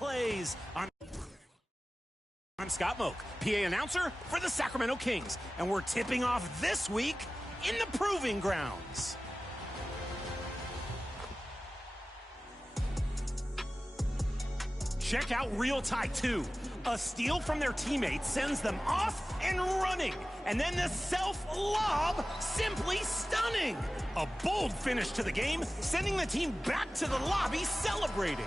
plays. I'm Scott Moak, PA announcer for the Sacramento Kings, and we're tipping off this week in the Proving Grounds. Check out Real Tie 2. A steal from their teammate sends them off and running. And then the self-lob, simply stunning. A bold finish to the game, sending the team back to the lobby celebrating.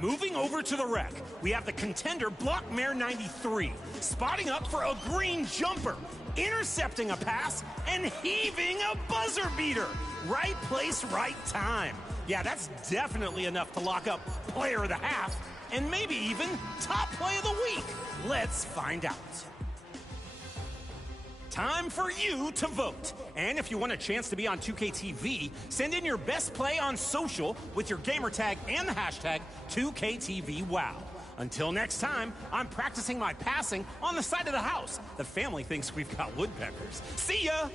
Moving over to the rec, we have the contender Blockmare 93, spotting up for a green jumper, intercepting a pass, and heaving a buzzer beater. Right place, right time. Yeah, that's definitely enough to lock up player of the half, and maybe even top play of the week. Let's find out. Time for you to vote. And if you want a chance to be on 2KTV, send in your best play on social with your gamer tag and the hashtag 2KTVWow. Until next time, I'm practicing my passing on the side of the house. The family thinks we've got woodpeckers. See ya!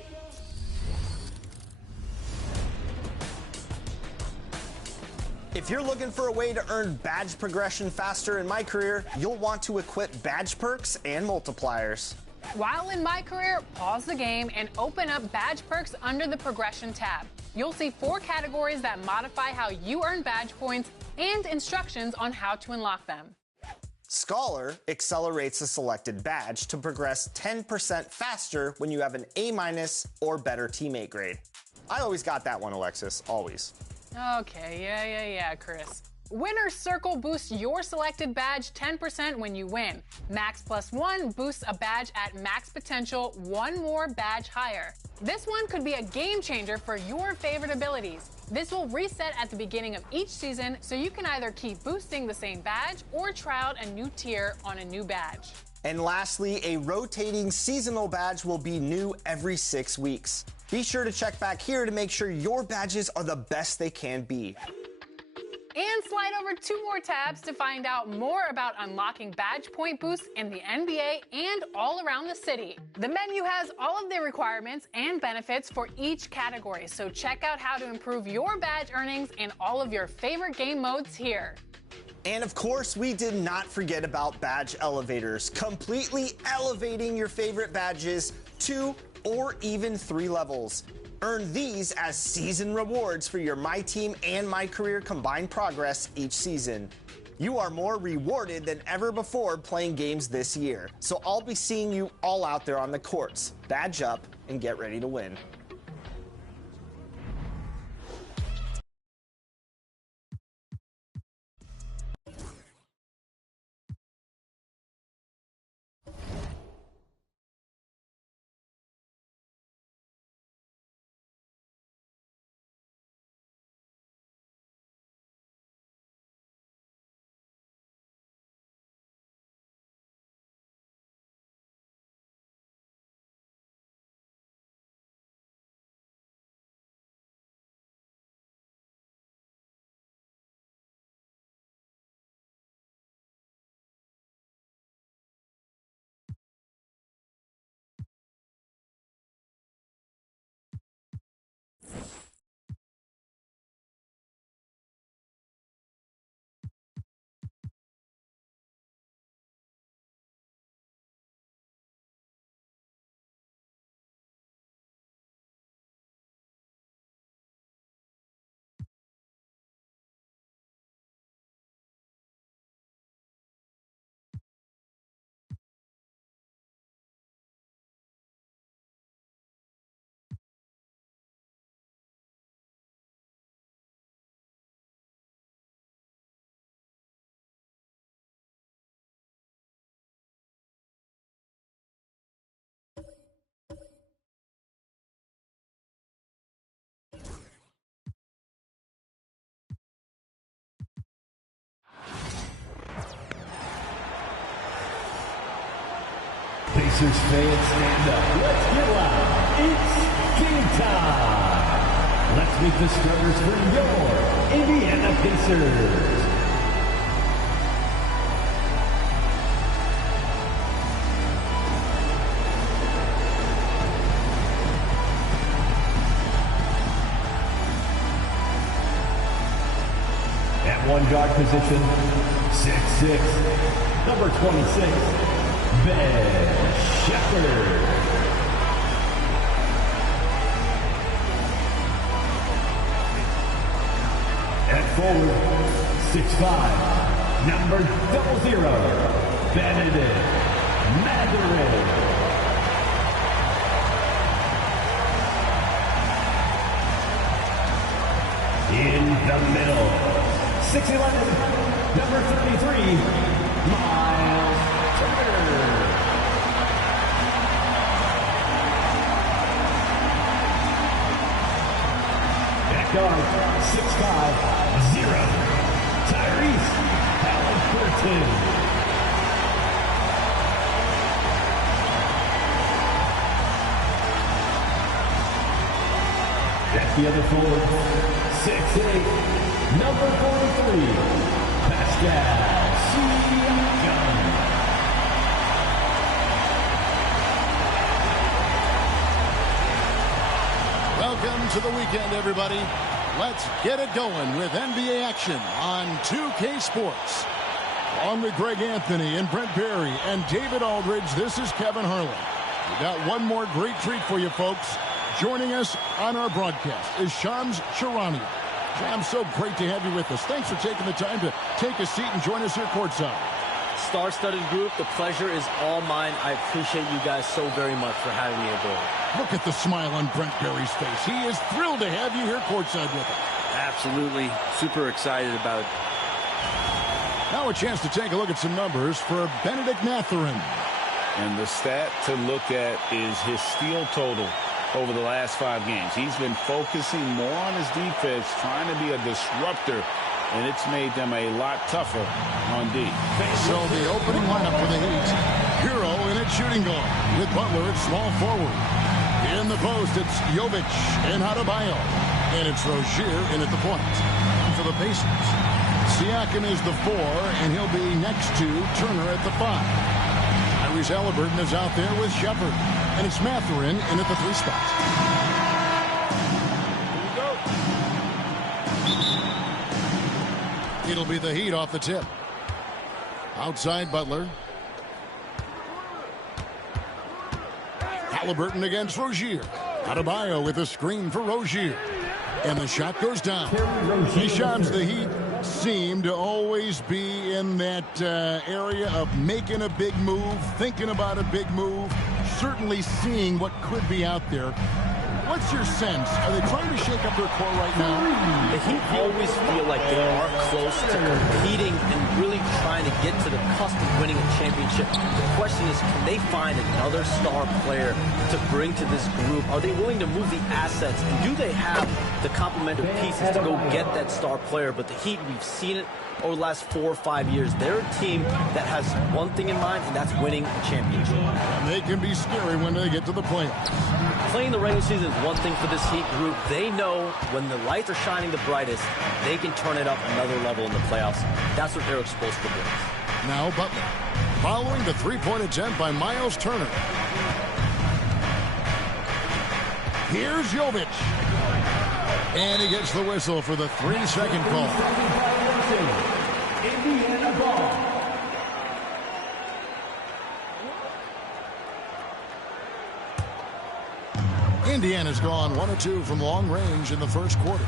If you're looking for a way to earn badge progression faster in My Career, you'll want to equip badge perks and multipliers. While in My Career, pause the game and open up badge perks under the progression tab. You'll see 4 categories that modify how you earn badge points and instructions on how to unlock them. Scholar accelerates a selected badge to progress 10% faster when you have an A- or better teammate grade. I always got that one, Alexis, always. Okay, yeah, Chris. Winner's Circle boosts your selected badge 10% when you win. Max +1 boosts a badge at max potential 1 more badge higher. This one could be a game changer for your favorite abilities. This will reset at the beginning of each season, so you can either keep boosting the same badge or try out a new tier on a new badge. And lastly, a rotating seasonal badge will be new every 6 weeks. Be sure to check back here to make sure your badges are the best they can be. And slide over 2 more tabs to find out more about unlocking badge point boosts in the NBA and all around the city. The menu has all of the requirements and benefits for each category, so check out how to improve your badge earnings in all of your favorite game modes here. And of course, we did not forget about badge elevators, completely elevating your favorite badges 2 or even 3 levels. Earn these as season rewards for your My Team and My Career combined progress each season. You are more rewarded than ever before playing games this year, so I'll be seeing you all out there on the courts. Badge up and get ready to win. Pacers fans, stand up. Let's get loud. It's game time. Let's meet the starters for your Indiana Pacers. guard position, 6'6", number 26, Ben Shepherd. At forward, 6'5", number 00, Benedict Mathurin. In the middle, 6'11", number 33, Miles Turner. At guard, 6'5", 0, Tyrese Halliburton. At the other forward, 6'8", number 43, Pascal Siakam. Welcome to the weekend, everybody. Let's get it going with NBA action on 2K Sports. On with Greg Anthony and Brent Berry and David Aldridge, this is Kevin Harlan. We got one more great treat for you, folks. Joining us on our broadcast is Shams Charania. Shams, so great to have you with us. Thanks for taking the time to take a seat and join us here courtside. Star-studded group, the pleasure is all mine. I appreciate you guys so very much for having me aboard. Look at the smile on Brent Berry's face. He is thrilled to have you here courtside with us. Absolutely. Super excited about it. Now a chance to take a look at some numbers for Benedict Mathurin. And the stat to look at is his steal total over the last 5 games. He's been focusing more on his defense, trying to be a disruptor, and it's made them a lot tougher on D. So the opening lineup for the Heat. Hero in at shooting guard with Butler at small forward. In the post, it's Jovic and Adebayo. And it's Rozier in at the point. For the Pacers, Siakam is the 4, and he'll be next to Turner at the 5. Tyrese Halliburton is out there with Shepherd. And it's Mathurin in at the 3 spot. Here we go. It'll be the Heat off the tip. Outside Butler. Halliburton against Rozier. Adebayo with a screen for Rozier. And the shot goes down. Shams, the Heat seem to always be in that area of making a big move, thinking about a big move, certainly seeing what could be out there. What's your sense? Are they trying to shake up their core right now? The Heat always feel like they are close to competing and really trying to get to the cusp of winning a championship. The question is, can they find another star player to bring to this group? Are they willing to move the assets? And do they have the complementary pieces to go get that star player? But the Heat, we've seen it over the last 4 or 5 years. They're a team that has one thing in mind, and that's winning a championship. And they can be scary when they get to the playoffs. Playing the regular season is one thing for this Heat group. They know when the lights are shining the brightest, they can turn it up another level in the playoffs. That's what Eric's supposed to do. Now Butler, following the three-point attempt by Miles Turner. Here's Jovic. And he gets the whistle for the 3-second call. Indiana ball. Indiana's gone 1 of 2 from long range in the first quarter.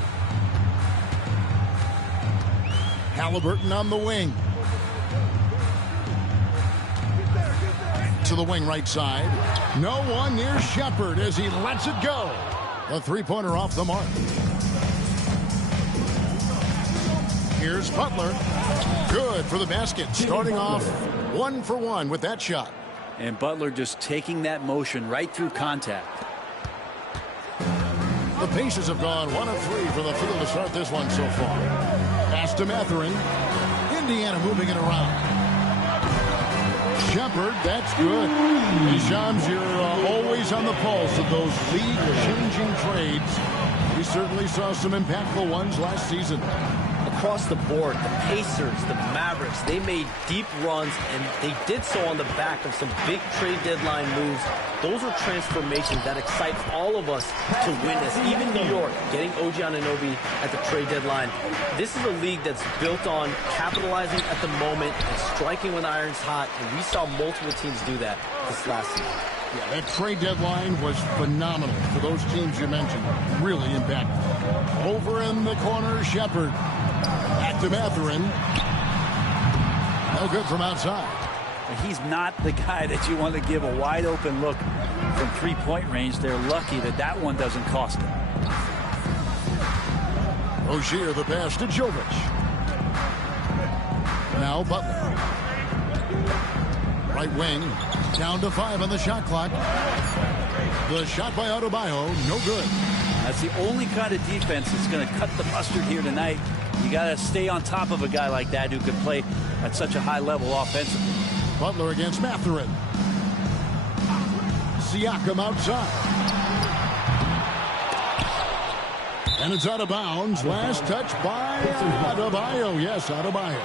Halliburton on the wing. To the wing right side. No one near Shepherd as he lets it go. A three-pointer off the mark. Here's Butler. Good for the basket. Starting off 1 for 1 with that shot. And Butler just taking that motion right through contact. The Pacers have gone 1 of 3 for the field to start this one so far. Pass to Mathurin. Indiana moving it around. Shepherd, that's good. Hey, Shams, you're always on the pulse of those league-changing trades. We certainly saw some impactful ones last season. The across the board, the Pacers, the Mavericks, they made deep runs, and they did so on the back of some big trade deadline moves. Those are transformations that excite all of us to witness. Even New York, getting OG Anunoby at the trade deadline. This is a league that's built on capitalizing at the moment and striking when the iron's hot, and we saw multiple teams do that this last season. Yeah, that trade deadline was phenomenal for those teams you mentioned. Really impactful. Over in the corner, Shepard. Back to Mathurin. No good from outside. He's not the guy that you want to give a wide open look from three-point range. They're lucky that that one doesn't cost them. Rozier, the pass to Jovic. Now Butler. Right wing. Down to 5 on the shot clock. The shot by Adebayo, no good. That's the only kind of defense that's going to cut the mustard here tonight. You got to stay on top of a guy like that who can play at such a high level offensively. Butler against Mathurin. Siakam outside. And it's out of bounds. Last touch by Adebayo. Yes, Adebayo.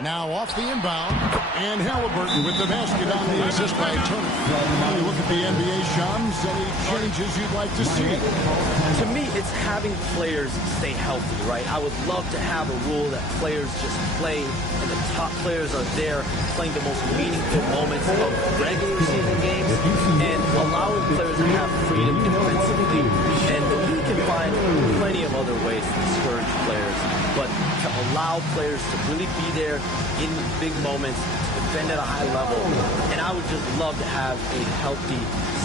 Now off the inbound, and Halliburton with the basket on the assist by Turner. When you look at the NBA, Shams, any changes you'd like to see? To me, it's having players stay healthy, right? I would love to have a rule that players just play, and the top players are there playing the most meaningful moments of regular season games, and allowing players to have freedom defensively. And the league can find plenty of other ways to discourage players, but to allow players to really be there in big moments, to defend at a high level. And I would just love to have a healthy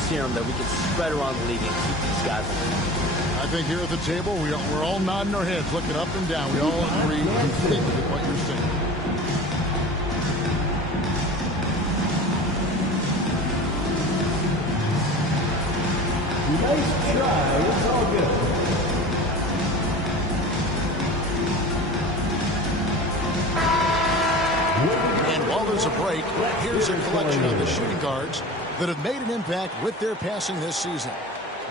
serum that we can spread around the league and keep these guys alive. I think here at the table, we're all nodding our heads, looking up and down. We all agree completely with what you're saying. Nice try. It's all good. And while there's a break, here's a collection of the shooting guards that have made an impact with their passing this season.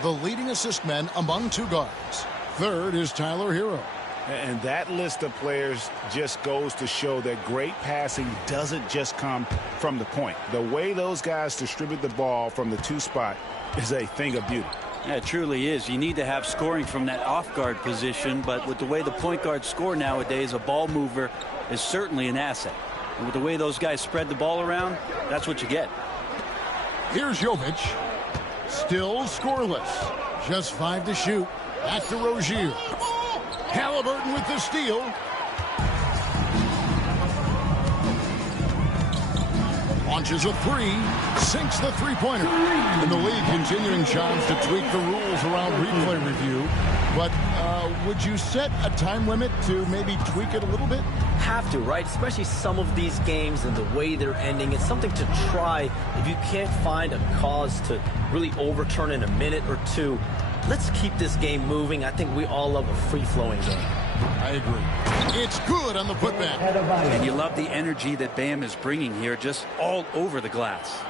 The leading assist men among two guards. Third is Tyler Hero. And that list of players just goes to show that great passing doesn't just come from the point. The way those guys distribute the ball from the two spot is a thing of beauty. Yeah, it truly is. You need to have scoring from that off-guard position, but with the way the point guards score nowadays, a ball mover is certainly an asset. And with the way those guys spread the ball around, that's what you get. Here's Jovic. Still scoreless. Just 5 to shoot. Back to Rozier. Halliburton with the steal. Launches a 3. Sinks the three-pointer. And the league continuing Shams to tweak the rules around replay review. But would you set a time limit to maybe tweak it a little bit? Have to, right? Especially some of these games and the way they're ending. It's something to try. If you can't find a cause to really overturn in a minute or two, let's keep this game moving. I think we all love a free-flowing game. I agree. It's good on the putback. And you love the energy that Bam is bringing here, just all over the glass.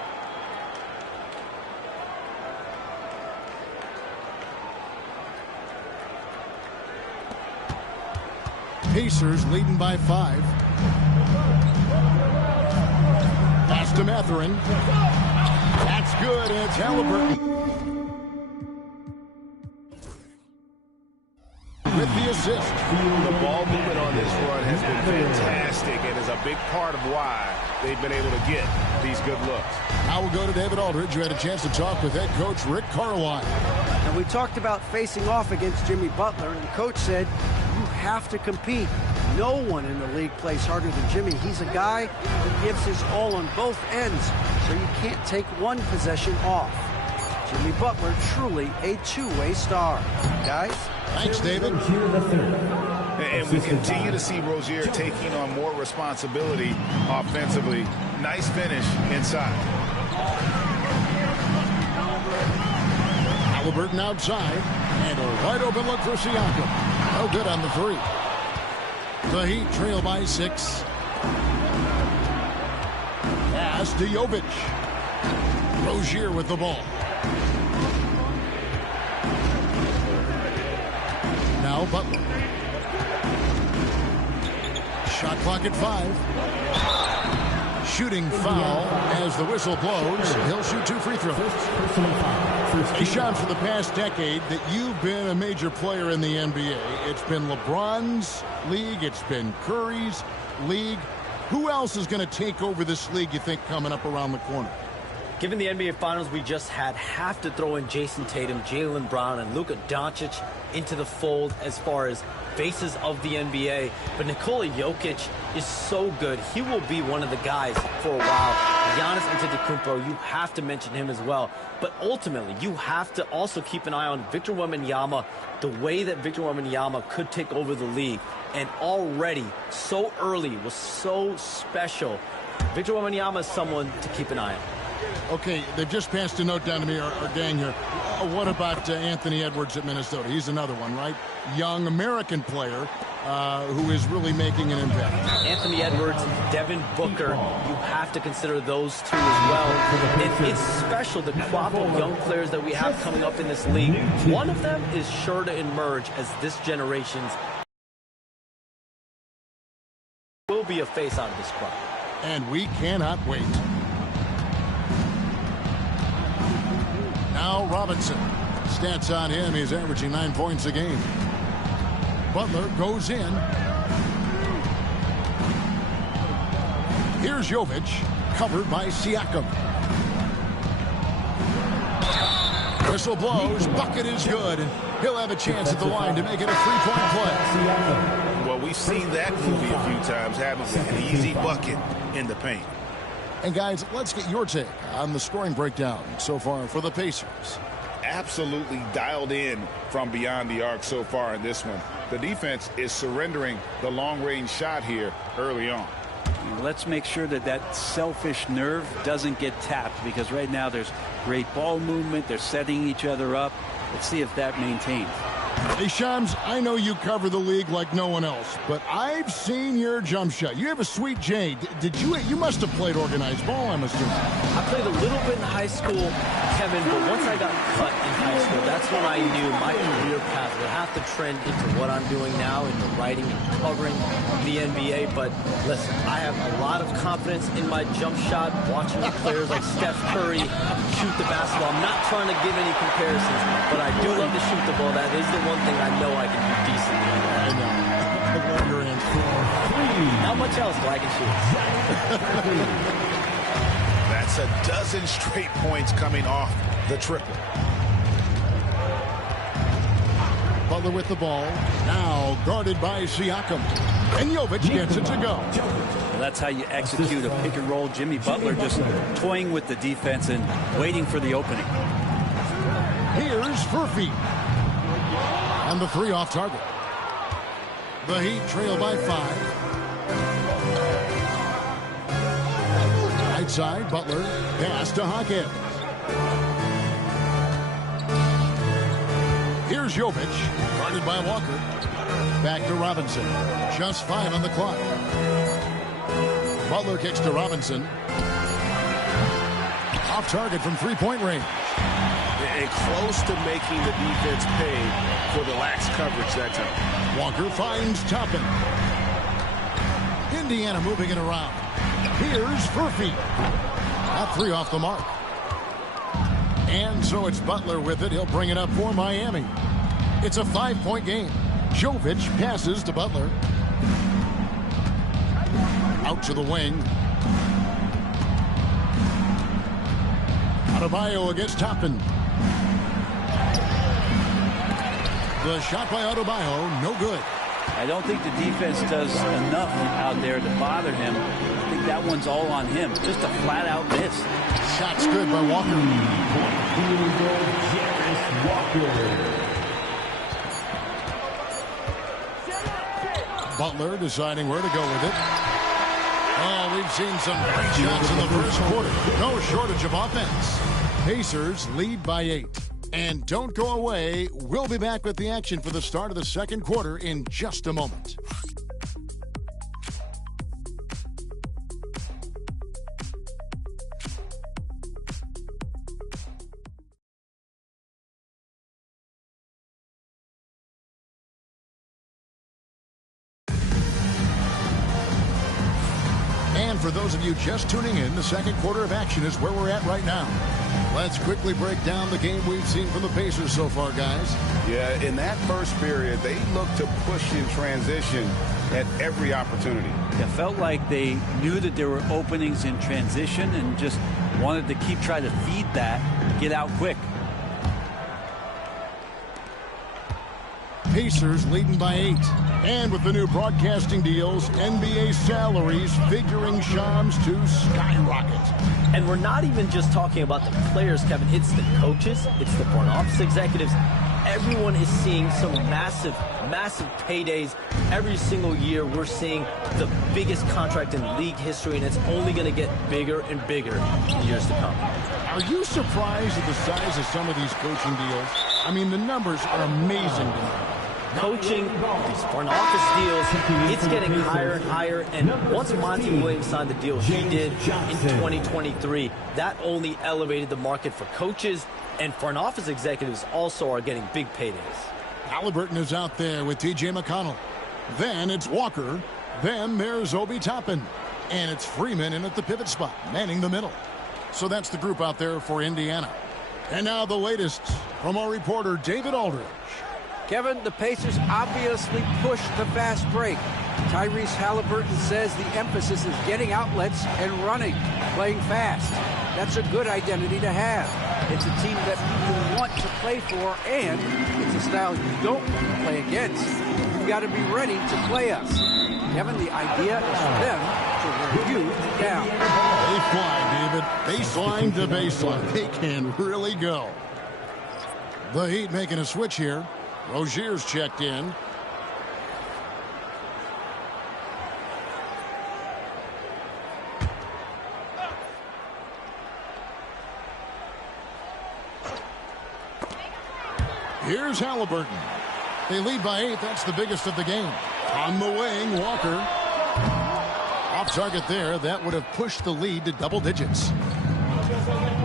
Pacers leading by 5. Pass to Mathurin. That's good, and it's Halliburton with the assist. The ball movement on this run has been fantastic and is a big part of why they've been able to get these good looks. Now we'll go to David Aldridge, who had a chance to talk with head coach Rick Carlisle. And we talked about facing off against Jimmy Butler, and the coach said, you have to compete. No one in the league plays harder than Jimmy. He's a guy who gives his all on both ends, so you can't take one possession off. Jimmy Butler, truly a two-way star. Guys? Thanks, David. And we continue to see Rozier taking on more responsibility offensively. Nice finish inside. Halliburton outside, and a wide open look for Siakam. No good on the 3. The Heat trail by 6. Pass to Jovic. Rozier with the ball. Now Butler. Shot clock at 5. Shooting foul as the whistle blows. He'll shoot 2 free throws. Hey, Sean, for the past decade that you've been a major player in the NBA, it's been LeBron's league, it's been Curry's league. Who else is going to take over this league, you think, coming up around the corner? Given the NBA Finals we just had, have to throw in Jason Tatum, Jaylen Brown, and Luka Doncic into the fold as far as faces of the NBA. But Nikola Jokic is so good. He will be one of the guys for a while. Giannis Antetokounmpo, you have to mention him as well. But ultimately, you have to also keep an eye on Victor Wembanyama, the way that Victor Wembanyama could take over the league. And already, so early, was so special. Victor Wembanyama is someone to keep an eye on. Okay, they've just passed a note down to me, our gang here. What about Anthony Edwards at Minnesota? He's another one, right? Young American player who is really making an impact. Anthony Edwards, Devin Booker, you have to consider those two as well. It's special, the crop of young players that we have coming up in this league. One of them is sure to emerge as this generation's will be a face out of this crop. And we cannot wait. Now Robinson. Stats on him, he's averaging 9 points a game. Butler goes in. Here's Jovic, covered by Siakam. Whistle blows, bucket is good. He'll have a chance at the line to make it a 3-point play. Well, we've seen that movie a few times, haven't we? An easy bucket in the paint. And guys, let's get your take on the scoring breakdown so far for the Pacers. Absolutely dialed in from beyond the arc so far in this one. The defense is surrendering the long-range shot here early on. Let's make sure that that selfish nerve doesn't get tapped, because right now there's great ball movement. They're setting each other up. Let's see if that maintains. Hey, Shams, I know you cover the league like no one else, but I've seen your jump shot. You have a sweet J. You must have played organized ball, I'm assuming. I played a little bit in high school, Kevin, but once I got cut in high school, that's when I knew my career path would have to trend into what I'm doing now, into writing and covering the NBA. But listen, I have a lot of confidence in my jump shot, watching the players like Steph Curry shoot the basketball. I'm not trying to give any comparisons, but I do love to shoot the ball. That is the one thing I know I can do decently. I know. Not much else, but I can shoot. That's a dozen straight points coming off the triple. Butler with the ball. Now guarded by Siakam. And Jovic gets it to go. Well, that's how you execute a pick and roll. Jimmy Butler just toying with the defense and waiting for the opening. Here's Furphy. And the 3 off target. The Heat trail by 5. Right side, Butler. Pass to Hawkins. Here's Jovic. Guarded by Walker. Back to Robinson. Just 5 on the clock. Butler kicks to Robinson. Off target from 3-point range. And close to making the defense pay for the lax coverage that time. Walker finds Toppin. Indiana moving it around. Here's Furphy. That 3 off the mark. And so it's Butler with it. He'll bring it up for Miami. It's a 5-point game. Jovic passes to Butler. Out to the wing. Adebayo against Toppin. The shot by Adebayo, no good. I don't think the defense does enough out there to bother him. I think that one's all on him. Just a flat-out miss. Shot's good by Walker. Butler deciding where to go with it. Oh, we've seen some great shots in the first quarter. No shortage of offense. Pacers lead by 8. And don't go away. We'll be back with the action for the start of the second quarter in just a moment. for those of you just tuning in, the second quarter of action is where we're at right now. Let's quickly break down the game we've seen from the Pacers so far, guys. Yeah, in that first period, they looked to push in transition at every opportunity. It felt like they knew that there were openings in transition and just wanted to keep trying to feed that, get out quick. Pacers leading by 8. And with the new broadcasting deals, NBA salaries figuring Shams to skyrocket. And we're not even just talking about the players, Kevin. It's the coaches. It's the front office executives. Everyone is seeing some massive paydays. Every single year we're seeing the biggest contract in league history, and it's only going to get bigger and bigger in years to come. Are you surprised at the size of some of these coaching deals? I mean, the numbers are amazing to me. Coaching, these front office deals, it's getting higher and higher. And once Monty Williams signed the deal he did in 2023, that only elevated the market for coaches, and front office executives also are getting big paydays. Halliburton is out there with T.J. McConnell. Then it's Walker. Then there's Obi Toppin. And it's Freeman in at the pivot spot, manning the middle. So that's the group out there for Indiana. And now the latest from our reporter, David Aldridge. Kevin, the Pacers obviously pushed the fast break. Tyrese Halliburton says the emphasis is getting outlets and running, playing fast. That's a good identity to have. It's a team that people want to play for, and it's a style you don't want to play against. You've got to be ready to play us. Kevin, the idea is for them to wear you down. They fly, David. Baseline to baseline. They can really go. The Heat making a switch here. Rozier's checked in. Here's Halliburton. They lead by 8. That's the biggest of the game. On the wing, Walker. Off target there. That would have pushed the lead to double digits.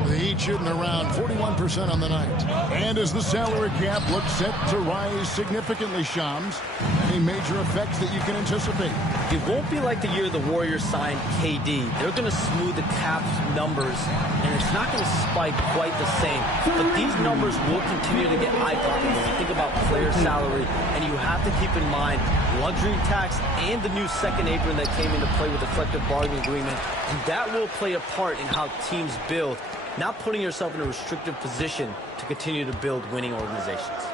The Heat shooting around 41% on the night. And as the salary cap looks set to rise significantly, Shams, any major effects that you can anticipate? It won't be like the year the Warriors signed KD. They're going to smooth the cap's numbers, and it's not going to spike quite the same. But these numbers will continue to get eye-popping when you think about player salary, and you have to keep in mind luxury tax and the new second apron that came into play with the collective bargaining agreement, and that will play a part in how teams build, not putting yourself in a restrictive position to continue to build winning organizations.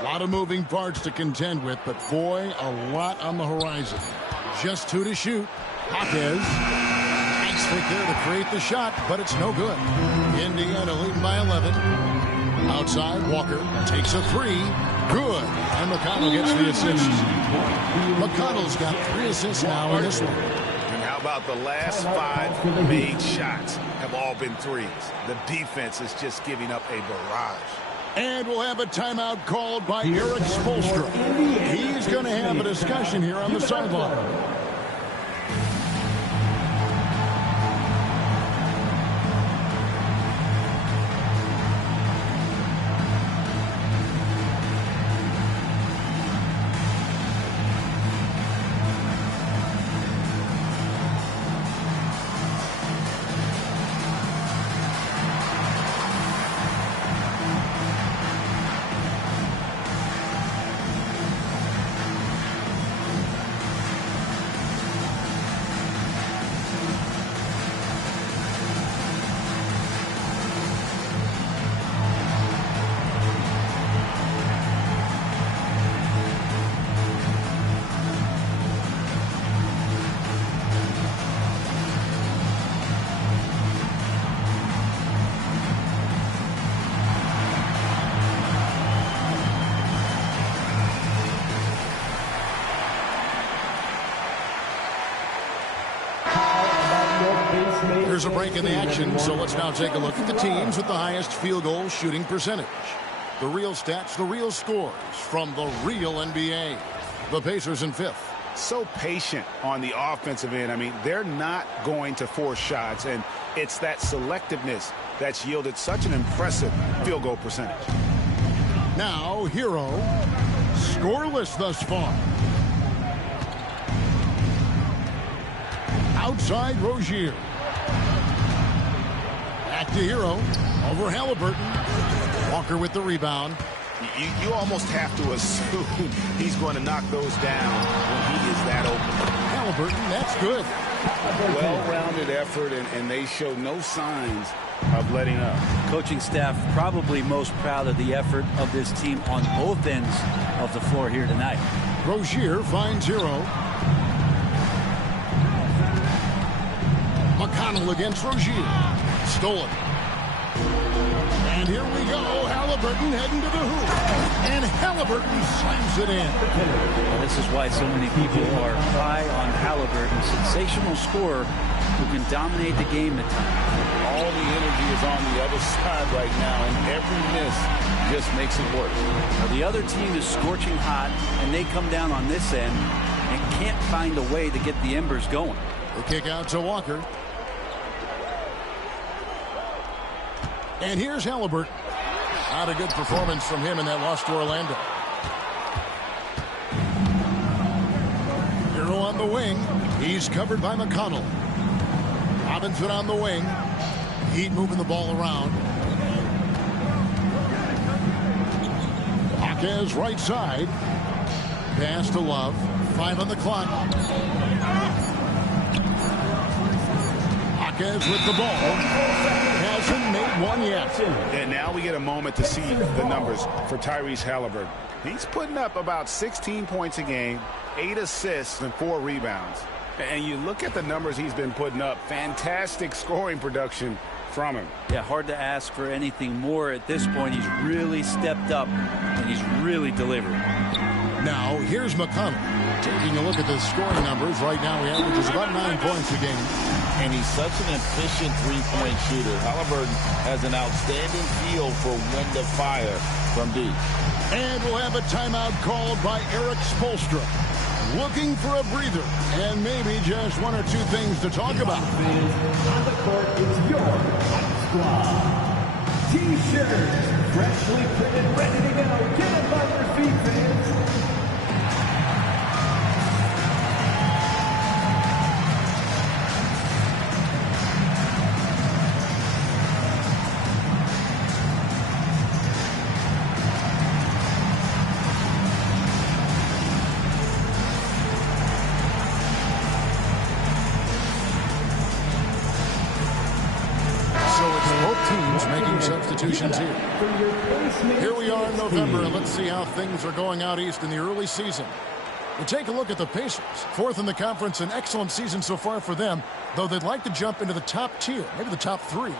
A lot of moving parts to contend with, but boy, a lot on the horizon. Just 2 to shoot. Hawkes. Nice fake there to create the shot, but it's no good. Indiana leading by 11. Outside, Walker takes a 3. Good. And McConnell gets the assist. McConnell's got 3 assists now in this one. And how about the last 5 made shots have all been threes? The defense is just giving up a barrage. And we'll have a timeout called by Eric Spoelstra. He's going to have a discussion here on the sideline. There's a break in the action, so let's now take a look at the teams with the highest field goal shooting percentage. The real stats, the real scores from the real NBA. The Pacers in 5th. So patient on the offensive end. I mean, they're not going to force shots, and it's that selectiveness that's yielded such an impressive field goal percentage. Now, Hero, scoreless thus far. Outside Rozier. Back to Hero. Over Halliburton. Walker with the rebound. You almost have to assume he's going to knock those down when he is that open. Halliburton, that's good. Well-rounded effort, and they show no signs of letting up. Coaching staff probably most proud of the effort of this team on both ends of the floor here tonight. Rozier finds Hero. McConnell against Rozier. Stolen. And here we go. Halliburton heading to the hoop. And Halliburton slams it in. Well, this is why so many people are high on Halliburton. Sensational scorer who can dominate the game at times. All the energy is on the other side right now, and every miss just makes it worse. Now, the other team is scorching hot, and they come down on this end and can't find a way to get the embers going. The kick out to Walker. And here's Halliburton. Not a good performance from him in that loss to Orlando. Hero on the wing. He's covered by McConnell. Robinson on the wing. Heat moving the ball around. Jaquez right side. Pass to Love. 5 on the clock. Jaquez with the ball. Hasn't made one yet. And now we get a moment to see the numbers for Tyrese Halliburton. He's putting up about 16 points a game, 8 assists, and 4 rebounds. And you look at the numbers he's been putting up, fantastic scoring production from him. Yeah, hard to ask for anything more at this point. He's really stepped up, and he's really delivered. Now, here's McConnell. Taking a look at the scoring numbers, right now he averages about 9 points a game. And he's such an efficient three-point shooter. Halliburton has an outstanding feel for when to fire from deep. And we'll have a timeout called by Eric Spoelstra. Looking for a breather and maybe just 1 or 2 things to talk about. On the court is your squad. T-shirts, freshly printed, ready to go. Get them by your feet, fans. Substitutions here. Here we are in November, and let's see how things are going out east in the early season. We'll take a look at the Pacers. 4th in the conference, an excellent season so far for them, though they'd like to jump into the top tier, maybe the top 3.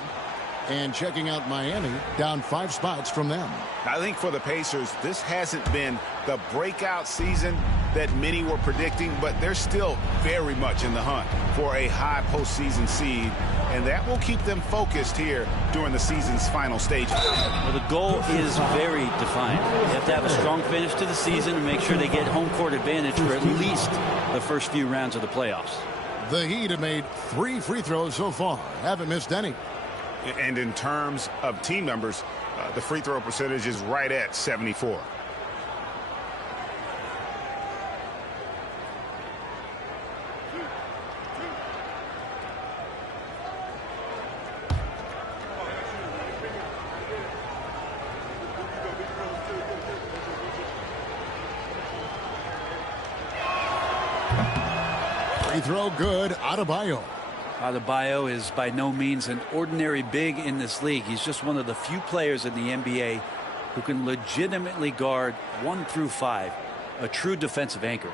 And checking out Miami, down 5 spots from them. I think for the Pacers, this hasn't been the breakout season that many were predicting, but they're still very much in the hunt for a high postseason seed, and that will keep them focused here during the season's final stages. Well, the goal is very defined. They have to have a strong finish to the season and make sure they get home court advantage for at least the first few rounds of the playoffs. The Heat have made 3 free throws so far, haven't missed any. And in terms of team members, the free throw percentage is right at 74. Free throw good. Adebayo. Adebayo is by no means an ordinary big in this league. He's just one of the few players in the NBA who can legitimately guard 1 through 5, a true defensive anchor.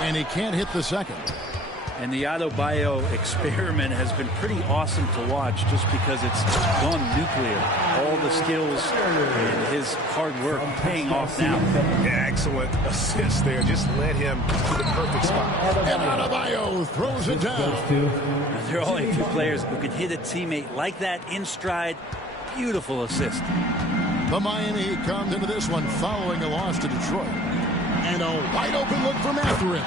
And he can't hit the second. And the Adebayo experiment has been pretty awesome to watch just because it's gone nuclear. All the skills and his hard work paying off now. Yeah, excellent assist there. Just led him to the perfect spot. And Adebayo throws it down. And there are only a few players who can hit a teammate like that in stride. Beautiful assist. The Miami Heat comes into this one following a loss to Detroit. And a wide open look for Mathurin.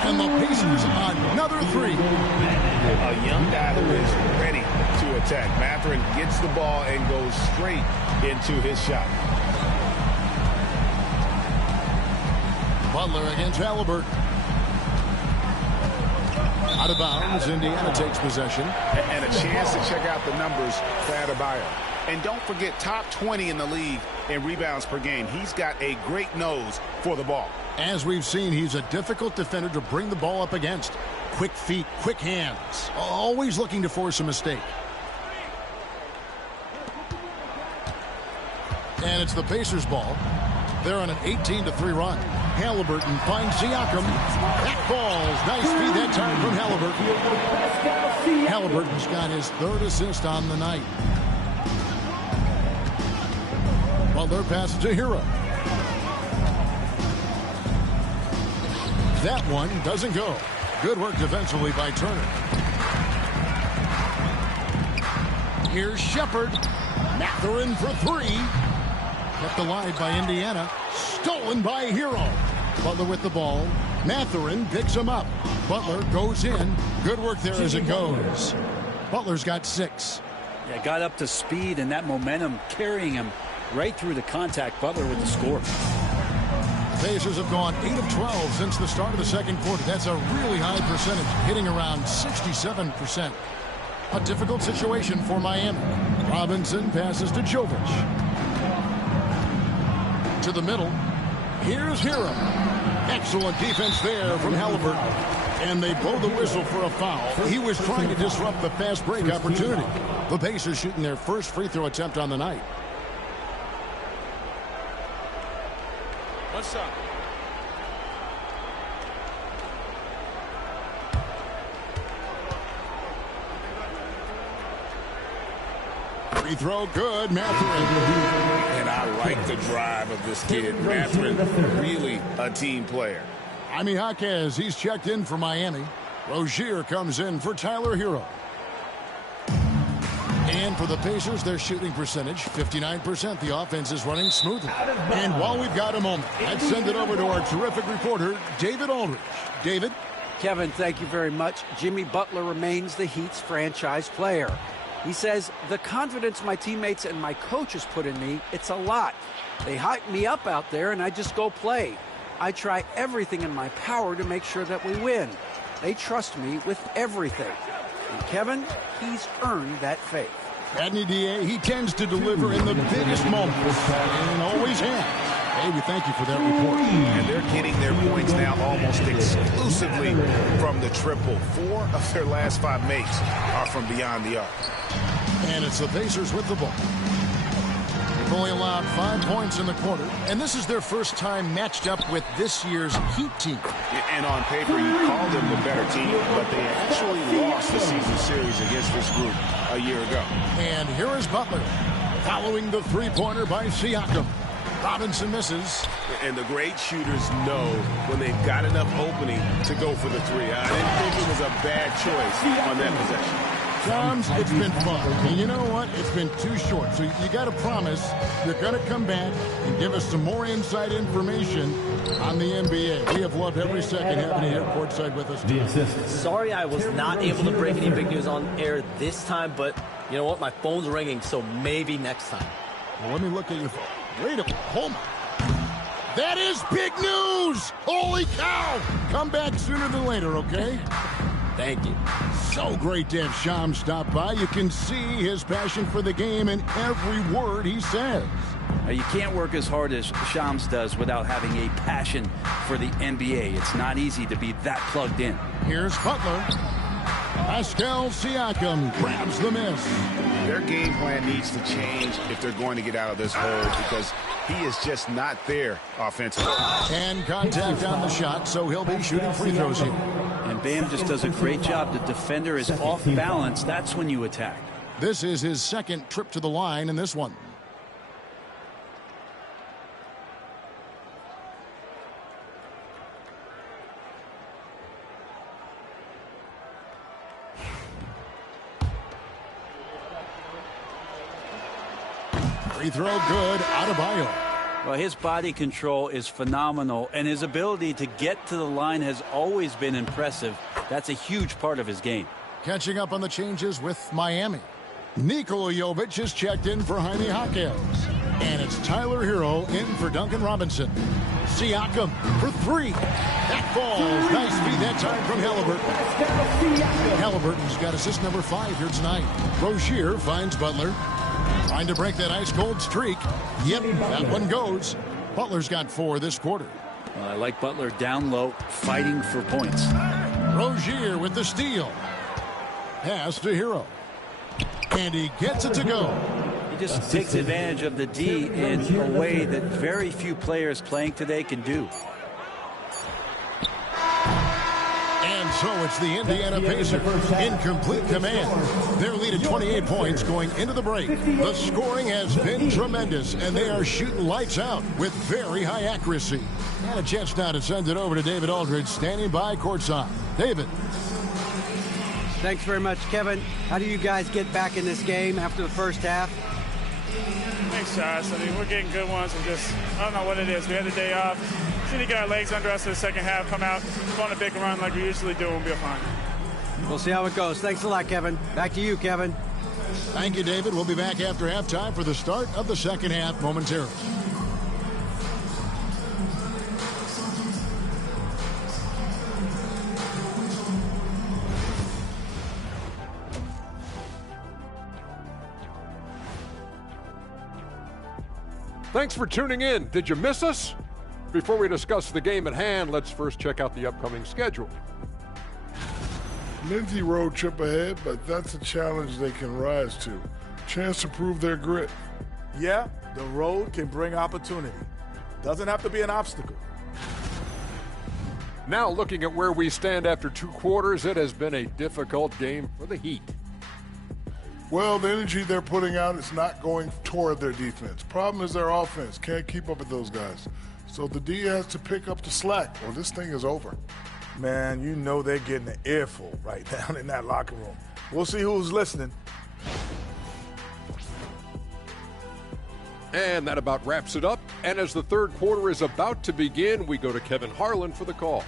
And the Pacers another 3. A young guy who is ready to attack. Mathurin gets the ball and goes straight into his shot. Butler against Halliburton. Out of bounds, Indiana takes possession. And a chance to check out the numbers for Adebayo. And don't forget, top 20 in the league in rebounds per game. He's got a great nose for the ball. As we've seen, he's a difficult defender to bring the ball up against. Quick feet, quick hands. Always looking to force a mistake. And it's the Pacers' ball. They're on an 18-3 run. Halliburton finds Siakam. That falls. Nice feed that time from Halliburton. Halliburton's got his third assist on the night. Butler passes to Hero. That one doesn't go. Good work defensively by Turner. Here's Shepard. Mathurin for three. Kept alive by Indiana. Stolen by Hero. Butler with the ball. Mathurin picks him up. Butler goes in. Good work there as it goes. Butler's got 6. Yeah, got up to speed and that momentum carrying him right through the contact. Butler with the score. The Pacers have gone 8 of 12 since the start of the second quarter. That's a really high percentage, hitting around 67%. A difficult situation for Miami. Robinson passes to Jovic. To the middle. Here's Hero. Excellent defense there from Halliburton. And they blow the whistle for a foul. He was trying to disrupt the fast break opportunity. The Pacers shooting their first free throw attempt on the night. What's up? Free throw good, Mathurin. And I like the drive of this kid. Mathurin, really a team player. Jaime Jaquez, he's checked in for Miami. Rozier comes in for Tyler Hero. And for the Pacers, their shooting percentage, 59%. The offense is running smoothly. And while we've got a moment, let's send it over to our terrific reporter, David Aldridge. David? Kevin, thank you very much. Jimmy Butler remains the Heat's franchise player. He says, the confidence my teammates and my coaches put in me, it's a lot. They hype me up out there and I just go play. I try everything in my power to make sure that we win. They trust me with everything. And Kevin, he's earned that faith. Adney DA, he tends to deliver in the biggest moments and always has. Hey, we thank you for that report. And they're getting their points now almost exclusively from the triple. 4 of their last 5 makes are from beyond the arc. And it's the Pacers with the ball. They've only allowed 5 points in the quarter, and this is their first time matched up with this year's Heat team. And on paper, you call them the better team, but they actually lost the season series against this group a year ago. And here is Butler, following the three-pointer by Siakam. Robinson misses. And the great shooters know when they've got enough opening to go for the three. I didn't think it was a bad choice on that possession. Shams, it's been fun. And you know what? It's been too short. So you got to promise you're going to come back and give us some more inside information on the NBA. We have loved every second having you here courtside with us. Sorry I was not able to break any big news on air this time, but you know what? My phone's ringing, so maybe next time. Well, let me look at your phone. Wait a minute. Hold on. That is big news! Holy cow! Come back sooner than later, okay? Thank you. So great to have Shams stop by. You can see his passion for the game in every word he says. You can't work as hard as Shams does without having a passion for the NBA. It's not easy to be that plugged in. Here's Butler. Pascal Siakam grabs the miss. Their game plan needs to change if they're going to get out of this hole because he is just not there offensively. And contact on the shot, so he'll be shooting free throws here. And Bam just does a great job. The defender is off balance. That's when you attack. This is his second trip to the line in this one. Free throw good, Adebayo. Well, his body control is phenomenal, and his ability to get to the line has always been impressive. That's a huge part of his game. Catching up on the changes with Miami. Nikola Jovic is checked in for Jaime Jaquez. And it's Tyler Hero in for Duncan Robinson. Siakam for 3. That falls. Nice feed that time from Halliburton. Halliburton's got assist number 5 here tonight. Rozier finds Butler. Trying to break that ice-cold streak. Yep, that one goes. Butler's got 4 this quarter. I like Butler down low, fighting for points. Rozier with the steal. Pass to Hero. And he gets it to go. He just takes advantage of the D in a way that very few players playing today can do. And so it's the Indiana Pacers in complete command. Their lead at 28 points going into the break. The scoring has been tremendous, and they are shooting lights out with very high accuracy. And a chance now to send it over to David Aldridge, standing by courtside. David. Thanks very much, Kevin. How do you guys get back in this game after the first half? Thanks, Josh. I mean, we're getting good ones. I don't know what it is. We had the day off. Just need to get our legs under us in the second half, come out, go on a big run like we usually do, and we'll be fine. We'll see how it goes. Thanks a lot, Kevin. Back to you, Kevin. Thank you, David. We'll be back after halftime for the start of the second half momentarily. Thanks for tuning in. Did you miss us? Before we discuss the game at hand, let's first check out the upcoming schedule. Lindsay road trip ahead, but that's a challenge they can rise to. Chance to prove their grit. Yeah, the road can bring opportunity. Doesn't have to be an obstacle. Now looking at where we stand after 2 quarters, it has been a difficult game for the Heat. Well, the energy they're putting out is not going toward their defense. Problem is their offense. Can't keep up with those guys. So the D has to pick up the slack or this thing is over. Man, you know they're getting an earful right down in that locker room. We'll see who's listening. And that about wraps it up. And as the third quarter is about to begin, we go to Kevin Harlan for the call.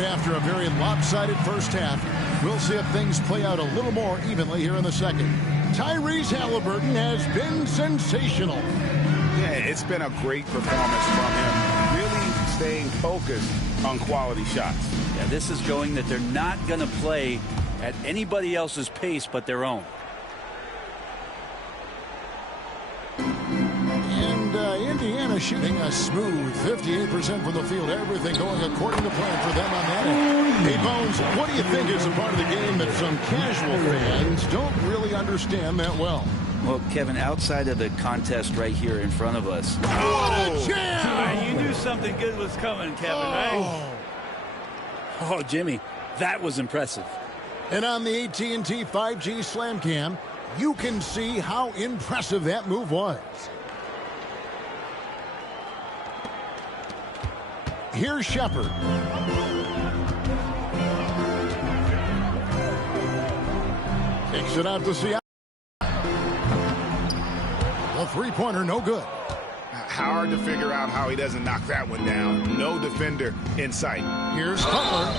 After a very lopsided first half, we'll see if things play out a little more evenly here in the second. Tyrese Halliburton has been sensational. Yeah, it's been a great performance from him. Really staying focused on quality shots. Yeah, this is showing that they're not going to play at anybody else's pace but their own. Indiana shooting a smooth 58% from the field. Everything going according to plan for them on that end. Hey, Bones, what do you think is a part of the game that some casual fans don't really understand that well? Well, Kevin, outside of the contest right here in front of us. Oh, jam! You knew something good was coming, Kevin, right? Oh, Jimmy, that was impressive. And on the AT&T 5G Slam Cam, you can see how impressive that move was. Here's Shepard. Kicks it out to Seattle. The three-pointer, no good. Hard to figure out how he doesn't knock that one down. No defender in sight. Here's Butler.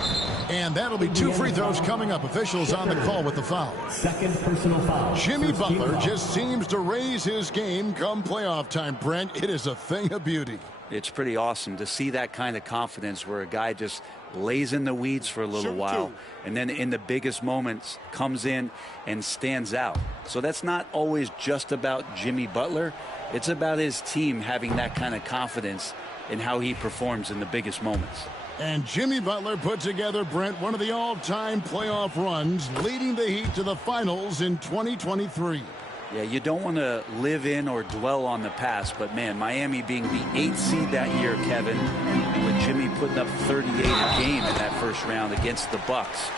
And that'll be 2 free throws coming up. Officials on the call with the foul. Second personal foul. Jimmy Butler just seems to raise his game come playoff time, Brent. It is a thing of beauty. It's pretty awesome to see that kind of confidence where a guy just lays in the weeds for a little while and then in the biggest moments comes in and stands out. So that's not always just about Jimmy Butler. It's about his team having that kind of confidence in how he performs in the biggest moments. And Jimmy Butler put together, Brent, one of the all-time playoff runs, leading the Heat to the finals in 2023. Yeah, you don't want to live in or dwell on the past, but man, Miami being the 8th seed that year, Kevin, and with Jimmy putting up 38 a game in that first round against the Bucks.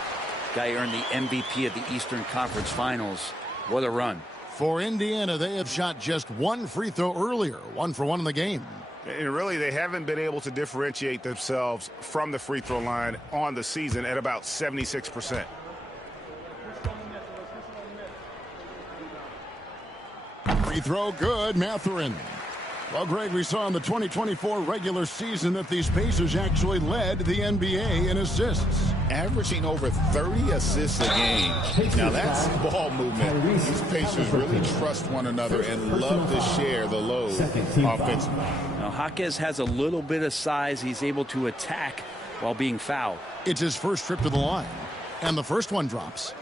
Guy earned the MVP of the Eastern Conference Finals. What a run. For Indiana, they have shot just 1 free throw earlier, 1 for 1 in the game. And really, they haven't been able to differentiate themselves from the free throw line on the season at about 76%. Free throw good, Mathurin. Well, Greg, we saw in the 2024 regular season that these Pacers actually led the NBA in assists. Averaging over 30 assists a game. Now, that's ball movement. These Pacers really trust one another and love to share the load offensively. Now, Jaquez has a little bit of size. He's able to attack while being fouled. It's his first trip to the line, and the first one drops.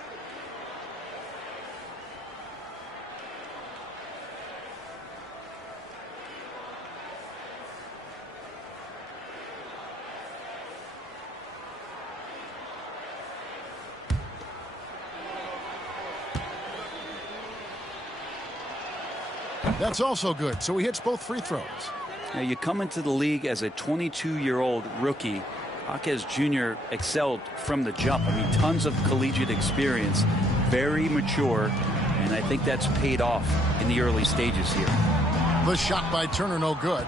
That's also good, so he hits both free throws. Now, you come into the league as a 22-year-old rookie. Jaquez Jr. excelled from the jump. I mean, tons of collegiate experience, very mature, and I think that's paid off in the early stages here. The shot by Turner, no good.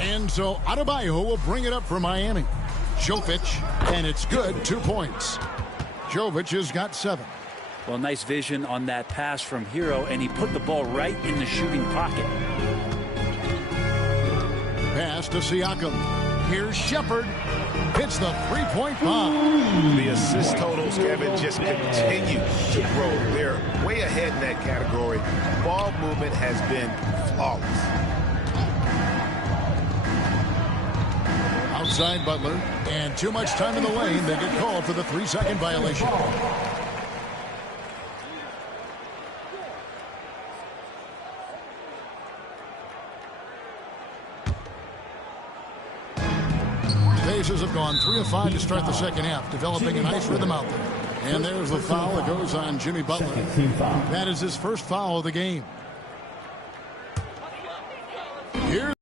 And so Adebayo will bring it up for Miami. Jovic, and it's good, 2 points. Jovic has got 7. Well, nice vision on that pass from Hero, and he put the ball right in the shooting pocket. Pass to Siakam. Here's Shepard. Hits the three-point bomb. The assist totals, Kevin, just continue to grow. They're way ahead in that category. Ball movement has been flawless. Outside Butler, and too much time in the lane. They get called for the 3-second violation. Pacers have gone 3 of 5 to start the second half, developing a nice rhythm out there. And there's the foul that goes on Jimmy Butler. That is his first foul of the game. Here's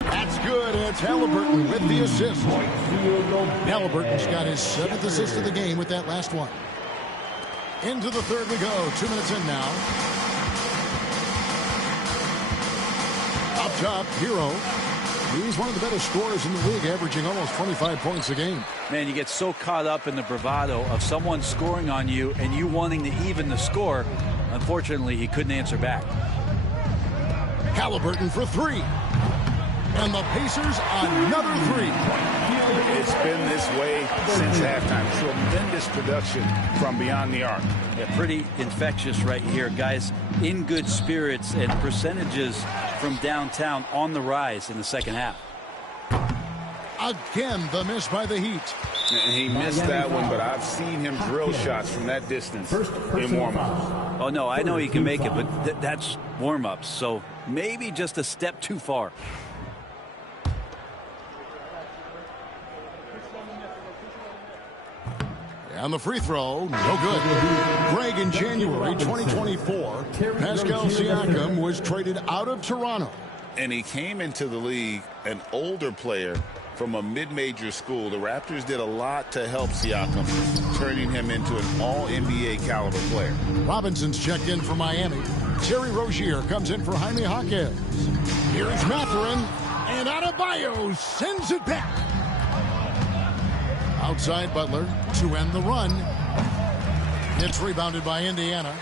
that's good. It's Halliburton with the assist. Halliburton's got his 7th assist of the game with that last one. Into the third we go. 2 minutes in now. Up top, Hero. He's one of the better scorers in the league, averaging almost 25 points a game. Man, you get so caught up in the bravado of someone scoring on you and you wanting to even the score. Unfortunately, he couldn't answer back. Halliburton for 3. And the Pacers another 3. It's been this way since halftime. Tremendous production from beyond the arc. Yeah, pretty infectious right here, guys. In good spirits, and percentages from downtown on the rise in the second half. Again, the miss by the Heat. And he missed that one, but I've seen him drill shots from that distance in warm-ups. Oh, no, I know he can make it, but that's warm-ups, so maybe just a step too far. And the free throw, no good. Greg, in January 2024, Pascal Siakam was traded out of Toronto. And he came into the league an older player from a mid-major school. The Raptors did a lot to help Siakam, turning him into an all-NBA caliber player. Robinson's checked in for Miami. Terry Rozier comes in for Jaime Jaquez. Here's Mathurin, and Adebayo sends it back. Outside Butler to end the run. It's rebounded by Indiana.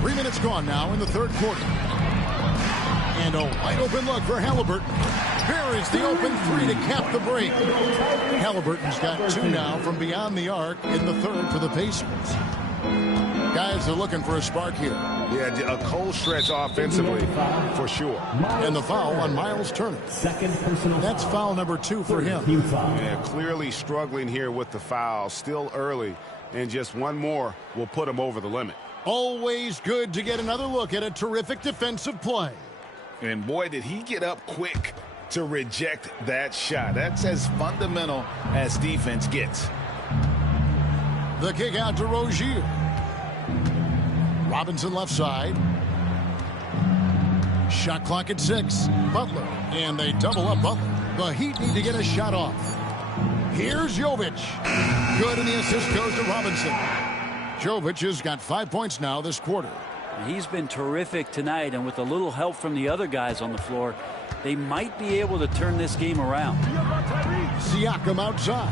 3 minutes gone now in the third quarter. And a wide open look for Halliburton. Here is the open 3 to cap the break. Halliburton's got 2 now from beyond the arc in the third for the Pacers. Guys are looking for a spark here. Yeah, a cold stretch offensively for sure. And the foul on Miles Turner. That's foul number 2 for him. Yeah, clearly struggling here with the foul. Still early, and just one more will put him over the limit. Always good to get another look at a terrific defensive play. And boy, did he get up quick to reject that shot. That's as fundamental as defense gets. The kick out to Rozier. Robinson left side. Shot clock at 6. Butler. And they double up Butler. The Heat need to get a shot off. Here's Jovic. Good, and the assist goes to Robinson. Jovic has got 5 points now this quarter. He's been terrific tonight, and with a little help from the other guys on the floor, they might be able to turn this game around. Siakam outside.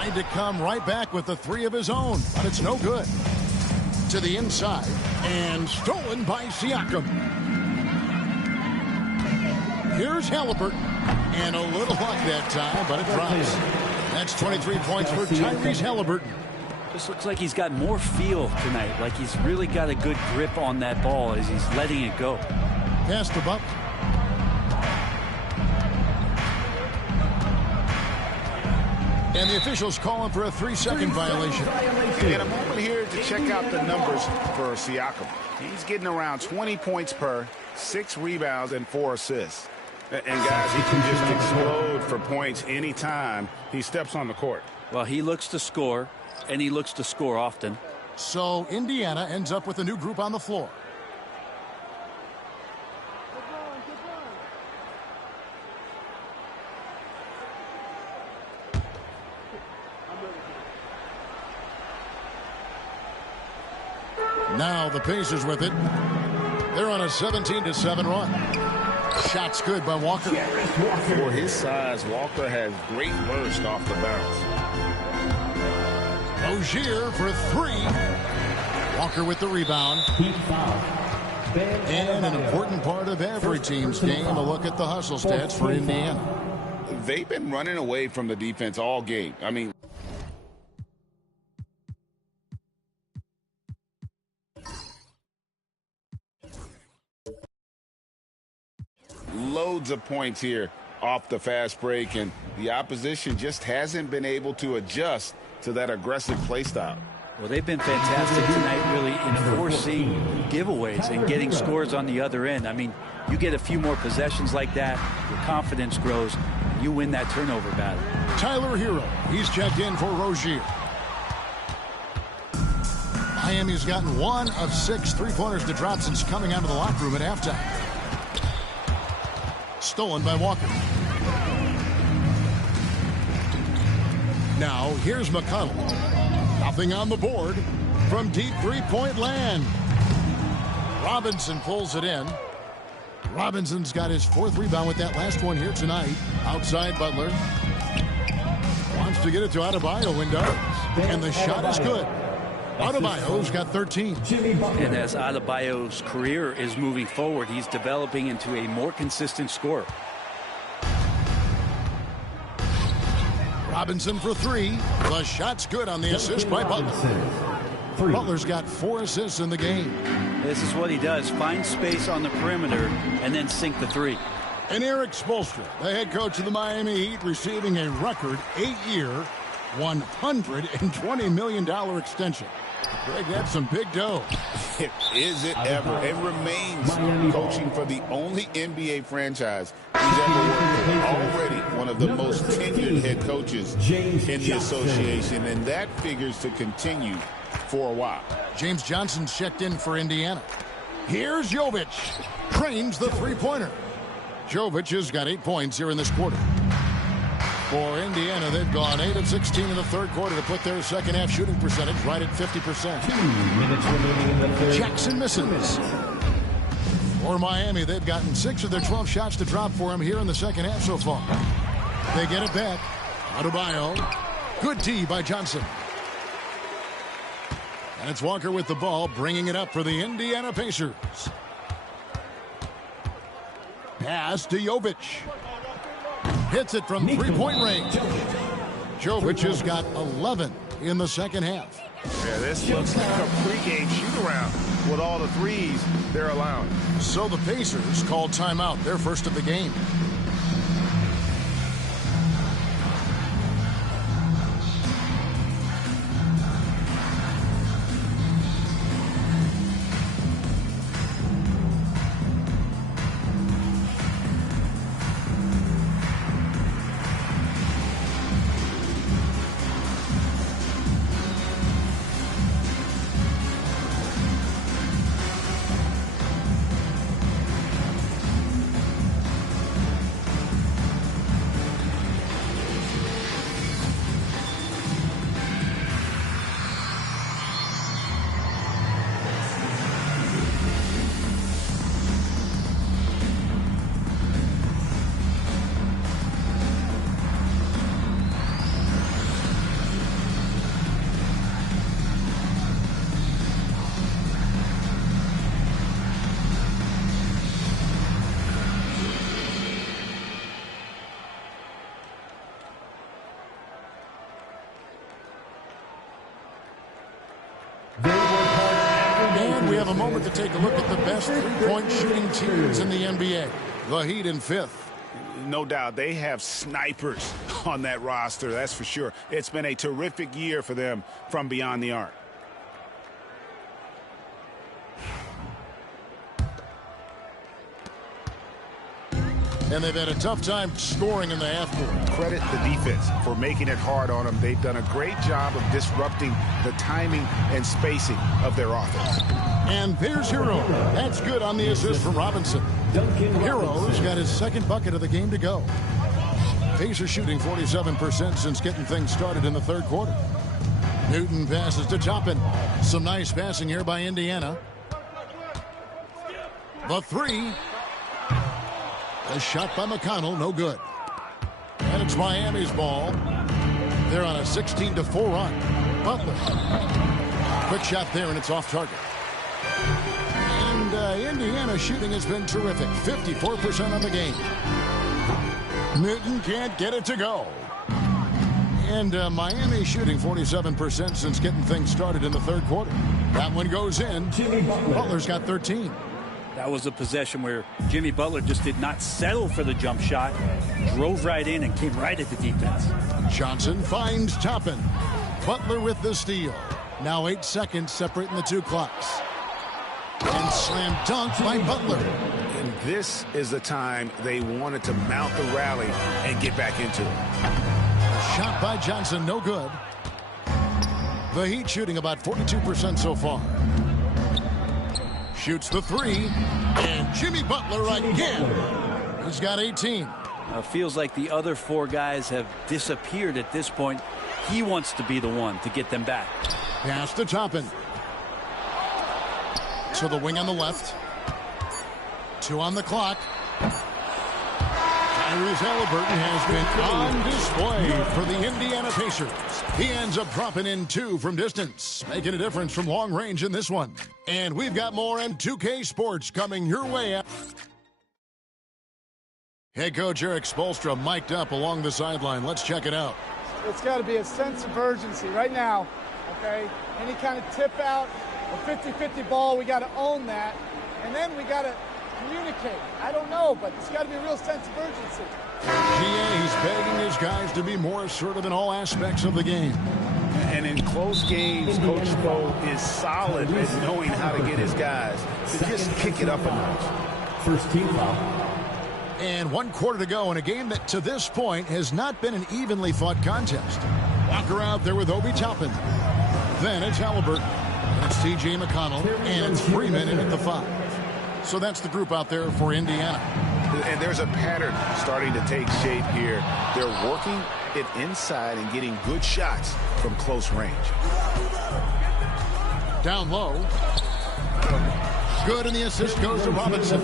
Tried to come right back with the three of his own, but it's no good. To the inside, and stolen by Siakam. Here's Halliburton, and a little luck that time, but it drops. That's 23 points for Tyrese Halliburton. Just looks like he's got more feel tonight, like he's really got a good grip on that ball as he's letting it go. Pass to Butler. And the officials calling for a 3-second violation. And a moment here to check out the numbers for Siakam. He's getting around 20 points per, 6 rebounds, and 4 assists. And guys, he can just explode for points anytime he steps on the court. Well, he looks to score, and he looks to score often. So Indiana ends up with a new group on the floor. Now the Pacers with it. They're on a 17-7 run. Shot's good by Walker. For his size, Walker has great burst off the bounce. Rozier for 3. Walker with the rebound. And an important part of every team's game, a look at the hustle stats for Indiana. They've been running away from the defense all game. I mean, loads of points here off the fast break, and the opposition just hasn't been able to adjust to that aggressive play style. Well, they've been fantastic tonight, really, in forcing giveaways and getting scores on the other end. I mean, you get a few more possessions like that, your confidence grows, and you win that turnover battle. Tyler Hero, he's checked in for Rozier. Miami's gotten 1 of 6 3-pointers to drop since coming out of the locker room at halftime. Stolen by Walker. Now, here's McConnell. Nothing on the board from deep three-point land. Robinson pulls it in. Robinson's got his 4th rebound with that last one here tonight. Outside Butler. Wants to get it to Adebayo and does. And the shot is good. Adebayo's got 13. And as Adebayo's career is moving forward, he's developing into a more consistent scorer. Robinson for 3. The shot's good on the assist by Butler. Butler's got 4 assists in the game. This is what he does. Find space on the perimeter and then sink the 3. And Eric Spoelstra, the head coach of the Miami Heat, receiving a record 8-year, $120 million extension. Greg, that's some big dough. Is it ever? It remains coaching for the only NBA franchise he's ever worked for. Already one of the most tenured head coaches in the association, and that figures to continue for a while. James Johnson's checked in for Indiana. Here's Jovic. Trains the three-pointer. Jovic has got 8 points here in this quarter. For Indiana, they've gone 8 of 16 in the third quarter to put their second-half shooting percentage right at 50%. 2 minutes remaining in the third. Jackson misses. For Miami, they've gotten 6 of their 12 shots to drop for him here in the second half so far. They get it back. Adebayo. Good D by Johnson. And it's Walker with the ball, bringing it up for the Indiana Pacers. Pass to Jovic. Hits it from three-point range. Jovic has got 11 in the second half. Yeah, this looks like a pregame shoot-around with all the threes they're allowing. So the Pacers call timeout, their first of the game. have a moment to take a look at the best three-point shooting teams in the NBA. The Heat in 5th. No doubt, they have snipers on that roster, that's for sure. It's been a terrific year for them from beyond the arc. And they've had a tough time scoring in the half court. Credit the defense for making it hard on them. They've done a great job of disrupting the timing and spacing of their offense. And there's Hero. That's good on the assist from Robinson. Hero's got his second bucket of the game to go. Pacers shooting 47% since getting things started in the third quarter. Newton passes to Toppin. Some nice passing here by Indiana. The three. A shot by McConnell, no good. And it's Miami's ball. They're on a 16-4 run. Butler. Quick shot there, and it's off target. And Indiana shooting has been terrific. 54% on the game. Newton can't get it to go. And Miami shooting 47% since getting things started in the third quarter. That one goes in. Butler's got 13. That was a possession where Jimmy Butler just did not settle for the jump shot, drove right in and came right at the defense. Johnson finds Toppin. Butler with the steal. Now 8 seconds separating the two clocks. And slam dunk by Butler. And this is the time they wanted to mount the rally and get back into it. Shot by Johnson, no good. The Heat shooting about 42% so far. Shoots the three, and Jimmy Butler again. He's got 18. Feels like the other four guys have disappeared at this point. He wants to be the one to get them back. Pass to Toppin. To the wing on the left. 2 on the clock. Tyrese Halliburton has been on display for the Indiana Pacers. He ends up dropping in 2 from distance, making a difference from long range in this one. And we've got more in 2K Sports coming your way. Head coach Eric Spoelstra mic'd up along the sideline. Let's check it out. It's got to be a sense of urgency right now, okay? Any kind of tip out, a 50-50 ball, we got to own that. And then we got to communicate. I don't know, but it's got to be a real sense of urgency. He's begging his guys to be more assertive in all aspects of the game. And in close games, Coach Spo is solid at knowing how to get his guys to just kick it up a notch. First team foul. And 1 quarter to go in a game that to this point has not been an evenly fought contest. Walker out there with Obi Toppin. Then it's Halliburton. It's T.J. McConnell. And it's Freeman in at the 5. So that's the group out there for Indiana. And there's a pattern starting to take shape here. They're working it inside and getting good shots from close range. Down low. Good, and the assist goes to Robinson.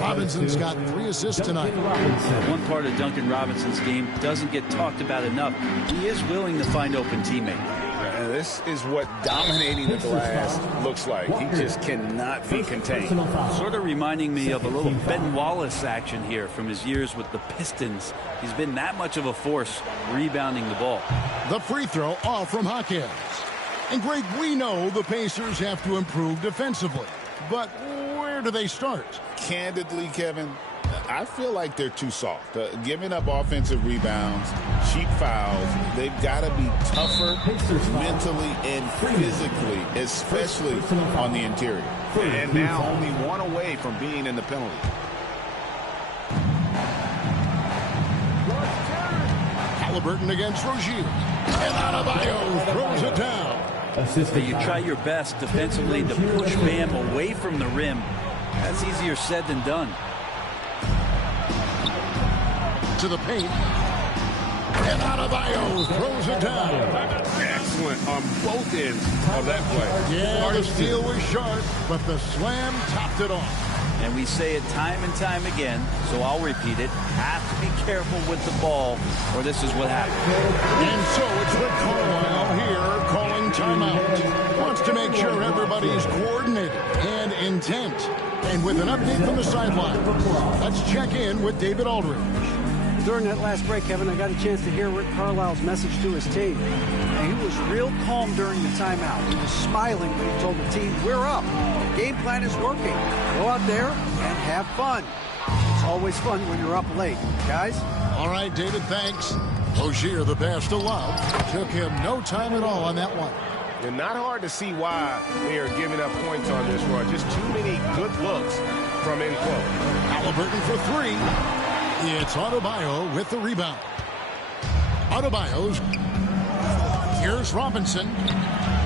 Robinson's got 3 assists tonight. One part of Duncan Robinson's game doesn't get talked about enough. He is willing to find open teammates. And this is what dominating the glass looks like. He just cannot be contained. Sort of reminding me of a little Ben Wallace action here from his years with the Pistons. He's been that much of a force rebounding the ball. The free throw off from Hawkins. And Greg, we know the Pacers have to improve defensively. But where do they start? Candidly, Kevin, I feel like they're too soft. Giving up offensive rebounds, cheap fouls. They've got to be tougher mentally and physically, especially on the interior. And now only 1 away from being in the penalty. Halliburton against Rozier. And Adebayo throws it down. You try your best defensively to push Bam away from the rim. That's easier said than done. To the paint. And Adebayo throws it down. Excellent on both ends of that play. Yeah, the steal was sharp, but the slam topped it off. And we say it time and time again, so I'll repeat it. Have to be careful with the ball, or this is what happens. And so it's Rick Carlisle here calling timeout. Wants to make sure everybody's coordinated and intent. And with an update from the sideline, let's check in with David Aldridge. During that last break, Kevin, I got a chance to hear Rick Carlisle's message to his team. And he was real calm during the timeout. He was smiling when he told the team, we're up. The game plan is working. Go out there and have fun. It's always fun when you're up late, guys. All right, David, thanks. Rozier, the pass to Love. Took him no time at all on that one. And not hard to see why they are giving up points on this run. Just too many good looks from in close. Halliburton for three. It's Adebayo with the rebound. Adebayo's. Here's Robinson.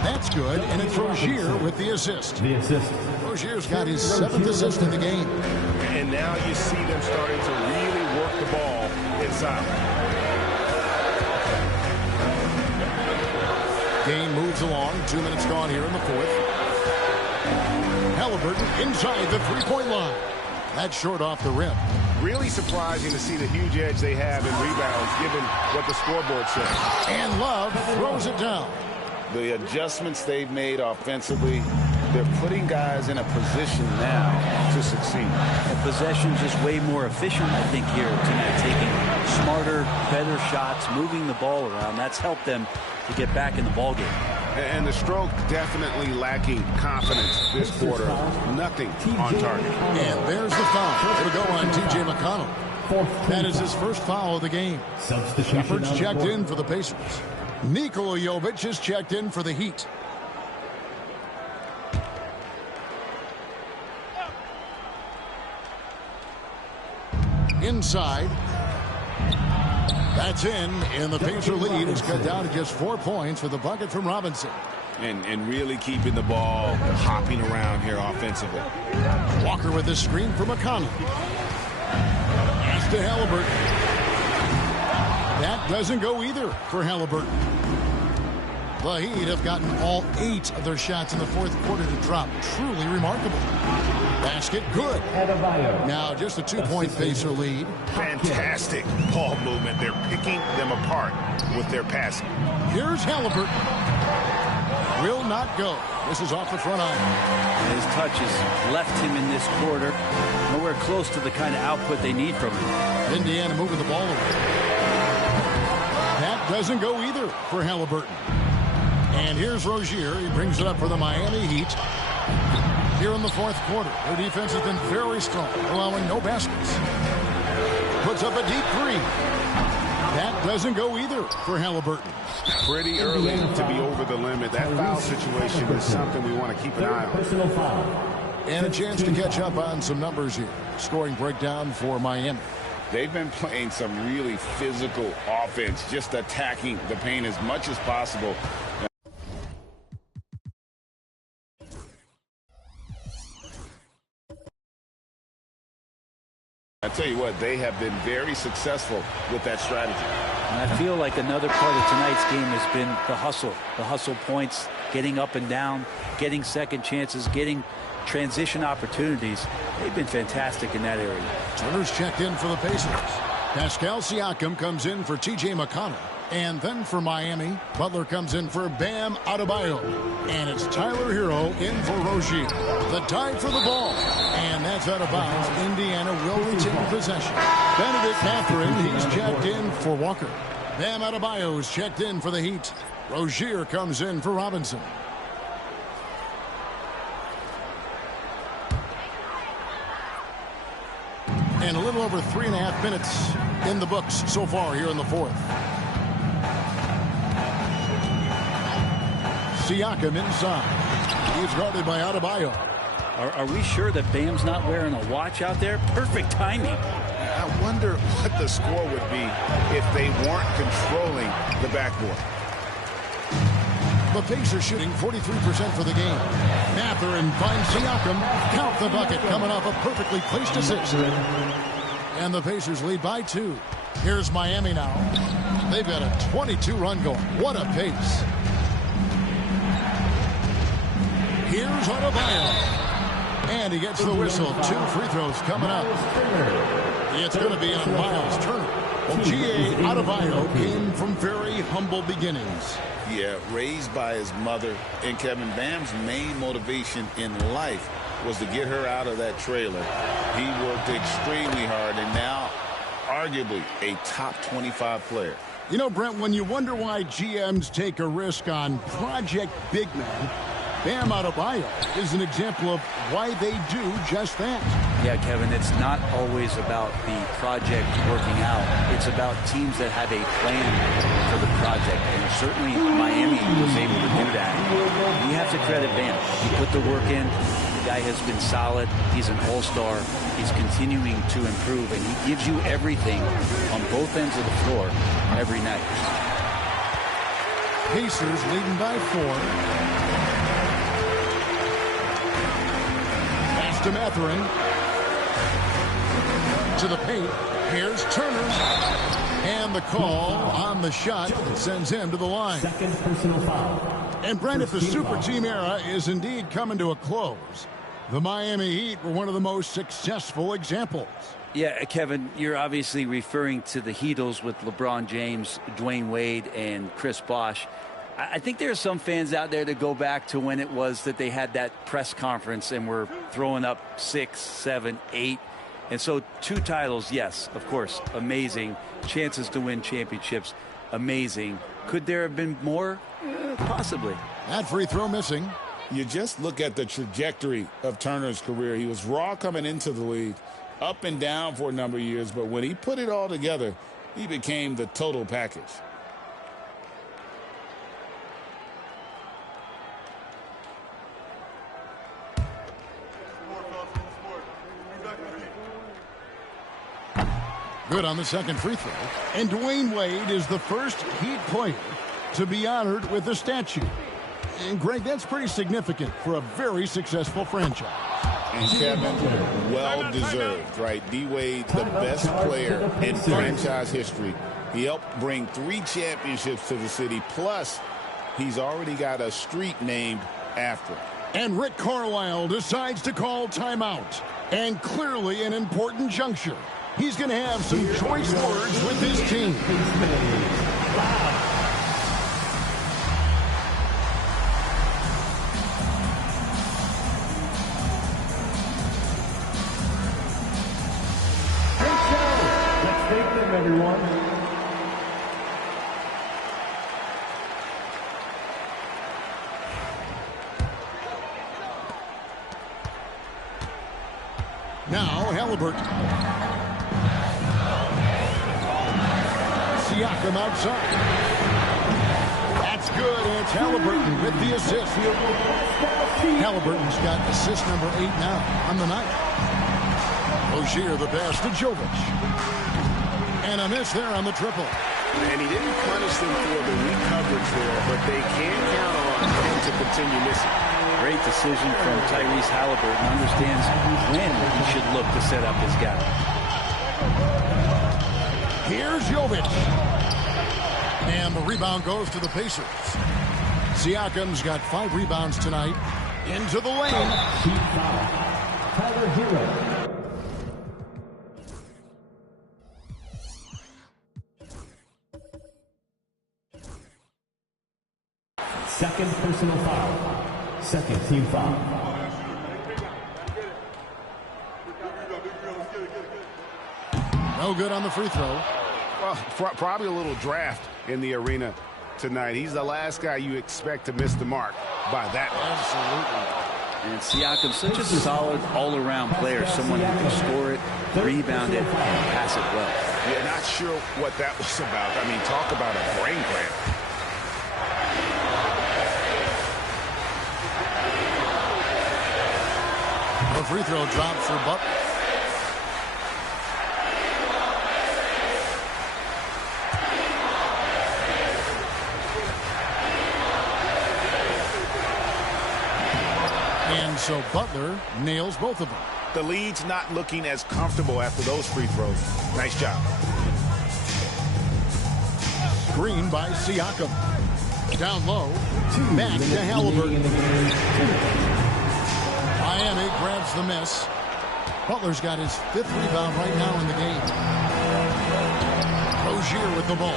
That's good, and it's Rozier with the assist. The assist. Rozier's got his 7th assist in the game. And now you see them starting to really work the ball inside. Game moves along. 2 minutes gone here in the fourth. Halliburton inside the three-point line. That's short off the rim. Really surprising to see the huge edge they have in rebounds, given what the scoreboard says. And Love throws it down. The adjustments they've made offensively, they're putting guys in a position now to succeed. And possession just way more efficient, I think, here tonight. Taking smarter, better shots, moving the ball around. That's helped them to get back in the ballgame. And the stroke definitely lacking confidence this quarter. Nothing on target. And there's the foul. It'll go on T.J. McConnell. That is his first foul of the game. Shepard's checked in for the Pacers. Nikola Jovic is checked in for the Heat. Inside. That's in, and the Pacer lead is cut down to just 4 points with a bucket from Robinson. And really keeping the ball hopping around here offensively. Walker with a screen for McConnell. Pass to Halliburton. That doesn't go either for Halliburton. The Heat have gotten all 8 of their shots in the fourth quarter to drop. Truly remarkable. Basket good. Now just a 2-point Pacer lead. Fantastic ball movement. They're picking them apart with their passing. Here's Halliburton. Will not go. This is off the front iron. His touch has left him in this quarter. Nowhere close to the kind of output they need from him. Indiana moving the ball away. That doesn't go either for Halliburton. And here's Rozier. He brings it up for the Miami Heat. Here in the fourth quarter, their defense has been very strong, allowing no baskets. Puts up a deep three. That doesn't go either for Halliburton. Pretty early to be over the limit. That foul situation is something we want to keep an eye on. And a chance to catch up on some numbers here. Scoring breakdown for Miami. They've been playing some really physical offense, just attacking the paint as much as possible. I tell you what, they have been very successful with that strategy. And I feel like another part of tonight's game has been the hustle points, getting up and down, getting second chances, getting transition opportunities. They've been fantastic in that area. Turner's checked in for the Pacers. Pascal Siakam comes in for T.J. McConnell. And then for Miami, Butler comes in for Bam Adebayo. And it's Tyler Hero in for Rozier. The dive for the ball. And that's out of bounds. Indiana will retain possession. Benedict Mathurin, he's checked in for Walker. Bam Adebayo is checked in for the Heat. Rozier comes in for Robinson. And a little over 3.5 minutes in the books so far here in the fourth. Siakam inside. He's guarded by Adebayo. Are we sure that Bam's not wearing a watch out there? Perfect timing. I wonder what the score would be if they weren't controlling the backboard. The Pacers shooting 43% for the game. Mathurin finds Siakam. Count the bucket coming off a perfectly placed assist. And the Pacers lead by 2. Here's Miami now. They've got a 22-run going. What a pace. Here's Adebayo. And he gets the whistle. 2 free throws coming up. It's going to be on Miles Turner. Well, G.A. Adebayo came from very humble beginnings. Yeah, raised by his mother. And Kevin, Bam's main motivation in life was to get her out of that trailer. He worked extremely hard, and now arguably a top 25 player. You know, Brent, when you wonder why GMs take a risk on Project Big Man, Bam Adebayo is an example of why they do just that. Yeah, Kevin, it's not always about the project working out. It's about teams that have a plan for the project. And certainly Miami was able to do that. You have to credit Bam. He put the work in. The guy has been solid. He's an all-star. He's continuing to improve. And he gives you everything on both ends of the floor every night. Pacers leading by 4. To Mathurin. To the paint. Here's Turner. And the call on the shot sends him to the line. Second personal foul. And Brent, if the super team era is indeed coming to a close, the Miami Heat were one of the most successful examples. Yeah, Kevin, you're obviously referring to the Heatles with LeBron James, Dwayne Wade, and Chris Bosh. I think there are some fans out there that go back to when it was that they had that press conference and were throwing up 6, 7, 8. And so 2 titles, yes, of course, amazing. Chances to win championships, amazing. Could there have been more? Possibly. That free throw missing. You just look at the trajectory of Turner's career. He was raw coming into the league, up and down for a number of years, but when he put it all together, he became the total package. Good on the second free throw. And Dwayne Wade is the first Heat player to be honored with a statue. And, Greg, that's pretty significant for a very successful franchise. And, Kevin, well-deserved, right? D-Wade, the best player in franchise history. He helped bring 3 championships to the city. Plus, he's already got a street named after him. And Rick Carlisle decides to call timeout. And clearly an important juncture. He's going to have some choice words with his team. Let's take them, everyone. Now, Halliburton. Siakam outside. That's good. It's Halliburton with the assist. Halliburton's got assist number 8 now on the night. Rozier the pass to Jovic. And a miss there on the triple. And he didn't punish them for the weak coverage there, but they can count on him to continue missing. Great decision from Tyrese Halliburton. Understands when he should look to set up his guy. Here's Jovic. And the rebound goes to the Pacers. Siakam's got 5 rebounds tonight. Into the lane. Tyler Hero. Second personal foul. Second team foul. No good on the free throw. Well, probably a little draft in the arena tonight. He's the last guy you expect to miss the mark by that much. Absolutely. And Siakam's such a solid all-around player, someone who can score it, rebound it, and pass it well. Yeah, not sure what that was about. I mean, talk about a brain cramp. The free throw drops for Butler. And so Butler nails both of them. The lead's not looking as comfortable after those free throws. Nice job. Screen by Siakam. Down low. Back to Halliburton. Miami grabs the miss. Butler's got his 5th rebound right now in the game. Rozier with the ball.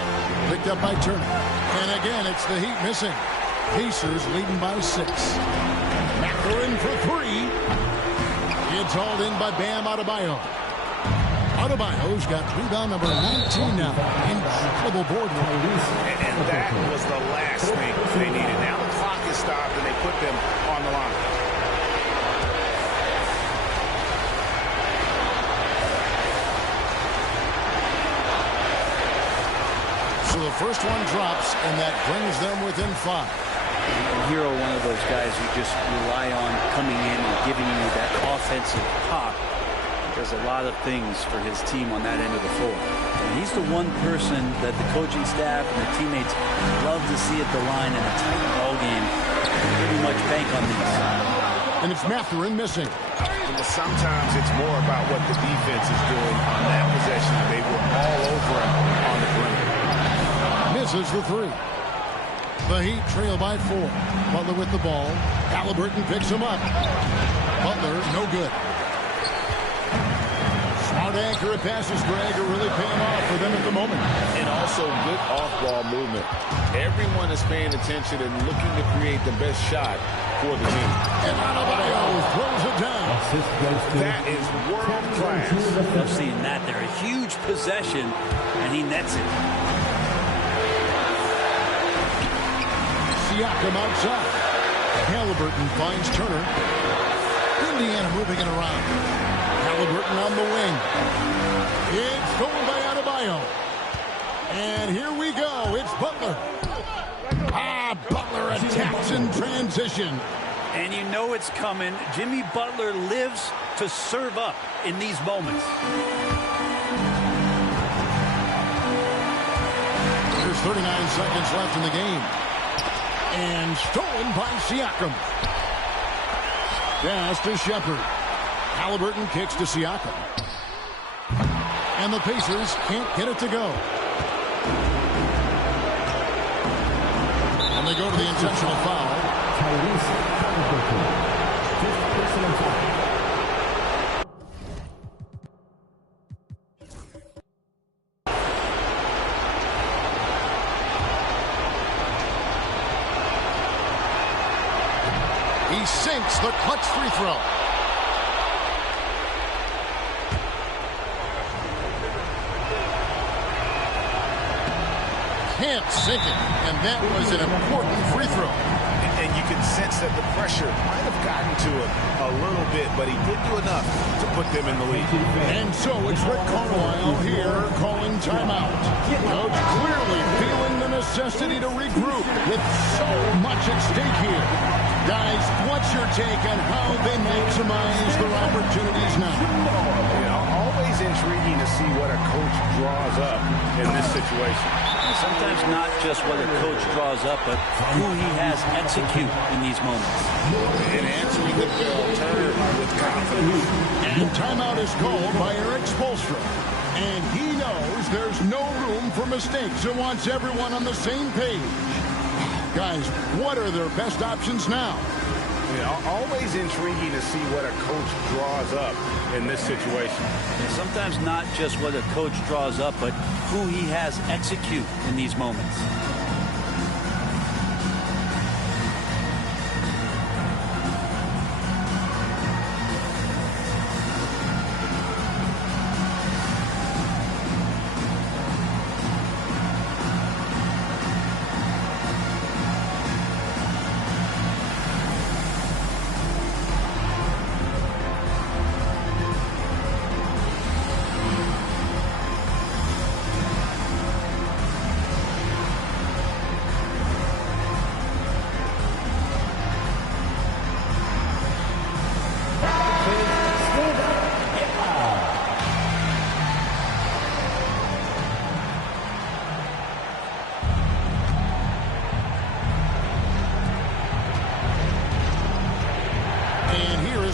Picked up by Turner. And again, it's the Heat missing. Pacers leading by 6. Mathurin for 3. It's hauled in by Bam Adebayo. Adebayo's got rebound number 19 now. Incredible board work. And that was the last thing they needed. Now the clock is stopped and they put them on the line. So the first one drops, and that brings them within 5. Hero, one of those guys who just rely on coming in and giving you that offensive pop. He does a lot of things for his team on that end of the floor. And he's the one person that the coaching staff and the teammates love to see at the line in a tight ball game. Pretty much bank on these. And it's Mathurin missing. But sometimes it's more about what the defense is doing on that possession. They were all over him on the perimeter. Misses the 3. The Heat trail by 4. Butler with the ball. Halliburton picks him up. Butler, no good. Smart accurate passes, Greg, are really paying off for them at the moment. And also good off-ball movement. Everyone is paying attention and looking to create the best shot for the team. And Adebayo throws it down. That is world class. I've seen that there. A huge possession, and he nets it. Siakam outside. Halliburton finds Turner. Indiana moving it around. Halliburton on the wing. It's stolen by Adebayo. And here we go. It's Butler. Butler attacks in transition. And you know it's coming. Jimmy Butler lives to serve up in these moments. There's 39 seconds left in the game. And stolen by Siakam. Pass to Shepard. Halliburton kicks to Siakam. And the Pacers can't get it to go. And they go to the intentional foul. He sinks the clutch free throw. Can't sink it, and that was an important free throw. And you can sense that the pressure might have gotten to him a little bit, but he did do enough to put them in the lead. And so it's Rick Carlisle here calling timeout. Coach clearly feeling the necessity to regroup with so much at stake here. Guys, what's your take on how they maximize their opportunities now? You know, always intriguing to see what a coach draws up in this situation. And sometimes not just what a coach draws up, but who he has execute in these moments. And answering the bell, Turner with confidence. And timeout is called by Eric Spoelstra. And he knows there's no room for mistakes and wants everyone on the same page. Guys, what are their best options now? You know, always intriguing to see what a coach draws up in this situation. And sometimes not just what a coach draws up, but who he has execute in these moments.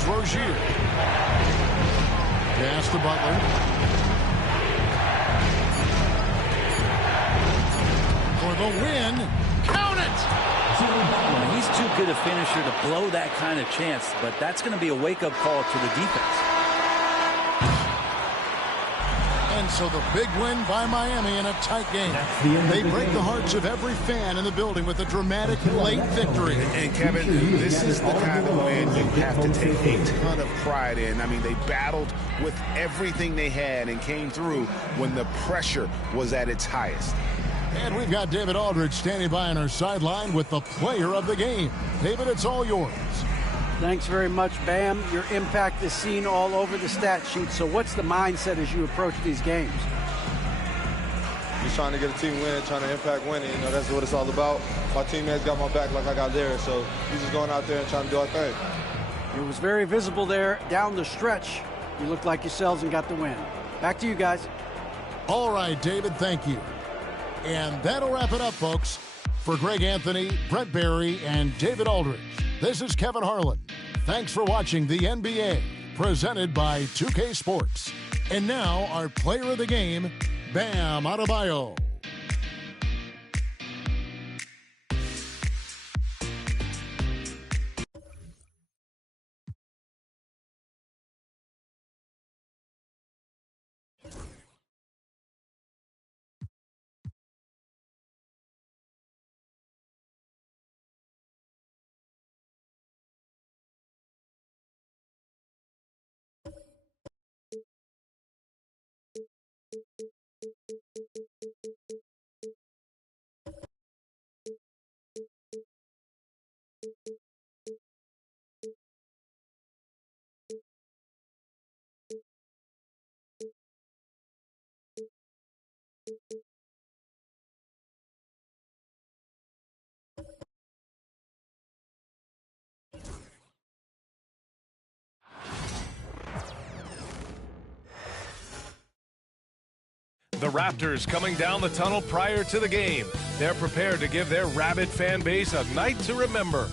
Rozier. Pass to Butler. For the win. Count it! He's too good a finisher to blow that kind of chance, but that's going to be a wake-up call to the defense. And So the big win by Miami in a tight game. They break the hearts of every fan in the building with a dramatic late victory. And Kevin, this is the kind of win you have to take a ton of pride in. I mean, they battled with everything they had and came through when the pressure was at its highest. And we've got David Aldridge standing by on our sideline with the player of the game. David, it's all yours. Thanks very much, Bam. Your impact is seen all over the stat sheet. So what's the mindset as you approach these games? Just trying to get a team win, trying to impact winning. You know, that's what it's all about. My teammates got my back like I got theirs. So he's just going out there and trying to do our thing. It was very visible there down the stretch. You looked like yourselves and got the win. Back to you guys. All right, David, thank you. And that'll wrap it up, folks. For Greg Anthony, Brent Barry, and David Aldridge, this is Kevin Harlan. Thanks for watching the NBA, presented by 2K Sports. And now, our player of the game, Bam Adebayo. The Raptors coming down the tunnel prior to the game. They're prepared to give their rabid fan base a night to remember.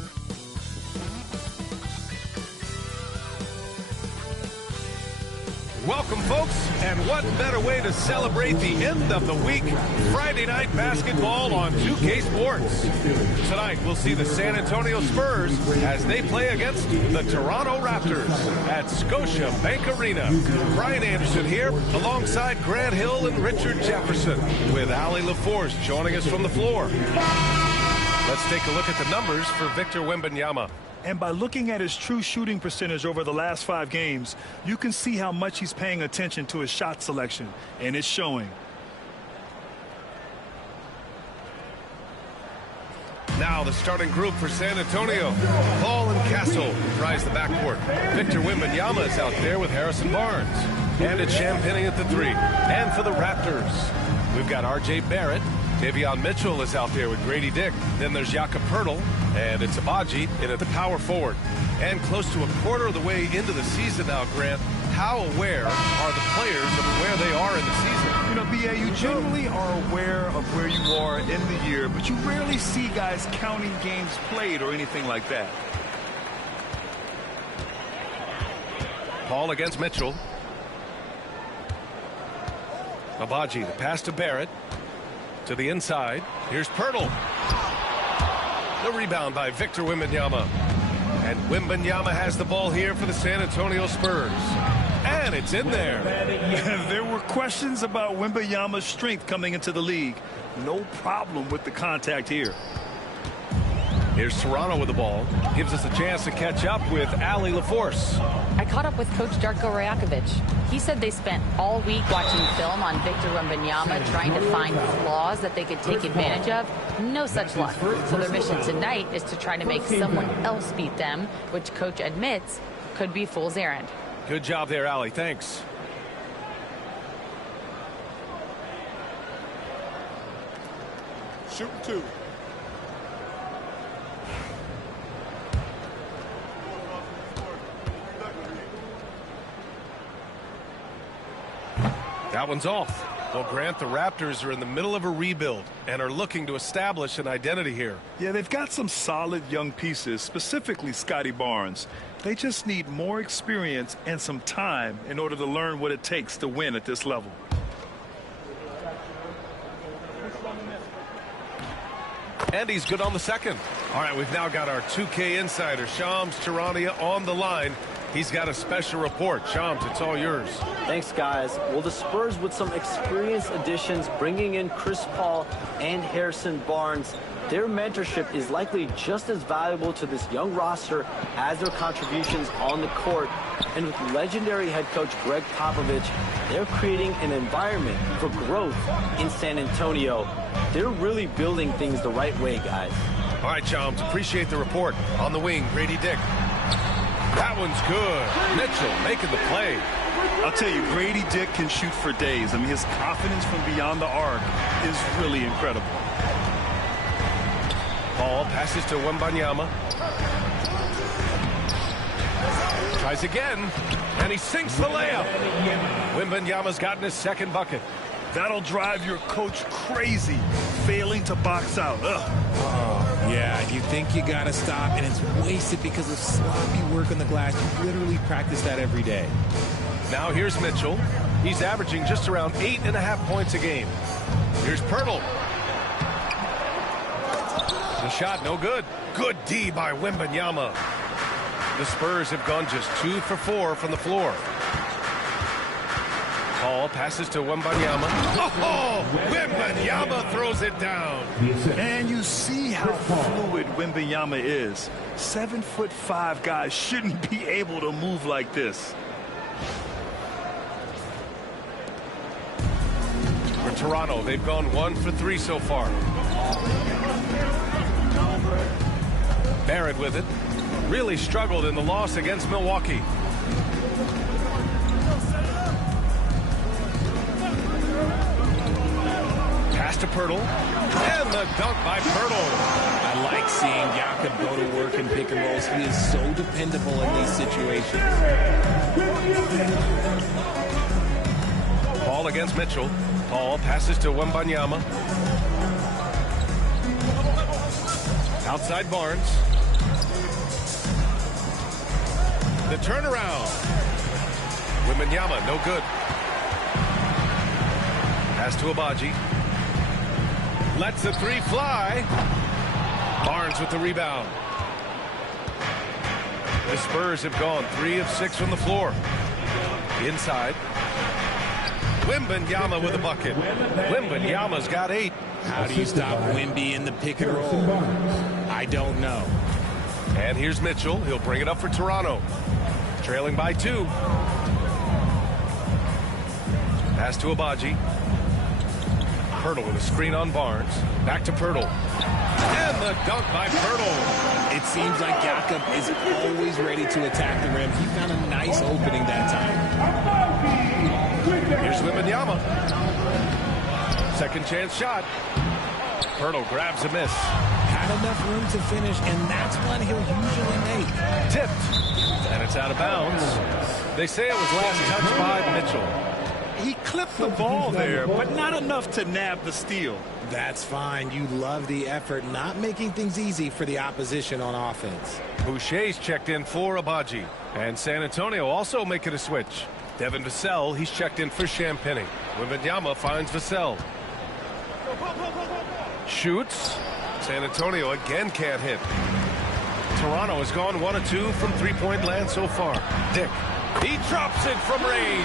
Welcome, folks, and what better way to celebrate the end of the week? Friday night basketball on 2K Sports. Tonight, we'll see the San Antonio Spurs as they play against the Toronto Raptors at Scotia Bank Arena. Brian Anderson here, alongside Grant Hill and Richard Jefferson, with Ali LaForce joining us from the floor. Let's take a look at the numbers for Victor Wembanyama. And by looking at his true shooting percentage over the last 5 games, you can see how much he's paying attention to his shot selection, and it's showing. Now the starting group for San Antonio. Paul and Castle comprise the backcourt. Victor Wembanyama is out there with Harrison Barnes. And it's Champagnie at the 3. And for the Raptors, we've got R.J. Barrett. Davion Mitchell is out there with Grady Dick. Then there's Jakob Poeltl, and it's Abaji in at the power forward. And close to a quarter of the way into the season now, Grant, how aware are the players of where they are in the season? You know, B.A., you generally are aware of where you are in the year, but you rarely see guys counting games played or anything like that. Paul against Mitchell. Abaji, the pass to Barrett. To the inside. Here's Poeltl. The rebound by Victor Wembanyama. And Wembanyama has the ball here for the San Antonio Spurs. And it's in there. There were questions about Wembanyama's strength coming into the league. No problem with the contact here. Here's Toronto with the ball. Gives us a chance to catch up with Ali LaForce. I caught up with Coach Darko Rajakovic. He said they spent all week watching film on Victor Wembanyama, trying to find flaws that they could take advantage of. No such luck. So their mission tonight is to try to make someone else beat them, which Coach admits could be fool's errand. Good job there, Ali. Thanks. Shoot 2. That one's off. Well, Grant, the Raptors are in the middle of a rebuild and are looking to establish an identity here. Yeah, they've got some solid young pieces, specifically Scotty Barnes. They just need more experience and some time in order to learn what it takes to win at this level. And he's good on the second. All right, we've now got our 2K insider, Shams Charania, on the line. He's got a special report. Shams, it's all yours. Thanks, guys. Well, the Spurs with some experienced additions, bringing in Chris Paul and Harrison Barnes, their mentorship is likely just as valuable to this young roster as their contributions on the court. And with legendary head coach Greg Popovich, they're creating an environment for growth in San Antonio. They're really building things the right way, guys. All right, Shams, appreciate the report. On the wing, Grady Dick. That one's good. Mitchell making the play. I'll tell you, Grady Dick can shoot for days. I mean, his confidence from beyond the arc is really incredible. Paul passes to Wembanyama. Tries again, and he sinks the layup. Wembanyama's gotten his second bucket. That'll drive your coach crazy, failing to box out. Yeah, you think you got to stop, and it's wasted because of sloppy work on the glass. You literally practice that every day. Now here's Mitchell. He's averaging just around 8.5 points a game. Here's Pirtle. The shot no good. Good D by Wembanyama. The Spurs have gone just 2 for 4 from the floor. Paul passes to Wembanyama. Oh, Wembanyama throws it down. And you see how fluid Wembanyama is. 7'5" guys shouldn't be able to move like this. For Toronto, they've gone 1 for 3 so far. Barrett with it. Really struggled in the loss against Milwaukee. Pass to Pirtle. And the dunk by Pirtle. I like seeing Jakob go to work in pick and rolls. He is so dependable in these situations. Ball against Mitchell. Paul passes to Wembanyama. Outside Barnes. The turnaround. Wembanyama, no good. Pass to Abaji. Lets the three fly. Barnes with the rebound. The Spurs have gone 3 of 6 from the floor. Inside. Wembanyama with a bucket. Wembanyama's got 8. How do you stop Wemby in the pick and roll? I don't know. And here's Mitchell. He'll bring it up for Toronto. Trailing by 2. Pass to Abaji. Pirtle with a screen on Barnes. Back to Pirtle. And the dunk by Pirtle. It seems like Jakob is always ready to attack the rim. He found a nice opening that time. Here's Wembanyama. Second chance shot. Pirtle grabs a miss. Had enough room to finish, and that's one he'll usually make. Tipped. And it's out of bounds. They say it was last touched by Mitchell. He clipped the ball there, but not enough to nab the steal. That's fine. You love the effort, not making things easy for the opposition on offense. Boucher's checked in for Abaji. And San Antonio also making a switch. Devin Vassell, he's checked in for Champagny. Wembanyama finds Vassell. Shoots. San Antonio again can't hit. Toronto has gone 1 of 2 from three-point land so far. Dick. He drops it from range.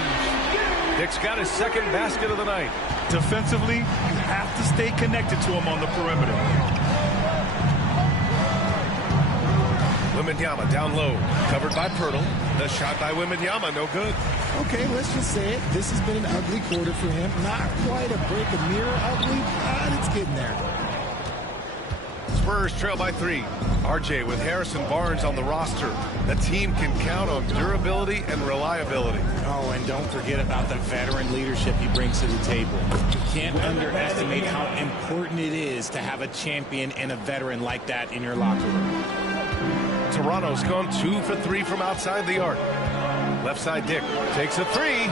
Dick's got his second basket of the night. Defensively, you have to stay connected to him on the perimeter. Wembanyama down low. Covered by Pirtle. The shot by Wembanyama, no good. Okay, let's just say it. This has been an ugly quarter for him. Not quite a break a mirror ugly, but it's getting there. Spurs trail by 3. RJ with Harrison Barnes on the roster. The team can count on durability and reliability. Oh, and don't forget about the veteran leadership he brings to the table. You can't underestimate how important it is to have a champion and a veteran like that in your locker room. Toronto's gone 2 for 3 from outside the arc. Left side Dick takes a 3.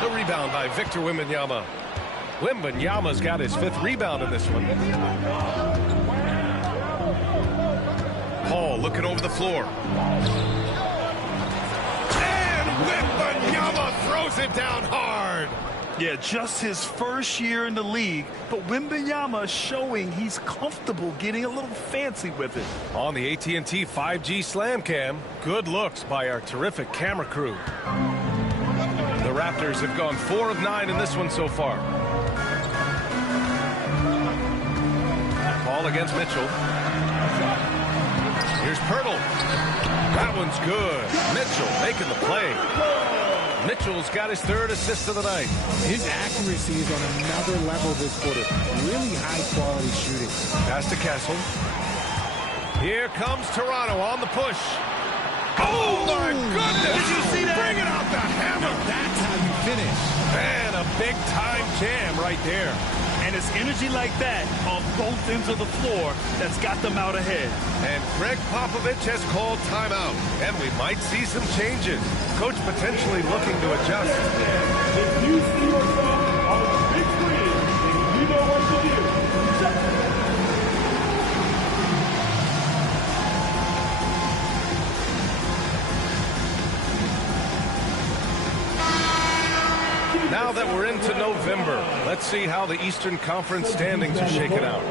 The rebound by Victor Wembanyama. Wembanyama's got his 5th rebound in this one. Paul looking over the floor. And Wembanyama throws it down hard. Yeah, just his first year in the league, but Wembanyama showing he's comfortable getting a little fancy with it. On the AT&T 5G Slam Cam, good looks by our terrific camera crew. The Raptors have gone 4 of 9 in this one so far. Ball against Mitchell. Here's Pirtle. That one's good. Mitchell making the play. Mitchell's got his 3rd assist of the night. His accuracy is on another level this quarter. Really high-quality shooting. Pass to Castle. Here comes Toronto on the push. Oh, my goodness! Did you see that? Bringing out the hammer. That's how you finish. And a big-time jam right there. And it's energy like that on both ends of the floor that's got them out ahead. And Greg Popovich has called timeout. And we might see some changes. Coach potentially looking to adjust. If you see yourself on the big screen, then you know what to do. Now that we're into November, let's see how the Eastern Conference standings are shaking out.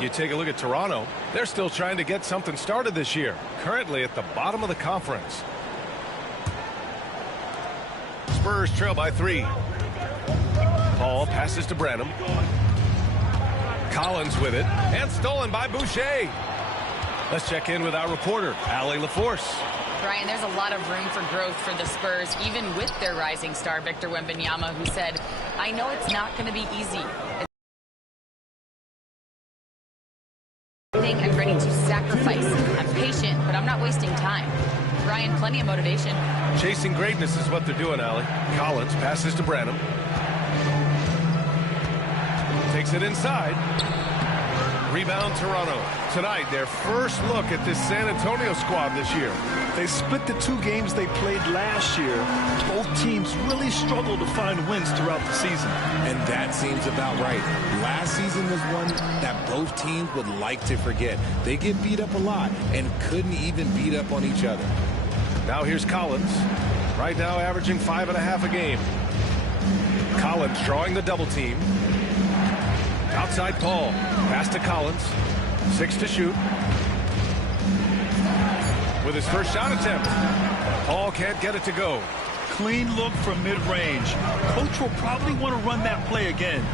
You take a look at Toronto, they're still trying to get something started this year, currently at the bottom of the conference. Spurs trail by 3. Paul passes to Branham. Collins with it, and stolen by Boucher. Let's check in with our reporter, Allie LaForce. Brian, there's a lot of room for growth for the Spurs, even with their rising star, Victor Wembanyama, who said, I know it's not going to be easy. I'm ready to sacrifice. I'm patient, but I'm not wasting time. Brian, plenty of motivation. Chasing greatness is what they're doing, Allie. Collins passes to Branham. Takes it inside. Rebound Toronto. Tonight, their first look at this San Antonio squad this year. They split the 2 games they played last year. Both teams really struggled to find wins throughout the season. And that seems about right. Last season was one that both teams would like to forget. They get beat up a lot and couldn't even beat up on each other. Now here's Collins. Right now averaging 5.5 a game. Collins drawing the double team. Outside Paul. Pass to Collins. 6 to shoot. With his first shot attempt. Paul can't get it to go. Clean look from mid-range. Coach will probably want to run that play again.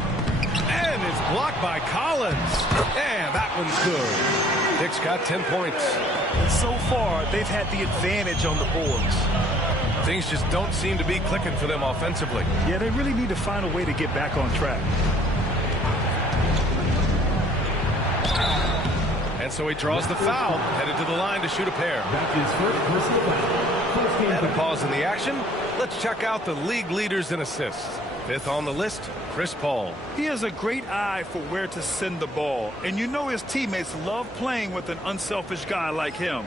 And it's blocked by Collins. And that one's good. Dick's got 10 points. And so far, they've had the advantage on the boards. Things just don't seem to be clicking for them offensively. Yeah, they really need to find a way to get back on track. And so he draws the foul, headed to the line to shoot a pair. And a pause in the action. Let's check out the league leaders in assists. 5th on the list, Chris Paul. He has a great eye for where to send the ball. And you know his teammates love playing with an unselfish guy like him.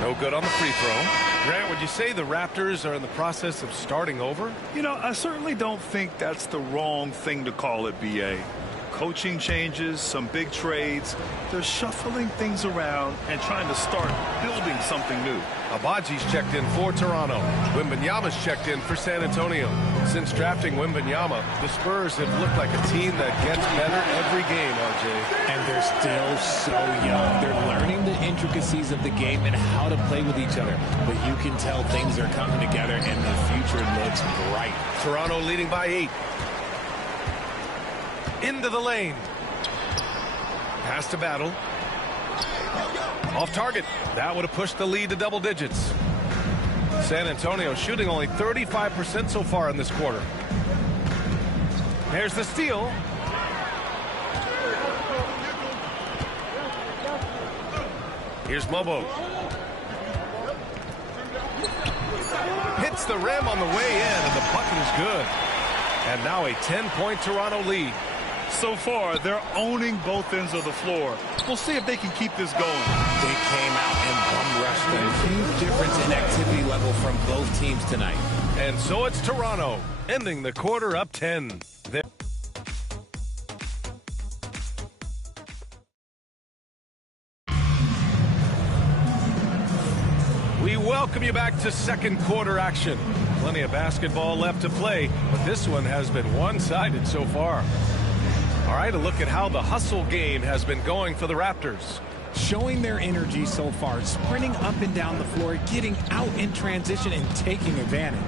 No good on the free throw. Grant, would you say the Raptors are in the process of starting over? You know, I certainly don't think that's the wrong thing to call it, B.A. Coaching changes, some big trades. They're shuffling things around and trying to start building something new. Abaji's checked in for Toronto. Wembanyama's checked in for San Antonio. Since drafting Wembanyama, the Spurs have looked like a team that gets better every game, RJ. And they're still so young. They're learning the intricacies of the game and how to play with each other. But you can tell things are coming together and the future looks bright. Toronto leading by 8. Into the lane. Pass to Battle. Off target. That would have pushed the lead to double digits. San Antonio shooting only 35% so far in this quarter. There's the steal. Here's Mobo. Hits the rim on the way in, and the bucket is good. And now a 10-point Toronto lead. So far, they're owning both ends of the floor. We'll see if they can keep this going. They came out and bum rushed them. Huge difference in activity level from both teams tonight. And so it's Toronto, ending the quarter up 10. welcome you back to second quarter action. Plenty of basketball left to play, but this one has been one-sided so far. All right, a look at how the hustle game has been going for the Raptors. Showing their energy so far, sprinting up and down the floor, getting out in transition and taking advantage.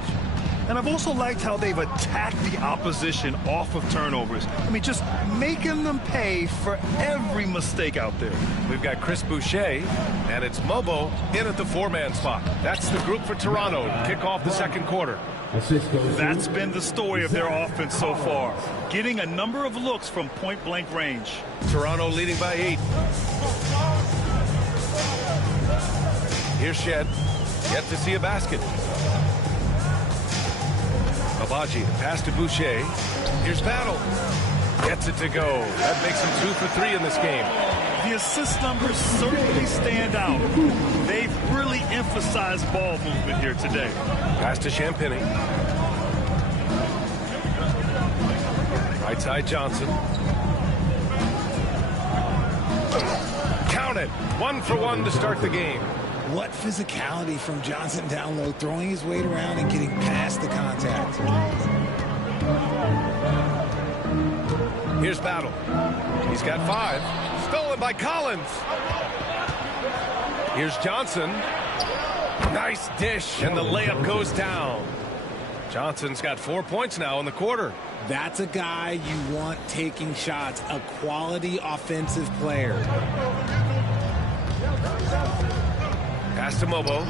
And I've also liked how they've attacked the opposition off of turnovers. I mean, just making them pay for every mistake out there. We've got Chris Boucher, and it's Mobo in at the four-man spot. That's the group for Toronto to kick off the second quarter. That's been the story of their offense so far, getting a number of looks from point-blank range. Toronto leading by 8. Here's Shed. Yet to see a basket. Abaji, pass to Boucher. Here's Battle. Gets it to go. That makes him 2 for 3 in this game. The assist numbers certainly stand out. They've really emphasized ball movement here today. Pass to Champagny. Right side Johnson. Count it. 1 for 1 to start the game. What physicality from Johnson down low, throwing his weight around and getting past the contact. Here's Battle. He's got 5. Stolen by Collins. Here's Johnson. Nice dish, and the layup goes down. Johnson's got 4 points now in the quarter. That's a guy you want taking shots, a quality offensive player. Pass to Mobo.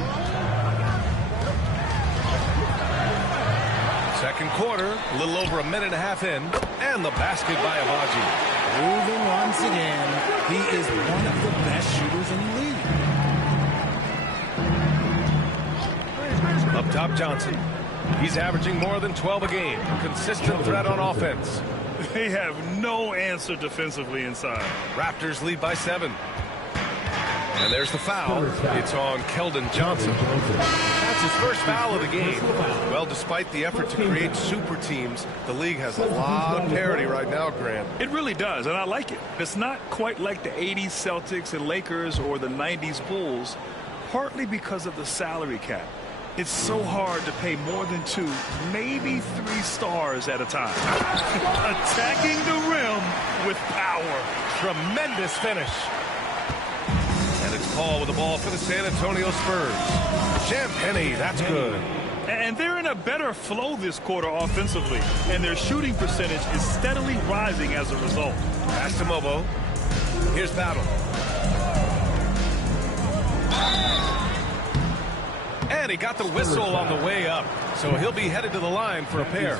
Second quarter, a little over a minute and a half in, and the basket by Abaji. Moving once again, he is one of the best shooters in the league. Up top, Johnson. He's averaging more than 12 a game. Consistent threat on offense. They have no answer defensively inside. Raptors lead by 7. And there's the foul. It's on Keldon Johnson. That's his first foul of the game. Well, despite the effort to create super teams, the league has a lot of parity right now, Grant. It really does, and I like it. It's not quite like the 80s Celtics and Lakers or the 90s Bulls, partly because of the salary cap. It's so hard to pay more than 2, maybe 3 stars at a time. Attacking the rim with power. Tremendous finish. And it's Paul with the ball for the San Antonio Spurs. Champagny, that's good. And they're in a better flow this quarter offensively, and their shooting percentage is steadily rising as a result. Pass to Mobo. Here's Battle. And he got the whistle on the way up, so he'll be headed to the line for a pair.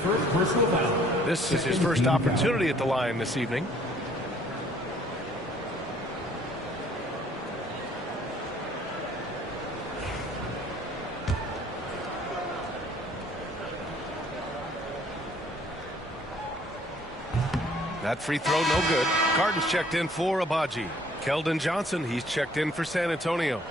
This is his first opportunity at the line this evening. That free throw, no good. Carton's checked in for Abaji. Keldon Johnson, he's checked in for San Antonio.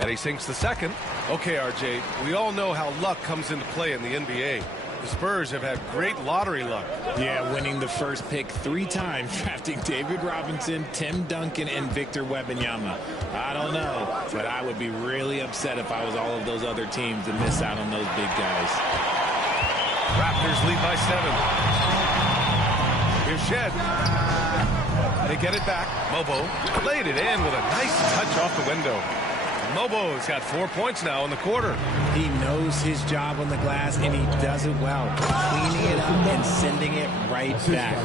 And he sinks the second. Okay, RJ, we all know how luck comes into play in the NBA. The Spurs have had great lottery luck. Yeah, winning the first pick 3 times, drafting David Robinson, Tim Duncan, and Victor Wembanyama. I don't know, but I would be really upset if I was all of those other teams and miss out on those big guys. Raptors lead by 7. Here's Shed. They get it back. Mobo laid it in with a nice touch off the window. Mobo's got 4 points now in the quarter. He knows his job on the glass, and he does it well, cleaning it up and sending it right back.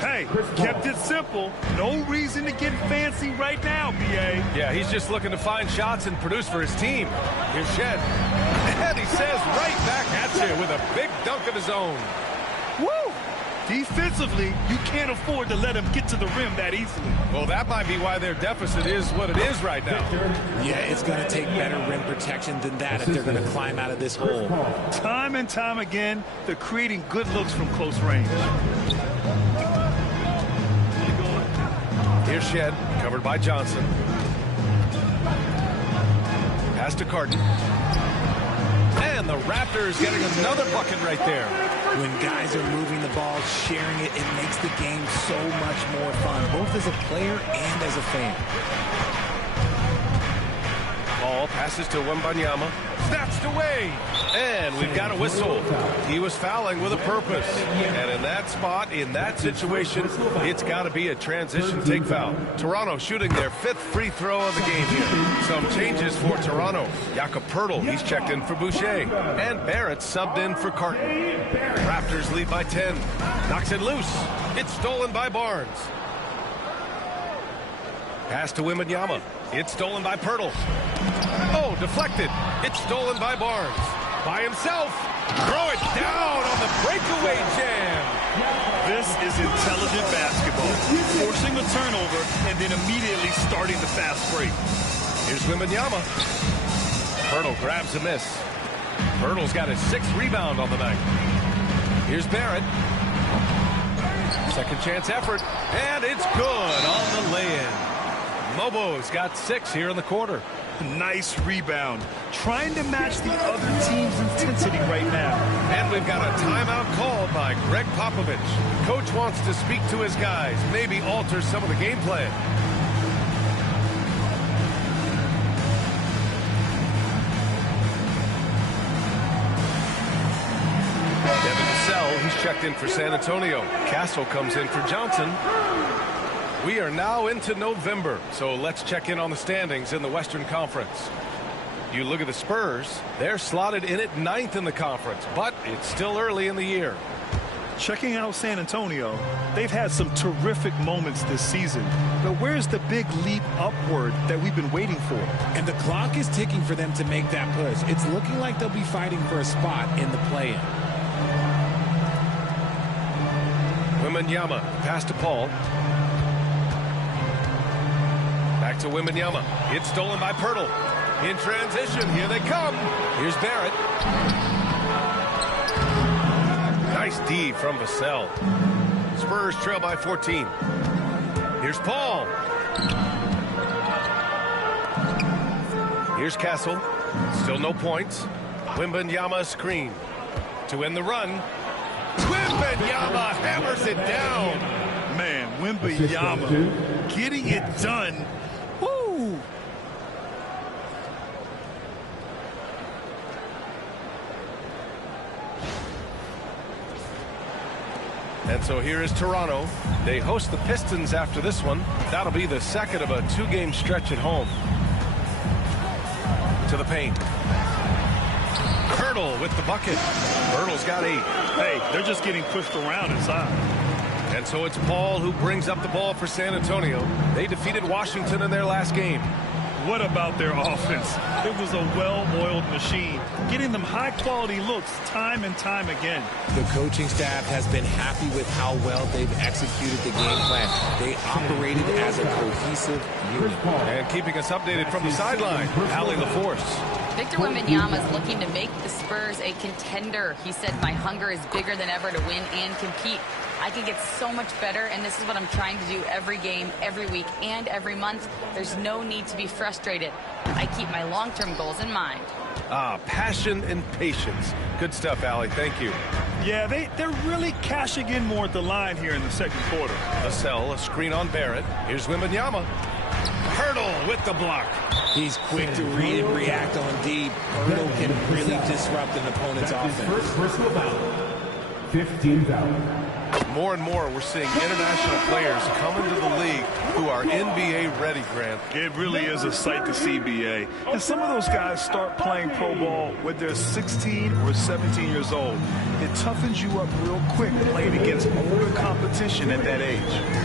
Hey, kept it simple. No reason to get fancy right now, B.A. Yeah, he's just looking to find shots and produce for his team. Here's Shed. And he says right back at you with a big dunk of his own. Woo! Defensively, you can't afford to let him get to the rim that easily. Well, that might be why their deficit is what it is right now. Yeah, it's going to take better rim protection than that if they're going to climb out of this hole. Time and time again, they're creating good looks from close range. Here's Shed, covered by Johnson. Pass to Carton. And the Raptors getting another bucket right there. When guys are moving the ball, sharing it, it makes the game so much more fun, both as a player and as a fan. Ball passes to Wembanyama. Snatched away. And we've got a whistle. He was fouling with a purpose. And in that spot, in that situation, it's got to be a transition take foul. Toronto shooting their 5th free throw of the game here. Some changes for Toronto. Jakob Poeltl, he's checked in for Boucher. And Barrett subbed in for Carton. Raptors lead by 10. Knocks it loose. It's stolen by Barnes. Pass to Wembanyama. It's stolen by Poeltl. Oh, deflected. It's stolen by Barnes. By himself. Throw it down on the breakaway jam. This is intelligent basketball. Forcing a turnover and then immediately starting the fast break. Here's Wembanyama. Poeltl grabs a miss. Poeltl's got his 6th rebound on the night. Here's Barrett. Second chance effort. And it's good on the lay-in. Mobo's got 6 here in the quarter. Nice rebound. Trying to match the other team's intensity right now. And we've got a timeout called by Greg Popovich. Coach wants to speak to his guys, maybe alter some of the game plan. Devin Vassell, he's checked in for San Antonio. Castle comes in for Johnson. We are now into November, so let's check in on the standings in the Western Conference. You look at the Spurs, they're slotted in at 9th in the conference, but it's still early in the year. Checking out San Antonio, they've had some terrific moments this season, but where's the big leap upward that we've been waiting for? And the clock is ticking for them to make that push. It's looking like they'll be fighting for a spot in the play-in. Wembanyama, pass to Paul. Back to Wembanyama. It's stolen by Poeltl. In transition, here they come. Here's Barrett. Nice D from Vassell. Spurs trail by 14. Here's Paul. Here's Castle. Still no points. Wembanyama screen. To end the run. Wembanyama hammers it down. Man, Wembanyama getting it done. Woo! And so here is Toronto. They host the Pistons after this one. That'll be the second of a 2-game stretch at home. To the paint. Poeltl with the bucket. Poeltl's got 8. Hey, they're just getting pushed around inside. And so it's Paul who brings up the ball for San Antonio. They defeated Washington in their last game. What about their offense? It was a well-oiled machine, getting them high-quality looks time and time again. The coaching staff has been happy with how well they've executed the game plan. They operated as a cohesive unit. And keeping us updated from the sideline, Allie LaForce. Victor Wembanyama is looking to make the Spurs a contender. He said, "My hunger is bigger than ever to win and compete. I can get so much better, and this is what I'm trying to do every game, every week, and every month. There's no need to be frustrated. I keep my long-term goals in mind." Passion and patience. Good stuff, Allie. Thank you. Yeah, they're really cashing in more at the line here in the second quarter. Vassell, a screen on Barrett. Here's Wembanyama. Poeltl with the block. He's quick to read and react on D. Poeltl can really disrupt an opponent's offense. Personal foul. 15 foul. More and more, we're seeing international players come into the league who are NBA ready, Grant. It really is a sight to see, BA. And some of those guys start playing pro ball when they're 16 or 17 years old. It toughens you up real quick playing against older competition at that age.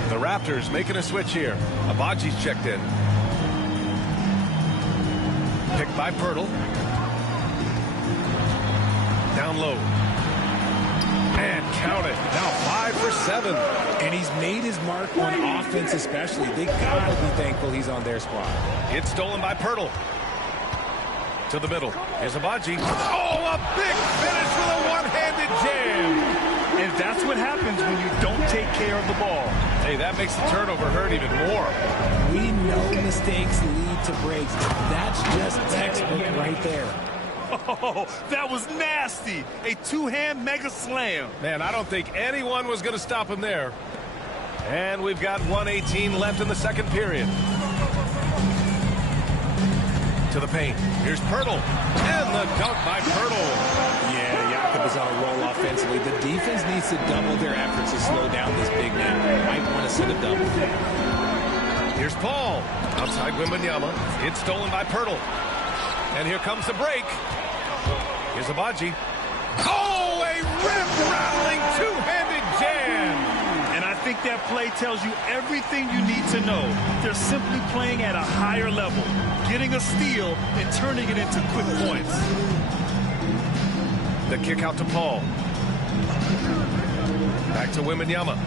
The Raptors making a switch here. Abaji's checked in. Picked by Poeltl. Down low. And count it. Now 5 for 7. And he's made his mark on offense especially. They gotta be thankful he's on their squad. It's stolen by Poeltl. To the middle. Here's Abaji. Oh, a big finish with a one-handed jam. And that's what happens when you don't take care of the ball. Hey, that makes the turnover hurt even more. We know mistakes lead to breaks. That's just textbook right there. Oh, that was nasty. A two-hand mega slam. Man, I don't think anyone was going to stop him there. And we've got 1:18 left in the second period. To the paint. Here's Pirtle. And the dunk by Pirtle. Yeah, Jakob is on a roll offensively. The defense needs to double their efforts to slow down this big man. Might want to set a double. Here's Paul. Outside Wembanyama. It's stolen by Pirtle. And here comes the break. Here's Abaji. Oh, a rip-rattling two-handed jam. And I think that play tells you everything you need to know. They're simply playing at a higher level, getting a steal and turning it into quick points. The kick out to Paul. Back to Wembanyama.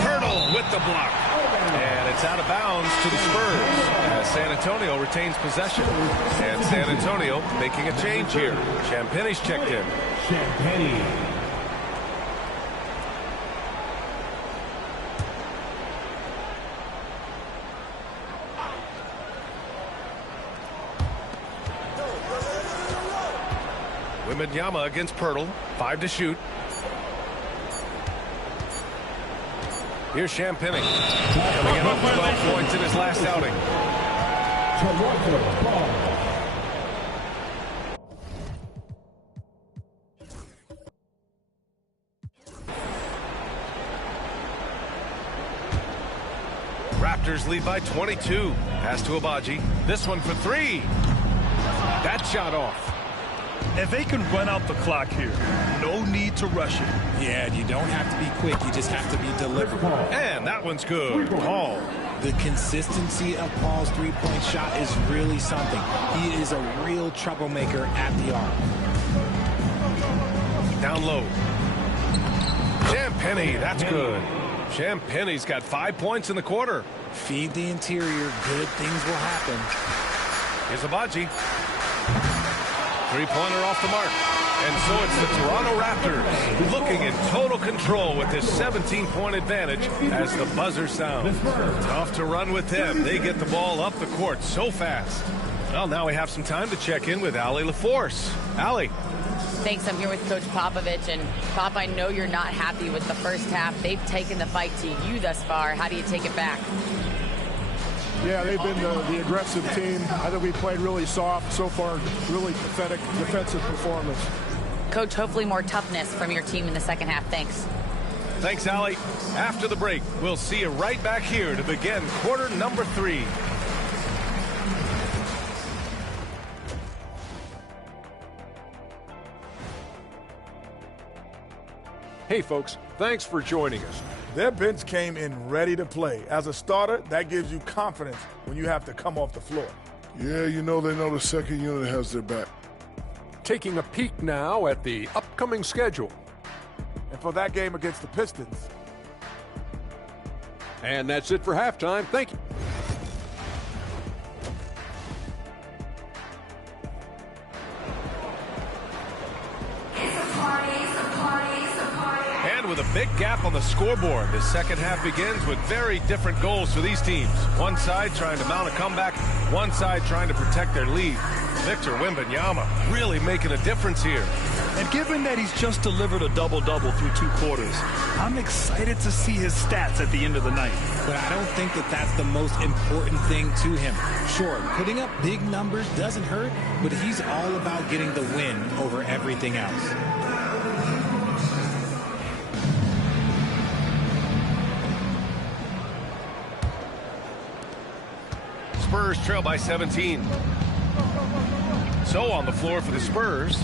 Pirtle with the block. And it's out of bounds to the Spurs as San Antonio retains possession. And San Antonio making a change here. Champagne's checked in. Champagne. Wembanyama against Pirtle. 5 to shoot. Here's Champagne. Coming in with 12 points in his last outing. Raptors lead by 22. Pass to Abaji. This one for 3. That shot off. If they can run out the clock here, no need to rush it. Yeah, you don't have to be quick. You just have to be deliberate. And that one's good. Paul. The consistency of Paul's three-point shot is really something. He is a real troublemaker at the arc. Down low. Champagne, that's good. Champagne's got 5 points in the quarter. Feed the interior. Good things will happen. Here's Abaji. Three-pointer off the mark. And so it's the Toronto Raptors looking in total control with this 17-point advantage as the buzzer sounds. Tough to run with them. They get the ball up the court so fast. Well, now we have some time to check in with Allie LaForce. Allie. Thanks. I'm here with Coach Popovich. And, Pop, I know you're not happy with the first half. They've taken the fight to you thus far. How do you take it back? Yeah, they've been the aggressive team. I think we played really soft so far. Really pathetic defensive performance. Coach, hopefully more toughness from your team in the second half. Thanks. Thanks, Allie. After the break, we'll see you right back here to begin quarter number 3. Hey, folks, thanks for joining us. Their bench came in ready to play. As a starter, that gives you confidence when you have to come off the floor. Yeah, you know they know the second unit has their back. Taking a peek now at the upcoming schedule. And for that game against the Pistons. And that's it for halftime. Thank you. And with a big gap on the scoreboard, the second half begins with very different goals for these teams. One side trying to mount a comeback, one side trying to protect their lead. Victor Wembanyama really making a difference here. And given that he's just delivered a double-double through 2 quarters, I'm excited to see his stats at the end of the night. But I don't think that that's the most important thing to him. Sure, putting up big numbers doesn't hurt, but he's all about getting the win over everything else. Spurs trail by 17. So on the floor for the Spurs,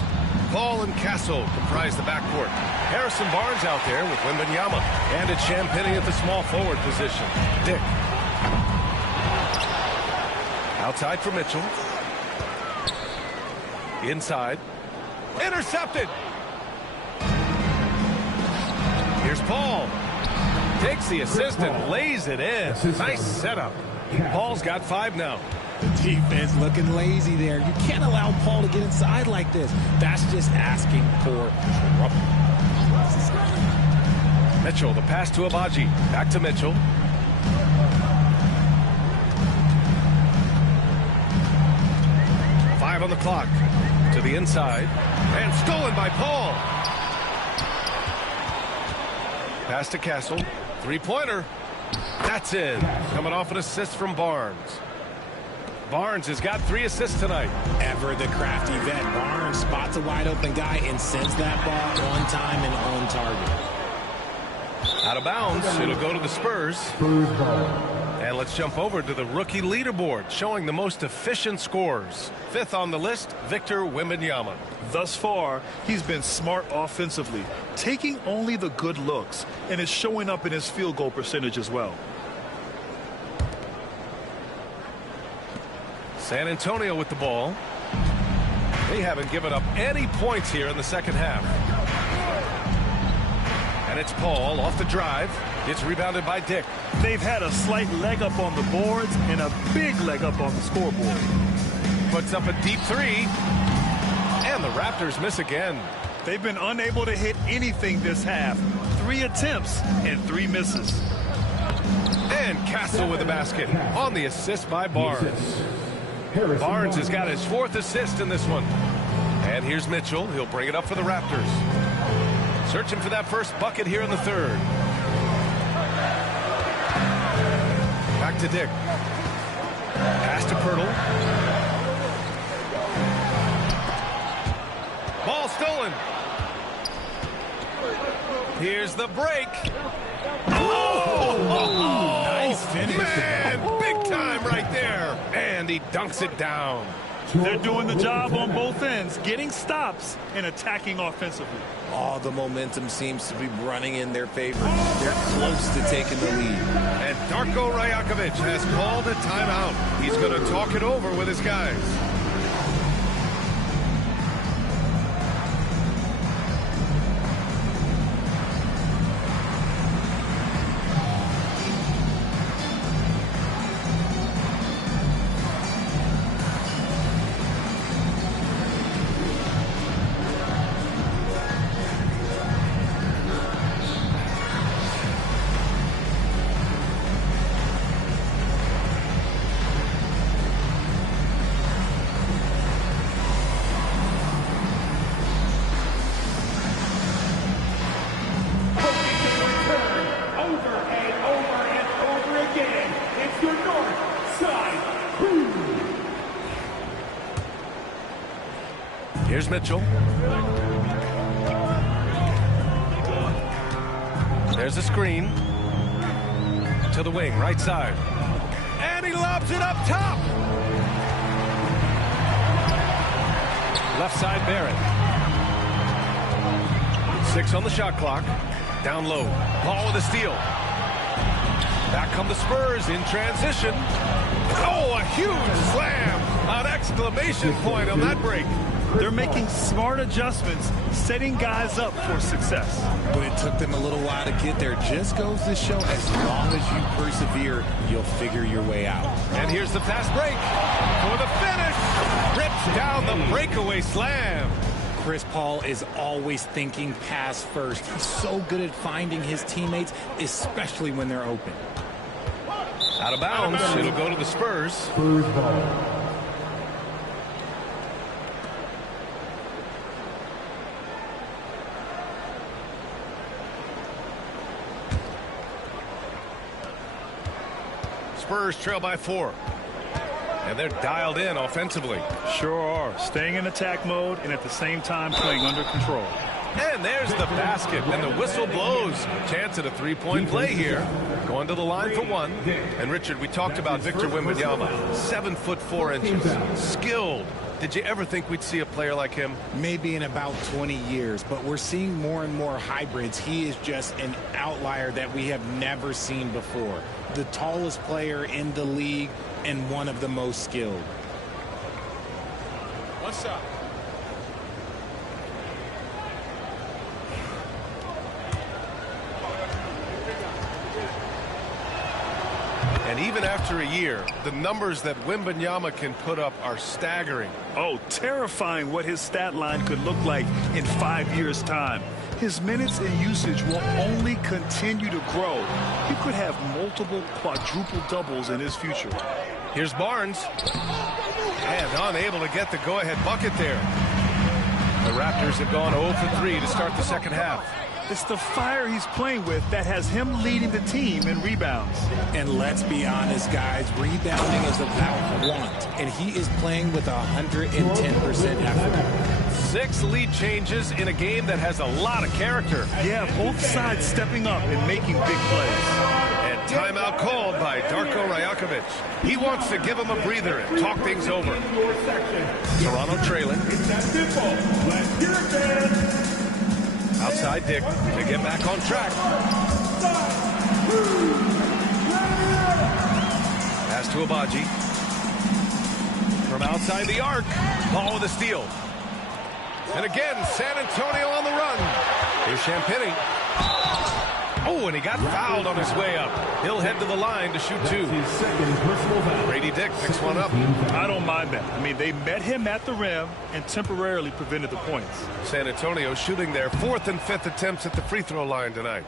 Paul and Castle comprise the backcourt. Harrison Barnes out there with Wembanyama. And it's Champagne at the small forward position. Dick. Outside for Mitchell. Inside. Intercepted. Here's Paul. Takes the assist and lays it in. Nice setup. Paul's got 5 now. Defense looking lazy there. You can't allow Paul to get inside like this. That's just asking for trouble. Mitchell, the pass to Abaji. Back to Mitchell. Five on the clock. To the inside. And stolen by Paul. Pass to Castle. Three-pointer. That's in. Coming off an assist from Barnes. Barnes has got 3 assists tonight. Ever the crafty vet, Barnes spots a wide open guy and sends that ball on time and on target. Out of bounds. It'll go to the Spurs. And let's jump over to the rookie leaderboard, showing the most efficient scorers. 5th on the list, Victor Wembanyama. Thus far, he's been smart offensively, taking only the good looks, and is showing up in his field goal percentage as well. San Antonio with the ball. They haven't given up any points here in the second half. And it's Paul off the drive. It's rebounded by Dick. They've had a slight leg up on the boards and a big leg up on the scoreboard. Puts up a deep 3. And the Raptors miss again. They've been unable to hit anything this half. 3 attempts and 3 misses. And Castle with the basket on the assist by Barnes. Barnes has got his 4th assist in this one. And here's Mitchell. He'll bring it up for the Raptors. Searching for that first bucket here in the 3rd. Back to Dick. Pass to Pirtle. Ball stolen. Here's the break. Oh! Nice finish. Man, big time right there. And he dunks it down. They're doing the job on both ends, getting stops and attacking offensively. All the momentum seems to be running in their favor. They're close to taking the lead. And Darko Rajakovic has called a timeout. He's going to talk it over with his guys. Here's Mitchell. There's a screen. To the wing, right side. And he lobs it up top. Left side, Barrett. 6 on the shot clock. Down low. Paul with a steal. Back come the Spurs in transition. Oh, a huge slam. An exclamation point on that break. They're making smart adjustments, setting guys up for success. But it took them a little while to get there. Just goes to show, as long as you persevere, you'll figure your way out. And here's the fast break for the finish. Rips down the breakaway slam. Chris Paul is always thinking pass first. He's so good at finding his teammates, especially when they're open. Out of bounds. It'll go to the Spurs. Spurs ball. Spurs trail by 4. And they're dialed in offensively. Sure are. Staying in attack mode and at the same time playing under control. And there's the basket, and the whistle blows. Chance at a three-point play here. Going to the line for 1. And Richard, we talked about Victor Wembanyama. 7'4". Skilled. Did you ever think we'd see a player like him? Maybe in about 20 years, but we're seeing more and more hybrids. He is just an outlier that we have never seen before. The tallest player in the league and one of the most skilled. What's up? And even after a year, the numbers that Wembanyama can put up are staggering. Oh, terrifying what his stat line could look like in 5 years' time. His minutes and usage will only continue to grow. He could have multiple quadruple doubles in his future. Here's Barnes. And unable to get the go-ahead bucket there. The Raptors have gone 0 for 3 to start the second half. It's the fire he's playing with that has him leading the team in rebounds. And let's be honest, guys, rebounding is about want, and he is playing with 110% effort. 6 lead changes in a game that has a lot of character. Yeah, both sides stepping up and making big plays. And timeout called by Darko Rajakovic. He wants to give him a breather and talk things over. Toronto trailing. Outside Dick to get back on track. Pass to Abaji. From outside the arc. Ball with a steal. And again, San Antonio on the run. Here's Champagnie. Oh, and he got fouled on his way up. He'll head to the line to shoot 2. Brady Dick picks one up. I don't mind that. I mean, they met him at the rim and temporarily prevented the points. San Antonio shooting their 4th and 5th attempts at the free throw line tonight.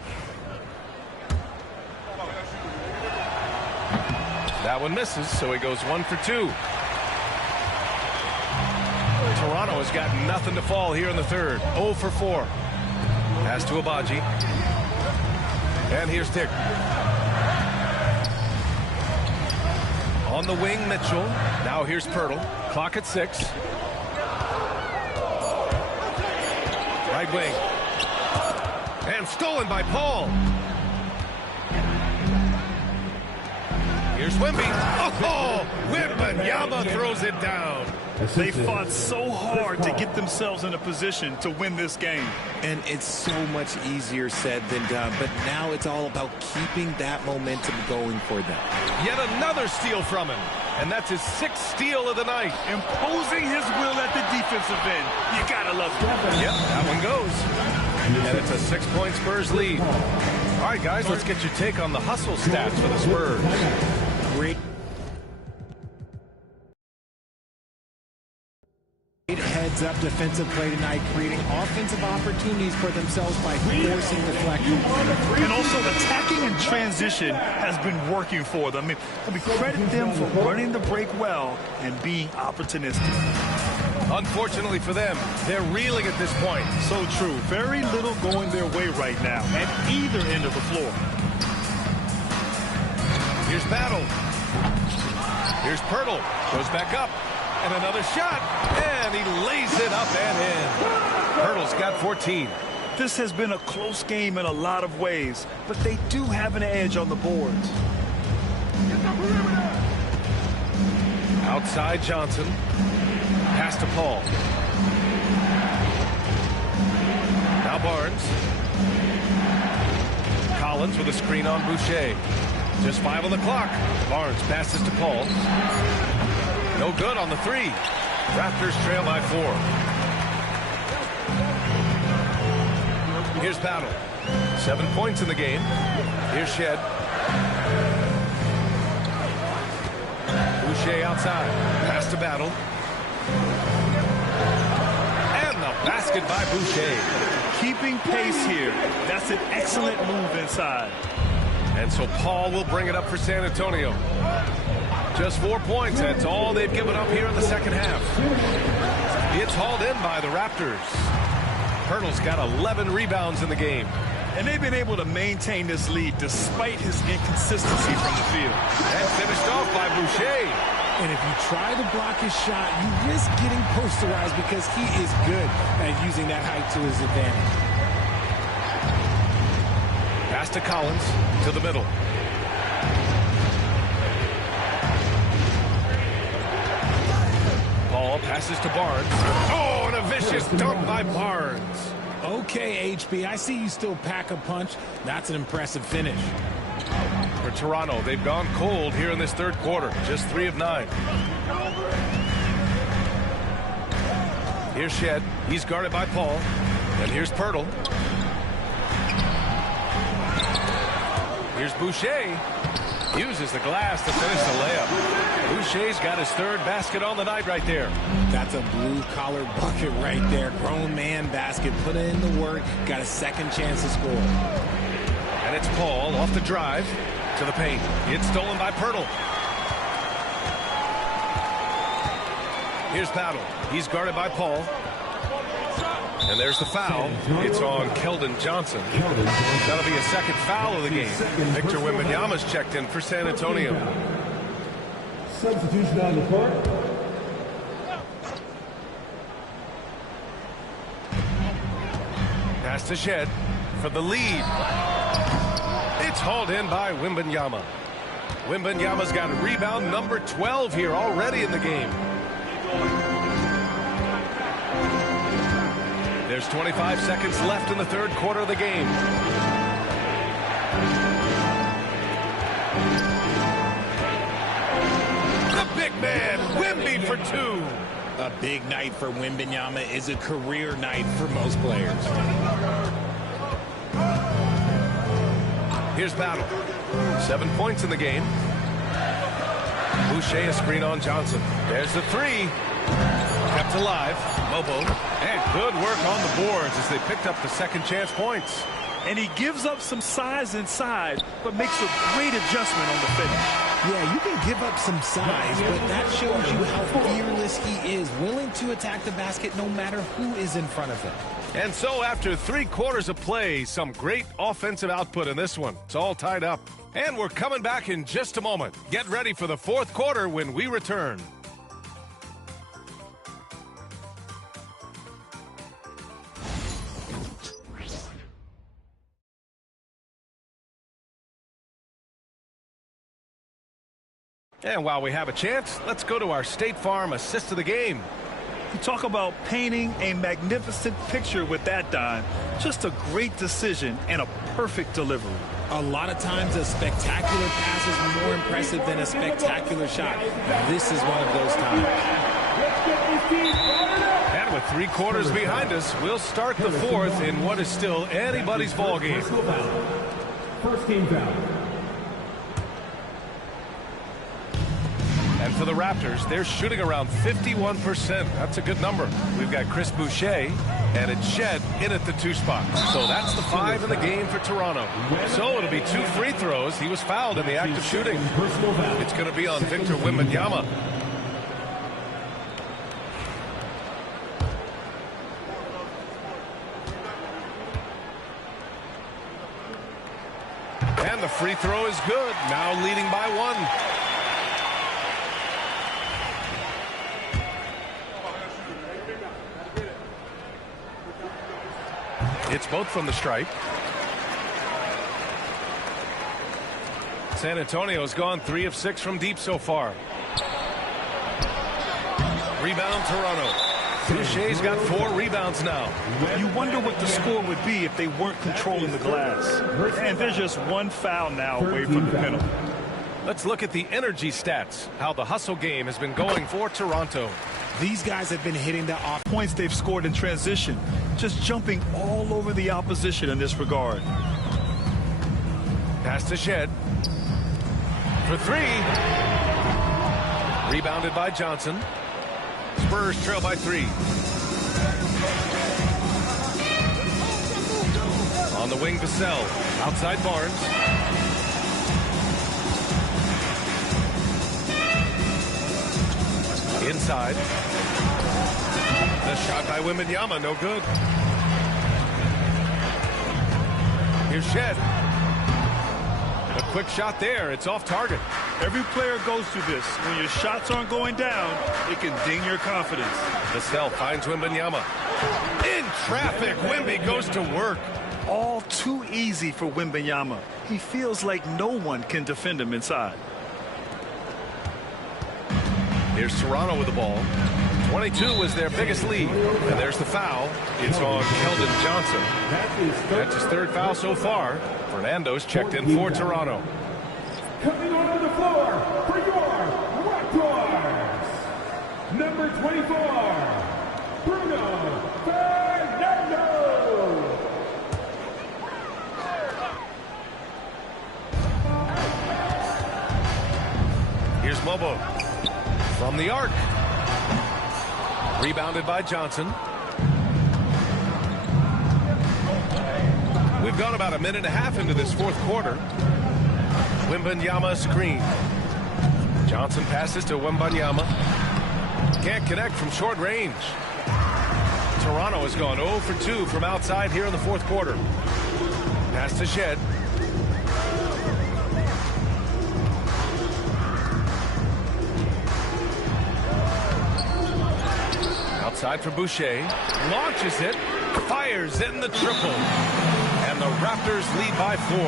That one misses, so he goes 1 for 2. Toronto has got nothing to fall here in the third. 0 for 4. Pass to Abaji. And here's Dick. On the wing, Mitchell. Now here's Pirtle. Clock at 6. Right wing. And stolen by Paul. Here's Wemby. Oh, Wembanyama throws it down. They fought so hard to get themselves in a position to win this game. And it's so much easier said than done, but now it's all about keeping that momentum going for them. Yet another steal from him, and that's his 6th steal of the night. Imposing his will at the defensive end. You gotta love it. Yep, that one goes. And it's a 6-point Spurs lead. All right, guys, let's get your take on the hustle stats for the Spurs. Great heads-up defensive play tonight, creating offensive opportunities for themselves by forcing deflection. And also attacking in transition has been working for them. I mean, credit them for running the break well and being opportunistic. Unfortunately for them, they're reeling at this point. So true. Very little going their way right now at either end of the floor. Here's Battle. Here's Pirtle. Goes back up. And another shot. And he lays it up and in. Pirtle's got 14. This has been a close game in a lot of ways, but they do have an edge on the boards. Outside Johnson. Pass to Paul. Now Barnes. Collins with a screen on Boucher. Just 5 on the clock. Barnes passes to Paul. No good on the 3. Raptors trail by 4. Here's Battle. 7 points in the game. Here's Shed. Boucher outside. Pass to Battle. And the basket by Boucher. Keeping pace here. That's an excellent move inside. And so Paul will bring it up for San Antonio. Just 4 points. That's all they've given up here in the second half. It's hauled in by the Raptors. Pirtle's got 11 rebounds in the game. And they've been able to maintain this lead despite his inconsistency from the field. And finished off by Boucher. And if you try to block his shot, you risk getting posterized because he is good at using that height to his advantage. Pass to Collins to the middle. Paul passes to Barnes. Oh, and a vicious dunk by Barnes. Okay, HB, I see you still pack a punch. That's an impressive finish. For Toronto, they've gone cold here in this third quarter. Just 3 of 9. Here's Shed. He's guarded by Paul. And here's Pirtle. Here's Boucher. Uses the glass to finish the layup. Boucher's got his 3rd basket on the night right there. That's a blue-collar bucket right there. Grown man basket. Put in the work. Got a second chance to score. And it's Paul off the drive to the paint. It's stolen by Pirtle. Here's Battle. He's guarded by Paul. And there's the foul. It's on Keldon Johnson. That'll be a second foul of the game. Victor Wembanyama's checked in for San Antonio. Substitution on the court. Pass to Shed for the lead. It's hauled in by Wembanyama. Wembanyama's got a rebound number 12 here already in the game. There's 25 seconds left in the third quarter of the game. The big man, Wemby for two. A big night for Wembanyama is a career night for most players. Here's Battle. 7 points in the game. Boucher a screen on Johnson. There's the three. Kept alive. Mobo. And good work on the boards as they picked up the second chance points. And he gives up some size inside, but makes a great adjustment on the finish. Yeah, you can give up some size, but that shows you how fearless he is, willing to attack the basket no matter who is in front of him. And so after 3 quarters of play, some great offensive output in this one. It's all tied up. And we're coming back in just a moment. Get ready for the fourth quarter when we return. And while we have a chance, let's go to our State Farm assist of the game. You talk about painting a magnificent picture with that dime. Just a great decision and a perfect delivery. A lot of times a spectacular pass is more impressive than a spectacular shot. This is one of those times. And with 3 quarters behind us, we'll start the fourth in what is still anybody's ball game. First team foul. And for the Raptors, they're shooting around 51%. That's a good number. We've got Chris Boucher, and it's Shed in at the 2 spot. So that's the 5 in the game for Toronto. So it'll be 2 free throws. He was fouled in the act of shooting. It's going to be on Victor Wembanyama. And the free throw is good. Now leading by 1. It's both from the stripe. San Antonio's gone 3 of 6 from deep so far. Rebound Toronto. Boucher's got 4 rebounds now. You wonder what the score would be if they weren't controlling the glass. And there's just 1 foul now away from the penalty. Let's look at the energy stats, how the hustle game has been going for Toronto. These guys have been hitting the off points they've scored in transition, just jumping all over the opposition in this regard. Pass to Shed. For 3. Rebounded by Johnson. Spurs trail by 3. On the wing, Vassell. Outside Barnes. Inside. The shot by Wembanyama, no good. Here's Shed. A quick shot there. It's off target. Every player goes through this. When your shots aren't going down, it can ding your confidence. Vassell finds Wembanyama. In traffic, Wemby goes to work. All too easy for Wembanyama. He feels like no one can defend him inside. Here's Toronto with the ball. 22 was their biggest lead. And there's the foul. It's on Keldon Johnson. That's his 3rd foul so far. Fernando's checked in for Toronto. Coming onto the floor for your Raptors, number 24, Bruno Fernando. Here's Mobo. From the arc. Rebounded by Johnson. We've gone about 1.5 minutes into this fourth quarter. Wembanyama screen. Johnson passes to Wembanyama. can't connect from short range. Toronto has gone 0 for 2 from outside here in the fourth quarter. Pass to Shed. Outside for Boucher. Launches it. Fires in the triple. And the Raptors lead by 4.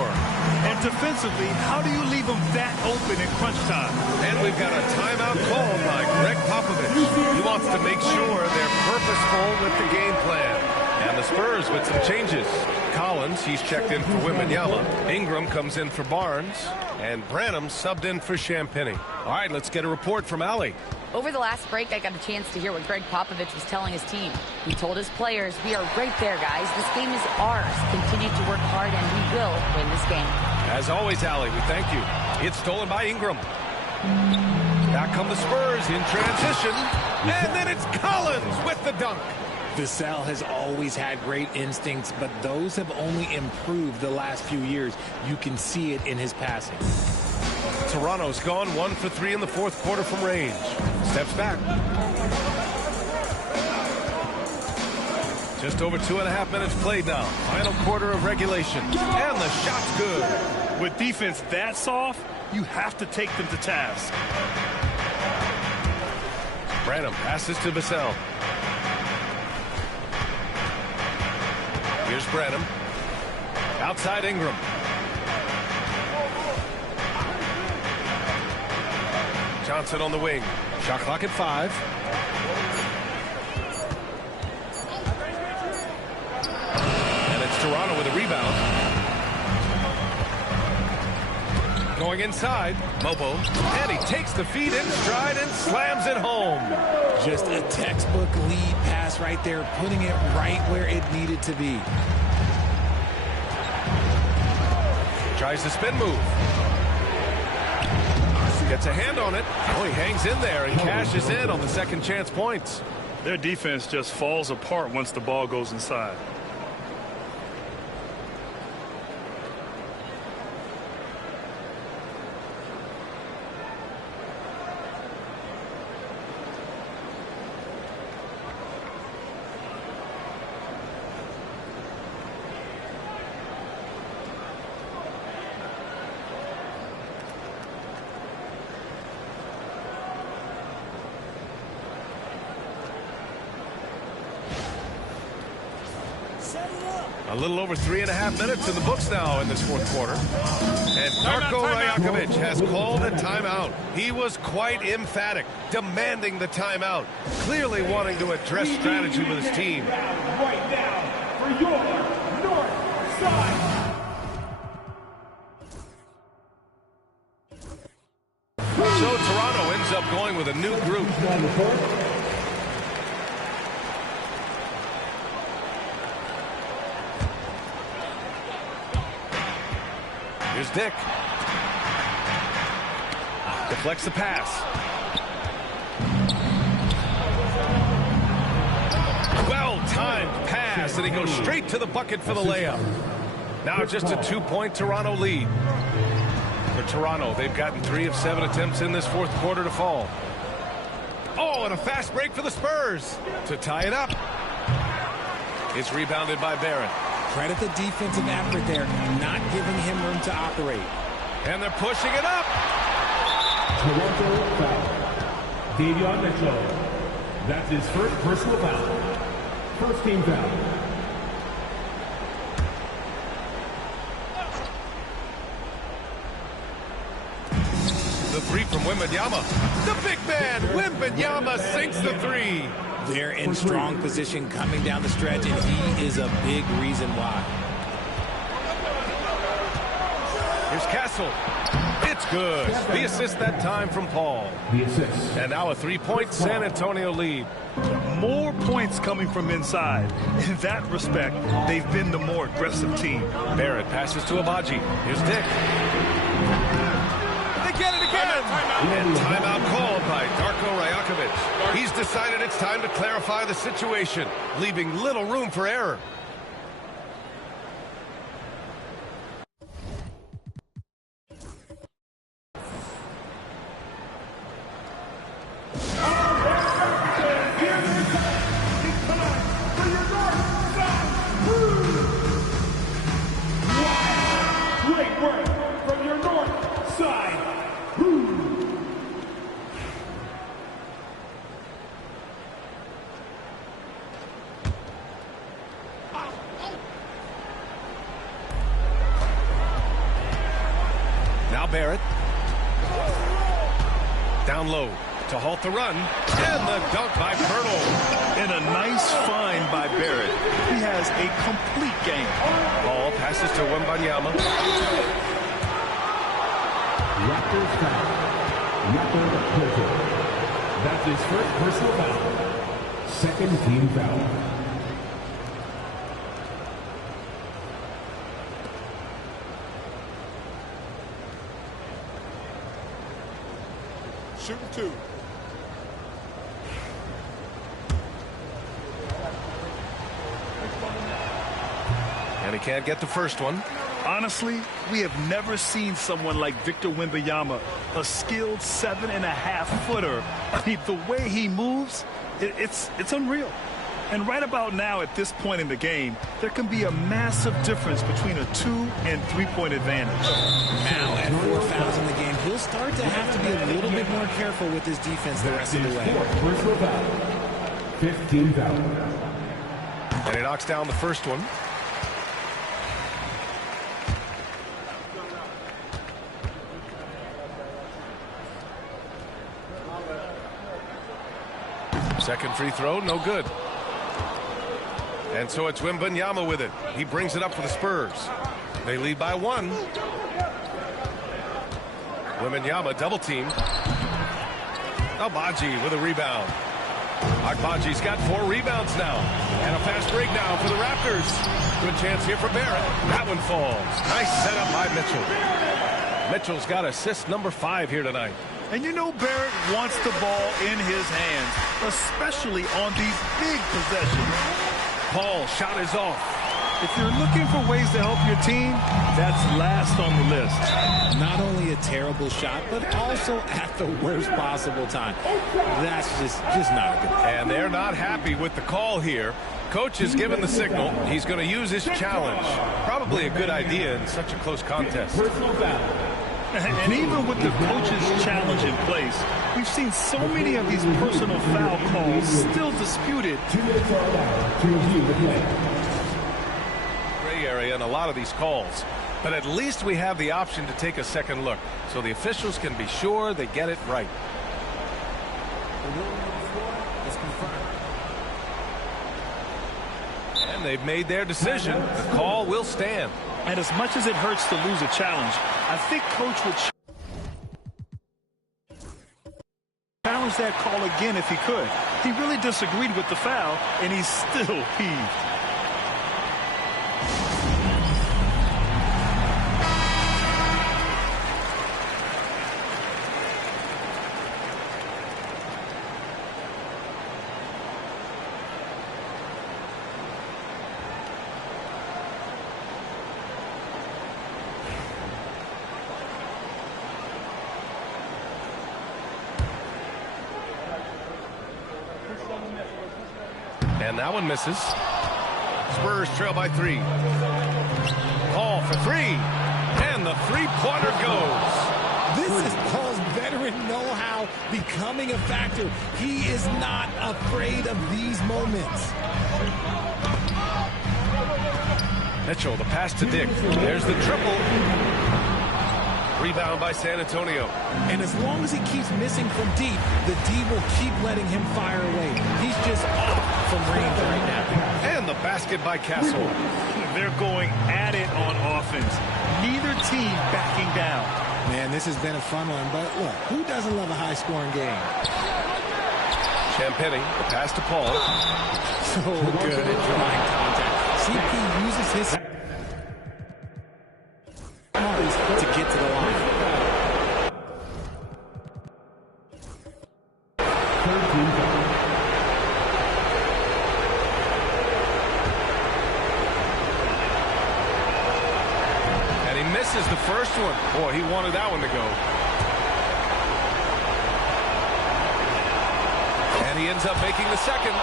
And defensively, how do you leave them that open in crunch time? And we've got a timeout called by Greg Popovich. He wants to make sure they're purposeful with the game plan. And the Spurs with some changes. Collins, he's checked in for Wembanyama. Ingram comes in for Barnes. And Branham subbed in for Champagnie. All right, let's get a report from Allie. Over the last break, I got a chance to hear what Greg Popovich was telling his team. He told his players, we are right there, guys. This game is ours. Continue to work hard, and we will win this game. As always, Allie, we thank you. It's stolen by Ingram. Back come the Spurs in transition. And then it's Collins with the dunk. Vassell has always had great instincts, but those have only improved the last few years. You can see it in his passing. Toronto's gone 1 for 3 in the fourth quarter from range. Steps back. Just over 2.5 minutes played now. Final quarter of regulation. And the shot's good. With defense that soft, you have to take them to task. Branham passes to Vassell. Here's Branham. Outside Ingram. Johnson on the wing. Shot clock at 5. And it's Toronto with a rebound. Going inside. Mobo. And he takes the feed in stride and slams it home. Just a textbook lead pass right there, putting it right where it needed to be. Tries the spin move. Gets a hand on it. Oh, he hangs in there and cashes in on the second chance points. Their defense just falls apart once the ball goes inside. A little over 3.5 minutes in the books now in this fourth quarter. And Darko Rajakovic has called a timeout. He was quite emphatic, demanding the timeout, clearly wanting to address strategy with his team. Right now for your north side. So Toronto ends up going with a new group. Here's Dick. Deflects the pass. Well-timed pass, and he goes straight to the bucket for the layup. Now just a 2-point Toronto lead. For Toronto, they've gotten 3 of 7 attempts in this fourth quarter to fall. Oh, and a fast break for the Spurs to tie it up. It's rebounded by Barrett. Credit the defensive effort there, not giving him room to operate. And they're pushing it up. Toronto foul. Davion Mitchell. That's his first personal foul. First team foul. The three from Wembanyama. The big man, Wembanyama, sinks the three. They're in strong position coming down the stretch, and he is a big reason why. Here's Castle. It's good. The assist that time from Paul. The assist. And now a 3-point San Antonio lead. More points coming from inside. In that respect, they've been the more aggressive team. Barrett passes to Abaji. Here's Dick. They get it again. And timeout called by Darko Rajakovic. He's decided it's time to clarify the situation, leaving little room for error. Barrett. Down low to halt the run. And the dunk by Pirtle. And a nice find by Barrett. He has a complete game. Ball passes to Wembanyama. Raptors foul. Raptor Pirtle. That's his first personal foul. Second team foul. Shooting 2. And he can't get the first one. Honestly, we have never seen someone like Victor Wembanyama, a skilled 7.5-footer. I mean, the way he moves, it's unreal. And right about now, at this point in the game, there can be a massive difference between a 2- and 3-point advantage. Now, at 4 fouls in the game, he'll start to have to be a little bit more careful with his defense the rest of the way. Personal foul. 15 foul. And he knocks down the first one. Second free throw, no good. And so it's Wembanyama with it. He brings it up for the Spurs. They lead by 1. Wembanyama double team. Agbaji with a rebound. Agbaji's got 4 rebounds now. And a fast break now for the Raptors. Good chance here for Barrett. That one falls. Nice setup by Mitchell. Mitchell's got assist number 5 here tonight. And you know Barrett wants the ball in his hands, especially on these big possessions. Paul shot is off. If you're looking for ways to help your team, that's last on the list. Not only a terrible shot, but also at the worst possible time. That's just not a good thing. And they're not happy with the call here. Coach has given the signal. He's going to use his challenge. Probably a good idea in such a close contest. And even with the coach's challenge in place, we've seen so many of these personal foul calls still disputed. Gray area in a lot of these calls. But at least we have the option to take a second look, so the officials can be sure they get it right. And they've made their decision. The call will stand. And as much as it hurts to lose a challenge, I think Coach would challenge that call again if he could. He really disagreed with the foul, and he's still peeved. And that one misses. Spurs trail by 3. Paul for 3. And the three-pointer goes. This is Paul's veteran know-how becoming a factor. He is not afraid of these moments. Mitchell, the pass to Dick. There's the triple. Rebound by San Antonio. And as long as he keeps missing from deep, the D will keep letting him fire away. He's just off from range right now. And the basket by Castle. They're going at it on offense. Neither team backing down. Man, this has been a fun one, but look, who doesn't love a high-scoring game? Champagny, the pass to Paul. So good at drawing contact. CP uses his to get to the line. And he misses the first one. Boy, he wanted that one to go. And he ends up making the second.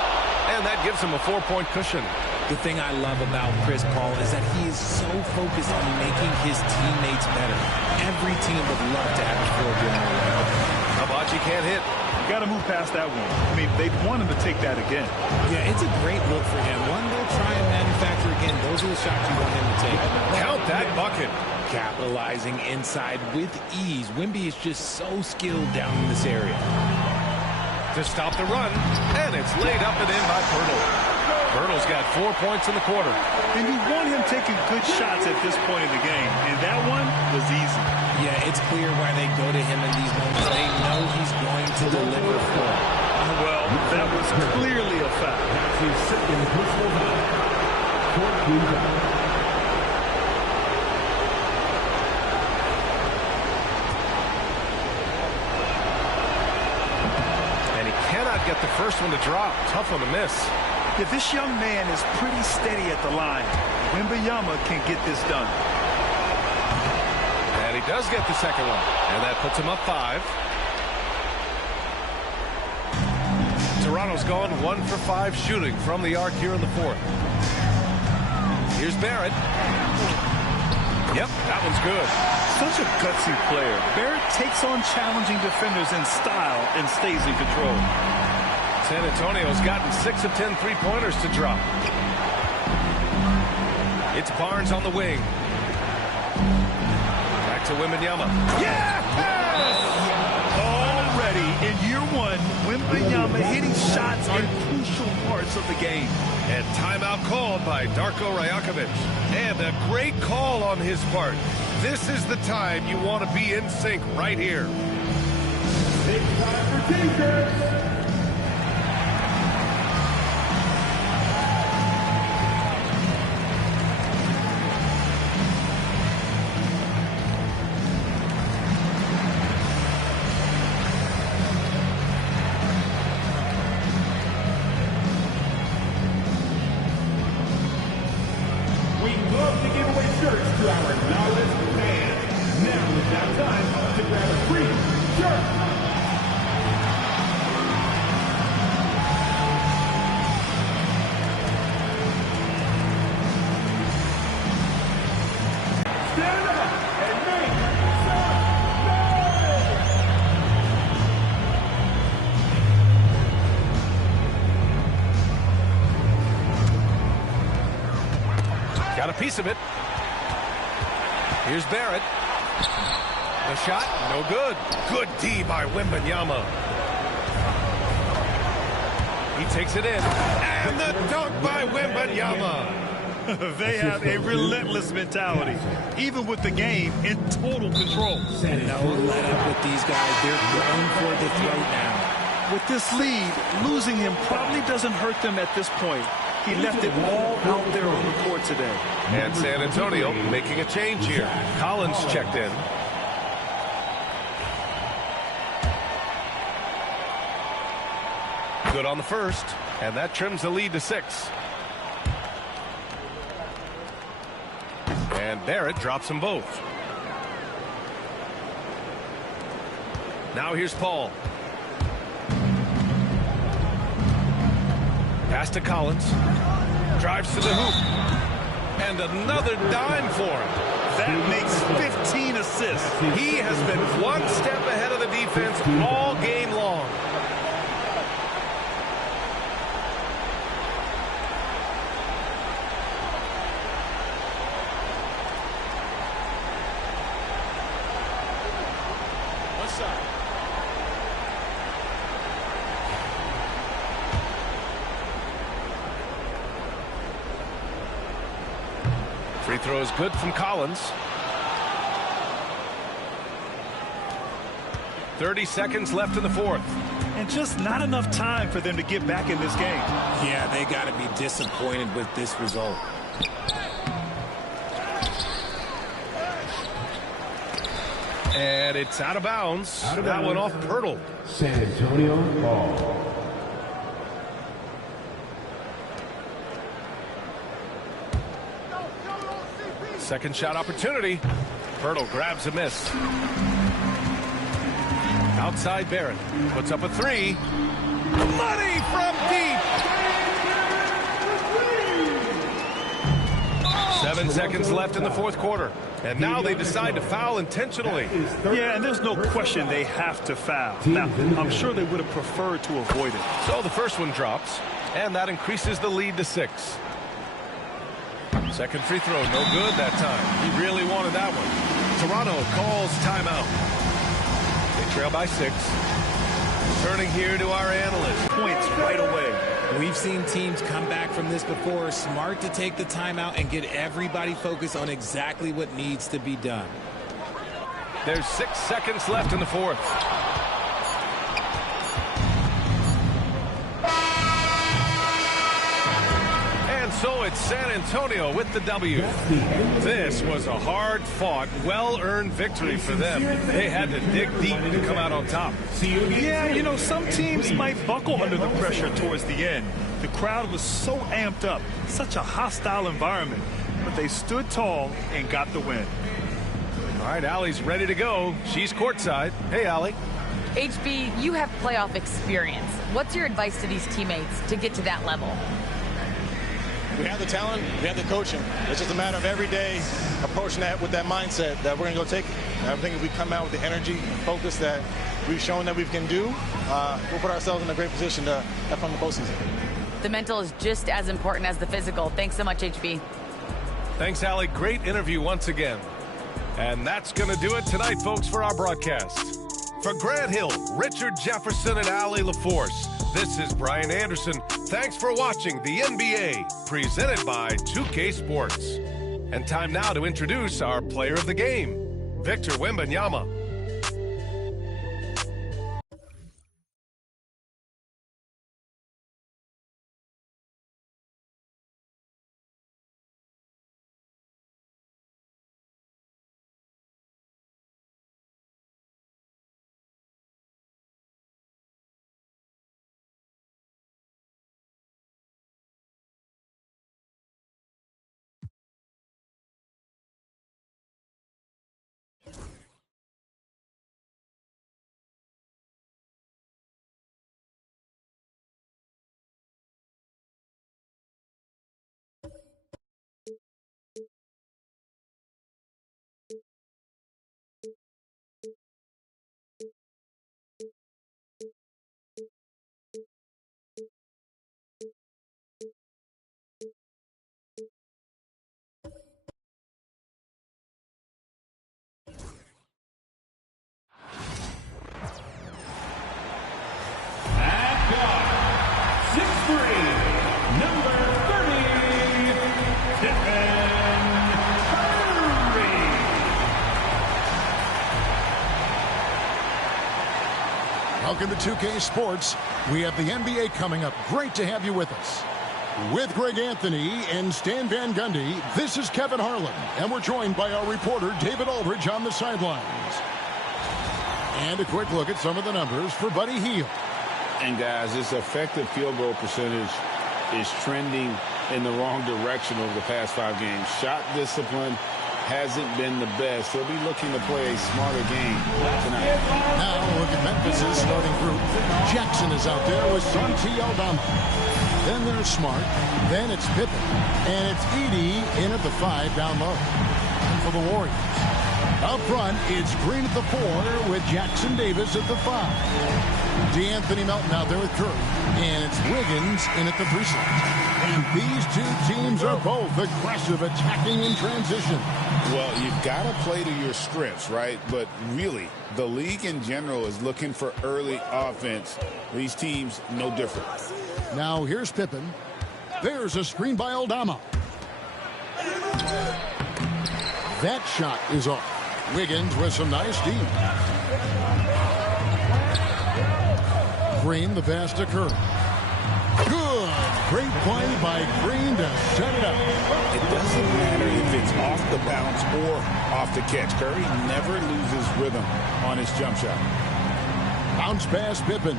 And that gives him a 4-point cushion. The thing I love about Chris Paul is that he is so focused on making his teammates better. Every team would love to have a floor-going away. Agbaji can't hit. You got to move past that one. I mean, they want him to take that again. Yeah, it's a great look for him. One they'll try and manufacture again. Those are the shots you want him to take. Count that bucket. capitalizing inside with ease. Wimby is just so skilled down in this area. To stop the run, and it's laid up and in by Pirtle. Pirtle's got 4 points in the quarter. And you want him taking good shots at this point in the game, and that one was easy. Yeah, it's clear why they go to him in these moments. They know he's going to deliver for them. Well, that was clearly a foul. And he cannot get the first one to drop. Tough one to miss. Yeah, this young man is pretty steady at the line. Wembanyama can get this done. And he does get the second one. And that puts him up 5. Toronto's gone 1 for 5 shooting from the arc here in the fourth. Here's Barrett. Yep, that one's good. Such a gutsy player. Barrett takes on challenging defenders in style and stays in control. San Antonio's gotten 6 of 10 3-pointers to drop. It's Barnes on the wing. Back to Wembanyama. Yeah! Already in year 1, Wembanyama hitting shots in crucial parts of the game. And timeout called by Darko Rajakovic. And a great call on his part. This is the time you want to be in sync right here. It's time for defense. Got a piece of it. Here's Barrett. The shot, no good. Good D by Wembanyama. He takes it in. And the dunk by Wembanyama. They have a relentless mentality, even with the game in total control. No let up with these guys. They're going for the throat now. With this lead, losing him probably doesn't hurt them at this point. He left it all out there on the court today. And San Antonio making a change here. Collins checked in. Good on the first, and that trims the lead to 6. And Barrett drops them both. Now here's Paul. Pass to Collins. Drives to the hoop. And another dime for him. That makes 15 assists. He has been one step ahead of the defense all game long. Free throw is good from Collins. 30 seconds left in the fourth. And just not enough time for them to get back in this game. Yeah, they got to be disappointed with this result. And it's out of bounds. That one off Pirtle. San Antonio ball. Second shot opportunity. Pirtle grabs a miss. Outside Barrett. Puts up a 3. Money from deep. 7 seconds left in the fourth quarter. And now they decide to foul intentionally. Yeah, and there's no question they have to foul. Now, I'm sure they would have preferred to avoid it. So the first one drops, and that increases the lead to 6. Second free throw, no good that time. He really wanted that one. Toronto calls timeout. They trail by 6. Turning here to our analyst. Points right away. We've seen teams come back from this before. Smart to take the timeout and get everybody focused on exactly what needs to be done. There's 6 seconds left in the fourth. And so it's San Antonio with the W. This was a hard-fought, well-earned victory for them. They had to dig deep to come out on top. Yeah, you know, some teams might buckle under the pressure towards the end. The crowd was so amped up, such a hostile environment, but they stood tall and got the win. All right, Allie's ready to go. She's courtside. Hey, Allie. HB, you have playoff experience. What's your advice to these teammates to get to that level? We have the talent, we have the coaching. It's just a matter of every day approaching that with that mindset that we're going to go take it. And I think if we come out with the energy and focus that we've shown that we can do, we'll put ourselves in a great position to have fun in the postseason. The mental is just as important as the physical. Thanks so much, HB. Thanks, Allie. Great interview once again. And that's going to do it tonight, folks, for our broadcast. For Grant Hill, Richard Jefferson, and Allie LaForce, this is Brian Anderson. Thanks for watching the NBA, presented by 2K Sports. And time now to introduce our player of the game, Victor Wembanyama. Welcome to 2K Sports. We have the NBA coming up. Great to have you with us. With Greg Anthony and Stan Van Gundy, this is Kevin Harlan, and we're joined by our reporter David Aldridge on the sidelines. And a quick look at some of the numbers for Buddy Hield. And guys, this effective field goal percentage is trending in the wrong direction over the past 5 games. Shot discipline hasn't been the best. They'll be looking to play a smarter game tonight. Now look at Memphis's starting group. Jackson is out there with Santi Aldama. Then there's Smart. Then it's Pippen. And it's Edey in at the 5 down low. And for the Warriors, up front, it's Green at the 4 with Jackson Davis at the 5. DeAnthony Melton out there with Curry. And it's Wiggins in at the 3 slot. And these two teams are both aggressive, attacking in transition. Well, you've got to play to your strengths, right? But really, the league in general is looking for early offense. These teams, no different. Now here's Pippen. There's a screen by Aldama. That shot is off. Wiggins with some nice D. Green, the pass to Curry. Good. Great play by Green to set it up. It doesn't matter if it's off the bounce or off the catch. Curry never loses rhythm on his jump shot. Bounce pass, Pippen.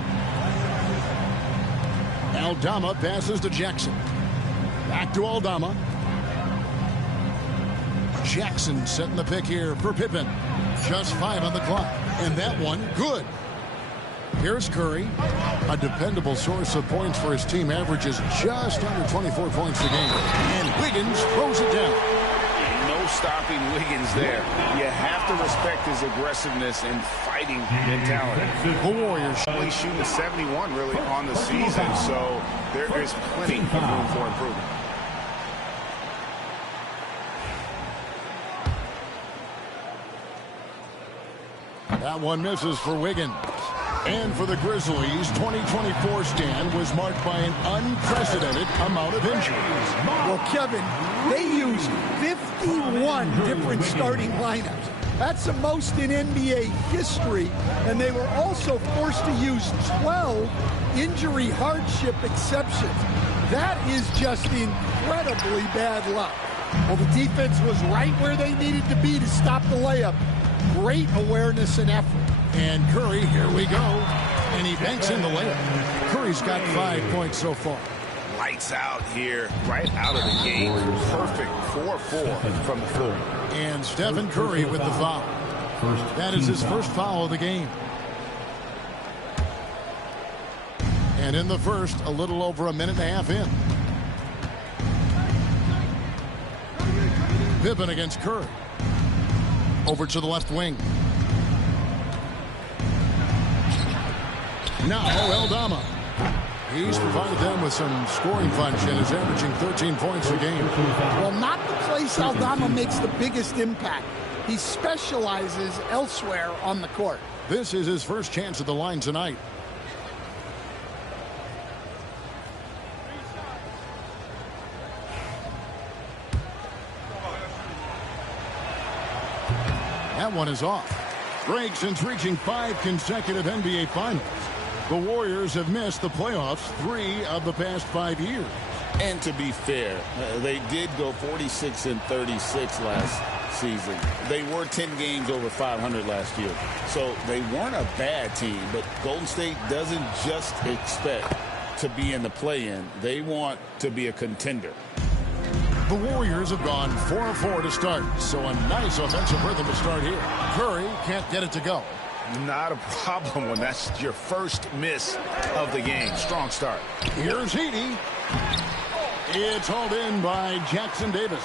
Aldama passes to Jackson. Back to Aldama. Jackson setting the pick here for Pippen. Just 5 on the clock. And that one, good. Here's Curry. A dependable source of points for his team, averages just under 24 points a game. And Wiggins throws it down. No stopping Wiggins there. You have to respect his aggressiveness and fighting mentality. The Warriors only shooting 71 really on the season, so there is plenty of room for improvement. That one misses for Wiggins. And for the Grizzlies, 2024 stand was marked by an unprecedented amount of injuries. Well, Kevin, they used 51 different starting lineups. That's the most in NBA history, and they were also forced to use 12 injury hardship exceptions. That is just incredibly bad luck. Well, the defense was right where they needed to be to stop the layup. Great awareness and effort. And Curry, here we go. And he banks in the layup. Curry's got 5 points so far. Lights out here, right out of the gate. Perfect 4-4 from the floor. And Stephen Curry with the foul. That is his first foul of the game. And in the first, a little over a minute and a half in. Pippen against Curry. Over to the left wing. Now Aldama. He's provided them with some scoring punch and is averaging 13 points a game. Well, not the place Aldama makes the biggest impact. He specializes elsewhere on the court. This is his first chance at the line tonight. That one is off. Greg, since reaching 5 consecutive NBA Finals, the Warriors have missed the playoffs 3 of the past 5 years. And to be fair, they did go 46-36 last season. They were 10 games over 500 last year. So they weren't a bad team, but Golden State doesn't just expect to be in the play-in. They want to be a contender. The Warriors have gone 4-4 to start, so a nice offensive rhythm to start here. Curry can't get it to go. Not a problem when that's your first miss of the game. Strong start. Here's Heaney. It's hauled in by Jackson Davis.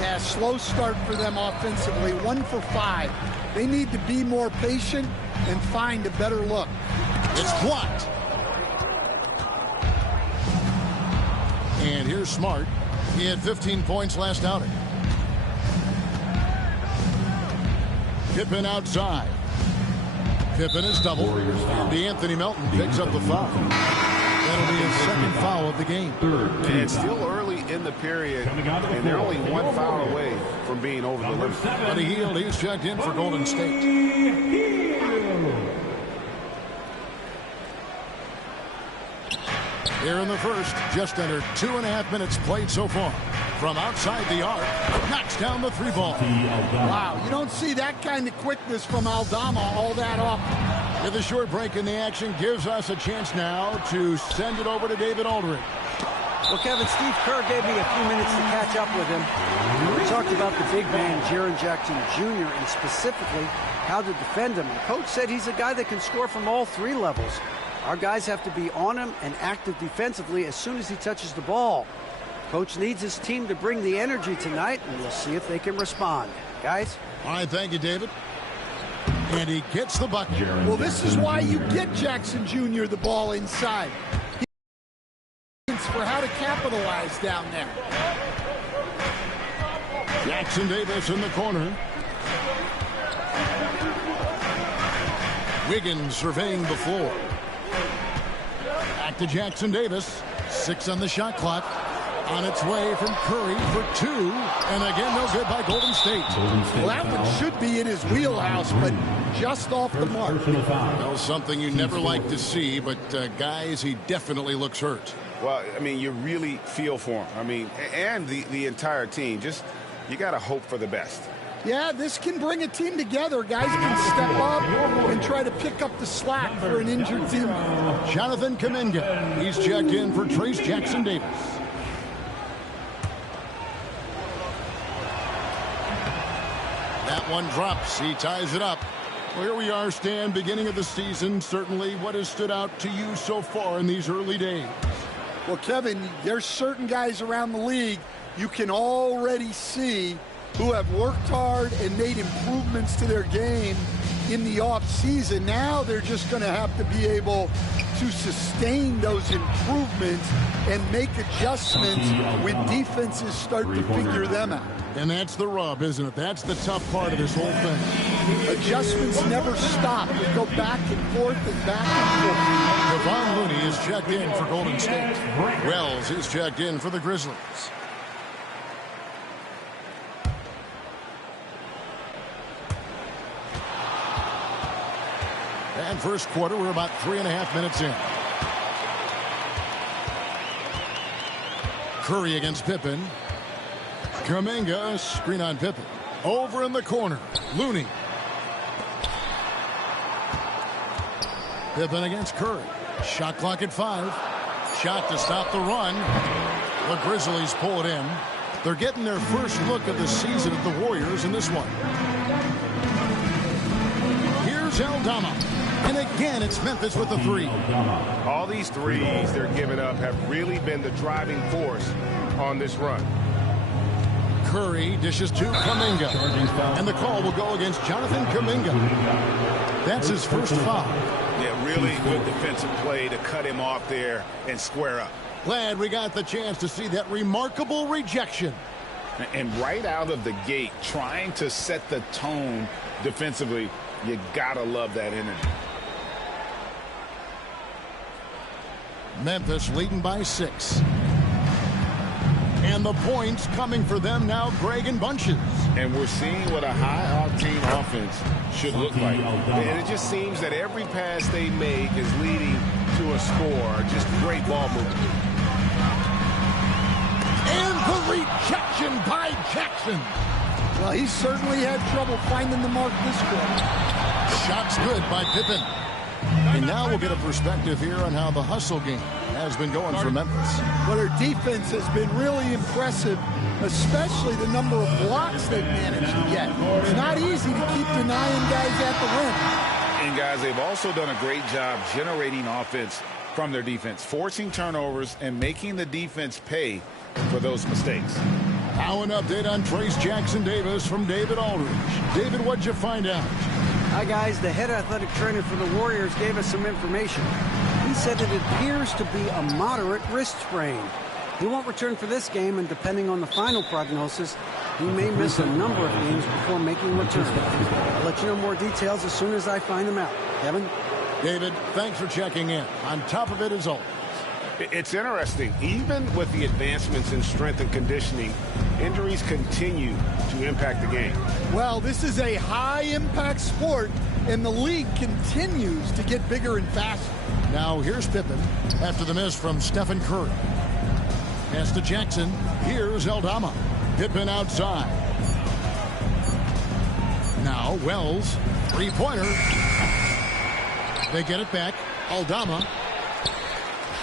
Yeah, slow start for them offensively. 1 for 5. They need to be more patient and find a better look. It's blocked. And here's Smart. He had 15 points last outing. Pippen outside. Pippen is doubled. DeAnthony Melton picks up the foul. That'll be his second foul of the game. And it's still early in the period, and they're only 1 foul away from being over the limit. Buddy Hield, he's checked in for Golden State. Here in the first, just under 2.5 minutes played so far. From outside the arc, knocks down the 3-ball. Wow, you don't see that kind of quickness from Aldama all that often. With a short break in the action, gives us a chance now to send it over to David Aldridge. Well, Kevin, Steve Kerr gave me a few minutes to catch up with him. We talked about the big man, Jaren Jackson Jr., and specifically how to defend him. The coach said he's a guy that can score from all 3 levels. Our guys have to be on him and active defensively as soon as he touches the ball. Coach needs his team to bring the energy tonight, and we'll see if they can respond. Guys? All right, thank you, David. And he gets the bucket. Well, this is why you get Jackson Jr. the ball inside. For how to capitalize down there. Jackson Davis in the corner. Wiggins surveying the floor. Back to Jackson Davis. 6 on the shot clock. On its way from Curry for 2. And again, no good by Golden State. Well, that one should be in his wheelhouse, but just off the mark. Well, something you never like to see, but guys, he definitely looks hurt. Well, I mean, you really feel for him. I mean, and the entire team. Just, you got to hope for the best. Yeah, this can bring a team together. Guys can step up and try to pick up the slack for an injured team. Jonathan Kuminga. He's checked in for Trace Jackson Davis. That one drops. He ties it up. Well, here we are, Stan, beginning of the season. Certainly, what has stood out to you so far in these early days? Well, Kevin, there's certain guys around the league you can already see who have worked hard and made improvements to their game in the offseason. Now they're just going to have to be able to sustain those improvements and make adjustments when defenses start to figure them out. And that's the rub, isn't it? That's the tough part of this whole thing. Adjustments never stop. They go back and forth and back and forth. Devon Looney is checked in for Golden State. Wells is checked in for the Grizzlies. And first quarter, we're about 3.5 minutes in. Curry against Pippen. Kuminga, screen on Pippen. Over in the corner, Looney. Pippen against Curry. Shot clock at 5. Shot to stop the run. The Grizzlies pull it in. They're getting their first look of the season at the Warriors in this one. Here's Aldama. And again, it's Memphis with the 3. All these threes they're giving up have really been the driving force on this run. Curry dishes to Kuminga. And the call will go against Jonathan Kuminga. That's his first foul. Yeah, really good defensive play to cut him off there and square up. Glad we got the chance to see that remarkable rejection. And right out of the gate, trying to set the tone defensively, you gotta love that energy. Memphis leading by 6. And the points coming for them now, Greg, in bunches. And we're seeing what a high-octane offense should look like. And it just seems that every pass they make is leading to a score. Just great ball movement. And the rejection by Jackson. Well, he certainly had trouble finding the mark this quarter. Shots good by Pippen. And now we'll get a perspective here on how the hustle game has been going for Memphis. Well, their defense has been really impressive, especially the number of blocks they've managed to get. It's not easy to keep denying guys at the rim. And, guys, they've also done a great job generating offense from their defense, forcing turnovers and making the defense pay for those mistakes. Now an update on Trace Jackson-Davis from David Aldridge. David, what'd you find out? Hi, guys. The head athletic trainer for the Warriors gave us some information. He said it appears to be a moderate wrist sprain. He won't return for this game, and depending on the final prognosis, he may miss a number of games before making a return. I'll let you know more details as soon as I find them out. Kevin? David, thanks for checking in. On top of it as always. It's interesting. Even with the advancements in strength and conditioning, injuries continue to impact the game. Well, this is a high-impact sport, and the league continues to get bigger and faster. Now here's Pippen after the miss from Stephen Curry. Pass to Jackson. Here's Aldama. Pippen outside. Now Wells. Three-pointer. They get it back. Aldama.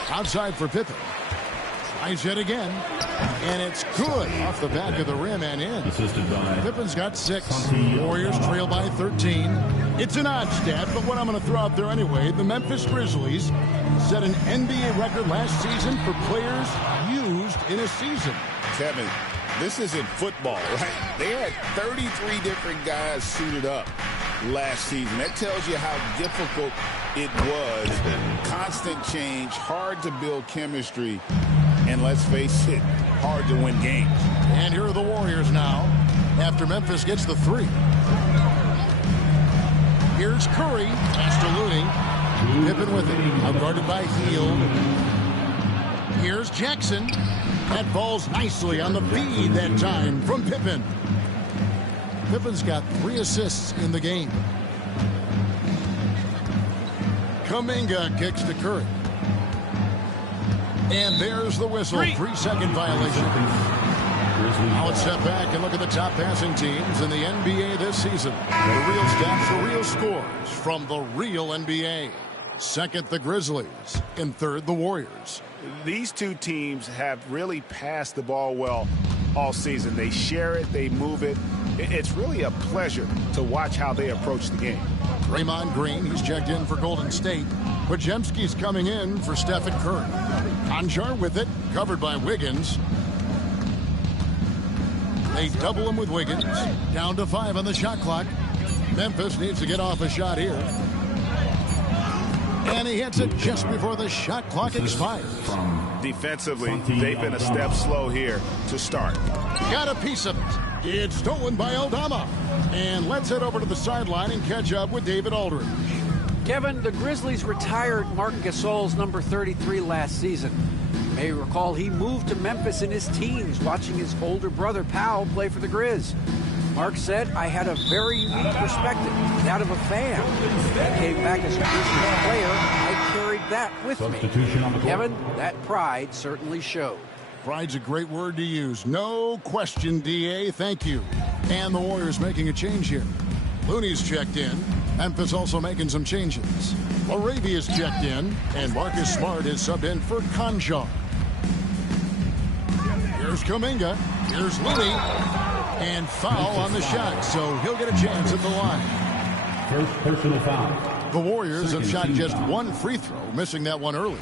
Outside for Pippen. Tries it again. And it's good off the back of the rim and in. Pippen's got 6. Warriors trail by 13. It's an odd stat, but what I'm going to throw out there anyway, the Memphis Grizzlies set an NBA record last season for players used in a season. Kevin, this isn't football, right? They had 33 different guys suited up last season. That tells you how difficult it was. Constant change, hard to build chemistry, and let's face it, hard to win games. And here are the Warriors now after Memphis gets the 3. Here's Curry. Pass to Looney. Pippen with it. Outguarded by Hield. Here's Jackson. That ball's nicely on the feed that time from Pippen. Pippen's got 3 assists in the game. Kuminga kicks to Curry. And there's the whistle. 3-second violation. Now let's step back and look at the top passing teams in the NBA this season. The real stats, the real scores from the real NBA. Second, the Grizzlies. And third, the Warriors. These two teams have really passed the ball well all season. They share it, they move it. It's really a pleasure to watch how they approach the game. Draymond Green, he's checked in for Golden State. Podziemski's coming in for Stephen Curry. Conjar with it, covered by Wiggins. They double him with Wiggins. Down to 5 on the shot clock. Memphis needs to get off a shot here. And he hits it just before the shot clock expires. Defensively, they've been a step slow here to start. Got a piece of it. It's stolen by Aldama. And let's head over to the sideline and catch up with David Aldridge. Kevin, the Grizzlies retired Marc Gasol's number 33 last season. You may recall he moved to Memphis in his teens, watching his older brother Powell play for the Grizz. Mark said, I had a very unique perspective, that of a fan. When I came back as a Grizzlies player, I carried that with me. Kevin, that pride certainly showed. Pride's a great word to use. No question, D.A. Thank you. And the Warriors making a change here. Looney's checked in. Memphis also making some changes. Laravia's checked in. And Marcus Smart is subbed in for Conjar. Here's Kuminga. Here's Looney. And foul on the shot, so he'll get a chance at the line. First personal foul. The Warriors have shot just one free throw, missing that one earlier.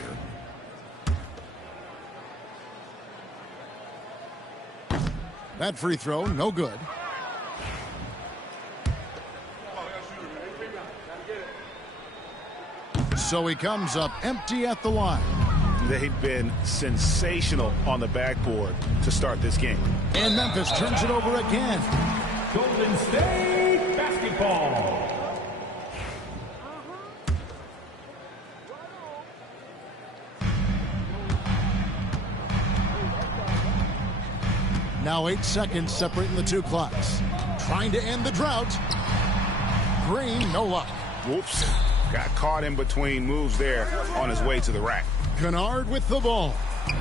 That free throw, no good. So he comes up empty at the line. They've been sensational on the backboard to start this game. And Memphis turns it over again. Golden State basketball. Now 8 seconds separating the two clocks. Trying to end the drought. Green, no luck. Whoops. Got caught in between moves there on his way to the rack. Kennard with the ball.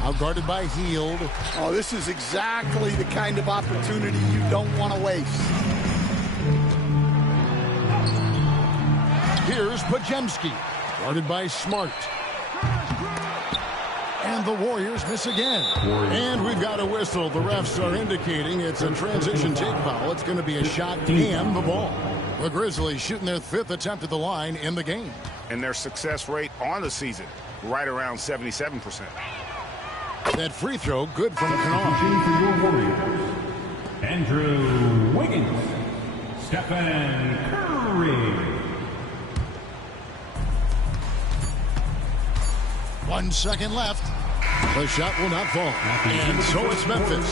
Outguarded by Hield. Oh, this is exactly the kind of opportunity you don't want to waste. Here's Podziemski. Guarded by Smart. And the Warriors miss again. And we've got a whistle. The refs are indicating it's a transition take foul. It's going to be a shot and the ball. The Grizzlies shooting their 5th attempt at the line in the game. And their success rate on the season, right around 77%. That free throw, good from Kennard. For your Warriors, Andrew Wiggins, Stephen Curry. 1 second left. The shot will not fall. And so it's Memphis,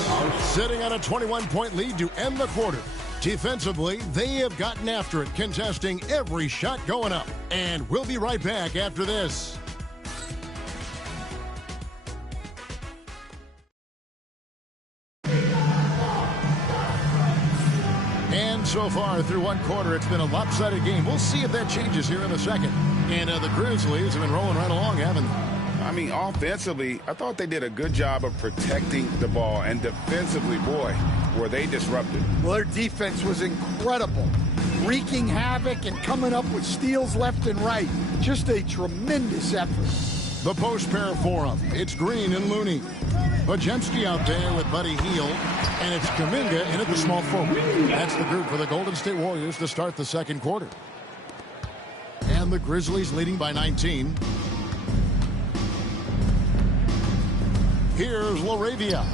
sitting on a 21-point lead to end the quarter. Defensively, they have gotten after it, contesting every shot going up. And we'll be right back after this. And so far through one quarter, it's been a lopsided game. We'll see if that changes here in the second. And the Grizzlies have been rolling right along, haven't they? I mean, offensively, I thought they did a good job of protecting the ball. And defensively, boy, were they disrupted. Well, their defense was incredible. Wreaking havoc and coming up with steals left and right. Just a tremendous effort. The post pair for them. It's Green and Looney. Podziemski out there with Buddy Hield. And it's Kuminga in at the small forward. That's the group for the Golden State Warriors to start the second quarter. And the Grizzlies leading by 19. Here's Laravia.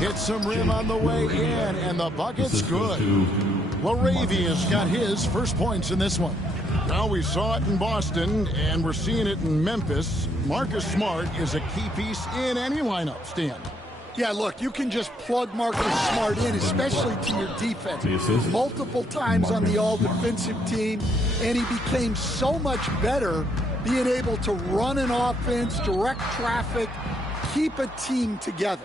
Hits some rim on the way in, and the bucket's good. Laravia's got his first points in this one. Now we saw it in Boston, and we're seeing it in Memphis. Marcus Smart is a key piece in any lineup, Stan. Yeah, look, you can just plug Marcus Smart in, especially to your defense. Multiple times on the all-defensive team, and he became so much better being able to run an offense, direct traffic, keep a team together.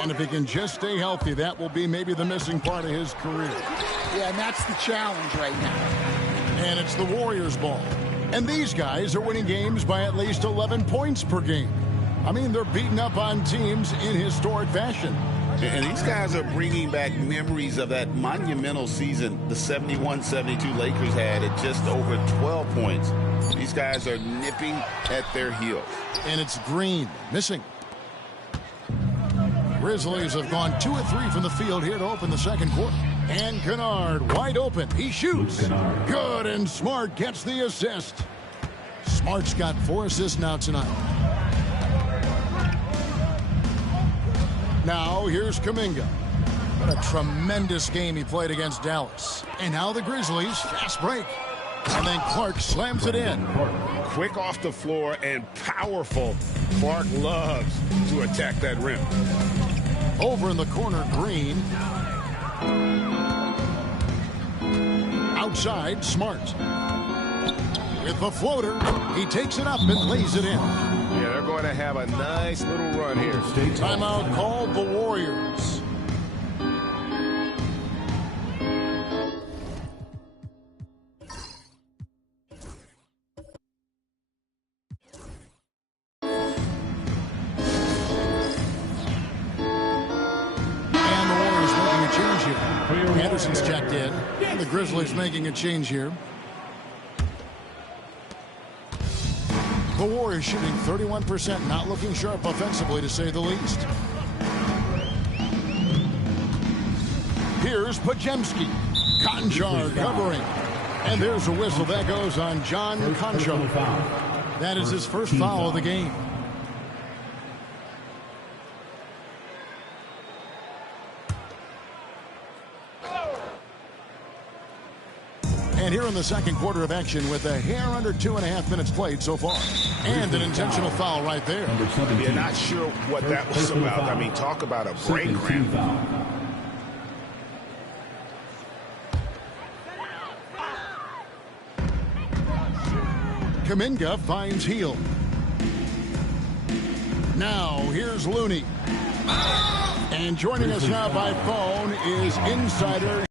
And if he can just stay healthy, that will be maybe the missing part of his career. Yeah, and that's the challenge right now. And it's the Warriors' ball. And these guys are winning games by at least 11 points per game. I mean, they're beating up on teams in historic fashion. And these guys are bringing back memories of that monumental season the 71-72 Lakers had at just over 12 points. These guys are nipping at their heels. And it's Green missing. Grizzlies have gone 2 of 3 from the field here to open the second quarter. And Kennard wide open. He shoots. Good, and Smart gets the assist. Smart's got 4 assists now tonight. Now here's Kuminga. What a tremendous game he played against Dallas. And now the Grizzlies, fast break. And then Clark slams it in. Quick off the floor and powerful. Clark loves to attack that rim. Over in the corner, Green. Outside, Smart. With the floater, he takes it up and lays it in. Yeah, they're going to have a nice little run here. Timeout called the Warriors. Anderson's checked in, and the Grizzlies making a change here. The Warriors shooting 31%, not looking sharp offensively, to say the least. Here's Pajemski. Conchar covering. And there's a whistle. That goes on John Conchar. That is his first foul of the game. And here in the second quarter of action with a hair under 2.5 minutes played so far. And an intentional foul right there. You're not sure what that was about. I mean, talk about a break round. Kuminga finds Heel. Now, here's Looney. And joining us now by phone is insider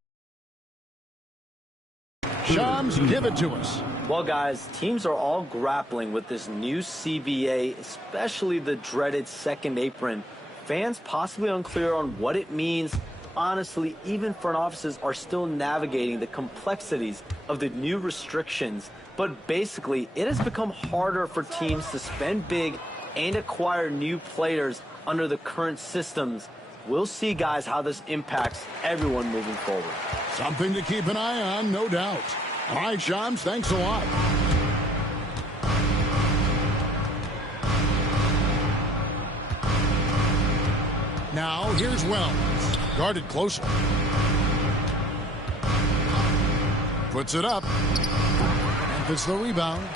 Shams. Give it to us. Well, guys, teams are all grappling with this new CBA, especially the dreaded second apron. Fans possibly unclear on what it means. Honestly, even front offices are still navigating the complexities of the new restrictions. But basically, it has become harder for teams to spend big and acquire new players under the current systems. We'll see, guys, how this impacts everyone moving forward. Something to keep an eye on, no doubt. All right, Shams, thanks a lot. Now, here's Wells. Guarded closer. Puts it up. And gets the rebound.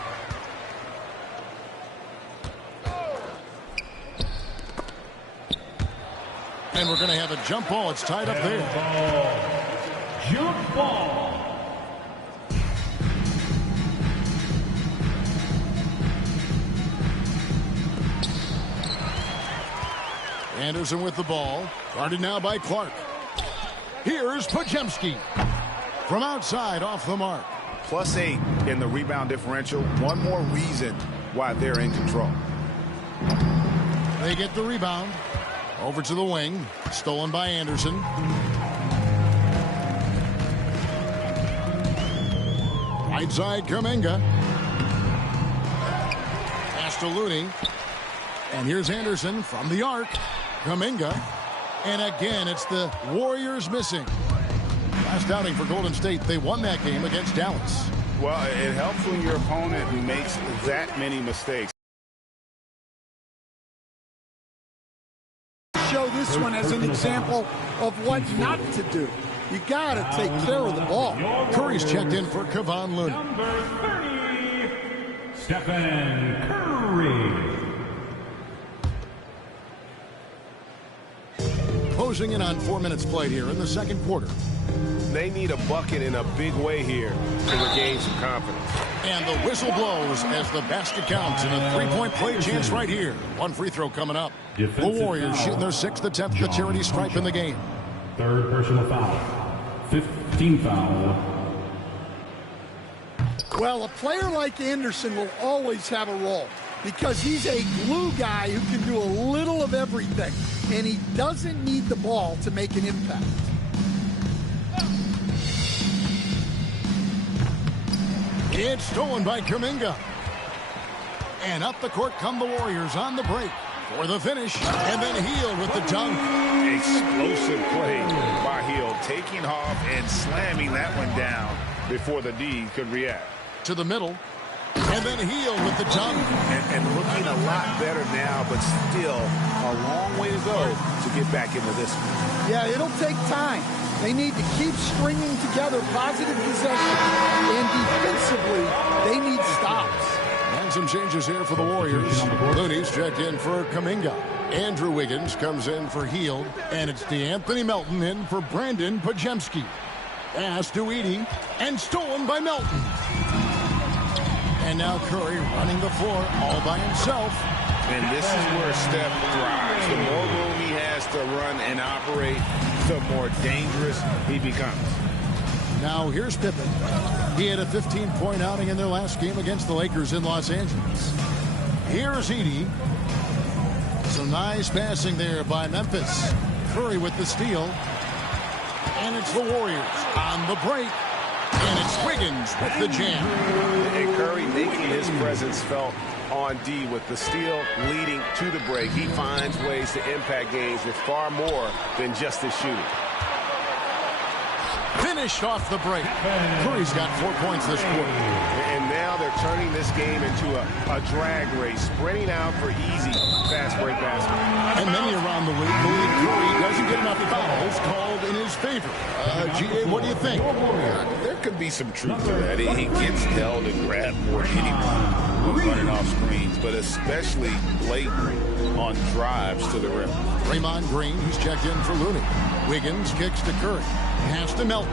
And we're going to have a jump ball. It's tied up there. Jump ball. Anderson with the ball. Guarded now by Clark. Here's Pajemski. From outside, off the mark. +8 in the rebound differential. One more reason why they're in control. They get the rebound. Over to the wing. Stolen by Anderson. Right side, Kuminga. Pass to Looney. And here's Anderson from the arc. Kuminga. And again, it's the Warriors missing. Last outing for Golden State, they won that game against Dallas. Well, it helps when your opponent makes that many mistakes. Show this one as an example of what not to do. You got to take care of the ball. Curry's checked in for Kevon Looney. Number 30, Stephen Curry. Closing in on 4 minutes played here in the second quarter. They need a bucket in a big way here to regain some confidence. And the whistle blows as the basket counts and a three-point play chance right here. One free throw coming up. The Warriors shooting their 6th attempt at the charity stripe in the game. Third personal foul. 15 foul. Well, a player like Anderson will always have a role because he's a glue guy who can do a little of everything, and he doesn't need the ball to make an impact. It's stolen by Kuminga. And up the court come the Warriors on the break for the finish. And then Hield with the dunk. Explosive play by Hield, taking off and slamming that one down before the D could react. To the middle. And then Hield with the dunk. And looking a lot better now, but still a long way to go to get back into this one. Yeah, it'll take time. They need to keep stringing together positive possession, and defensively, they need stops. And some changes here for the Warriors. Looney's checked in for Kuminga. Andrew Wiggins comes in for Hield, and it's DeAnthony Melton in for Brandon Podziemski. Pass to Edey, and stolen by Melton. And now Curry running the floor all by himself. And this is where Steph thrives. The more room he has to run and operate, the more dangerous he becomes. Now here's Pippen. He had a 15-point outing in their last game against the Lakers in Los Angeles. Here's Edey. Some nice passing there by Memphis. Curry with the steal. And it's the Warriors on the break. And it's Wiggins with the jam. And Curry making his presence felt on D with the steal leading to the break. He finds ways to impact games with far more than just his shooting. Finished off the break. Curry's got 4 points this quarter. And now they're turning this game into a drag race, spreading out for easy fast break baskets. And many around the league believe Curry doesn't get enough fouls called in his favor. G.A., what do you think? There could be some truth to that. He gets held and grabbed more than anyone running off screens, but especially blatant on drives to the rim. Draymond Green, who's checked in for Looney. Wiggins kicks to Curry. Pass to Melton.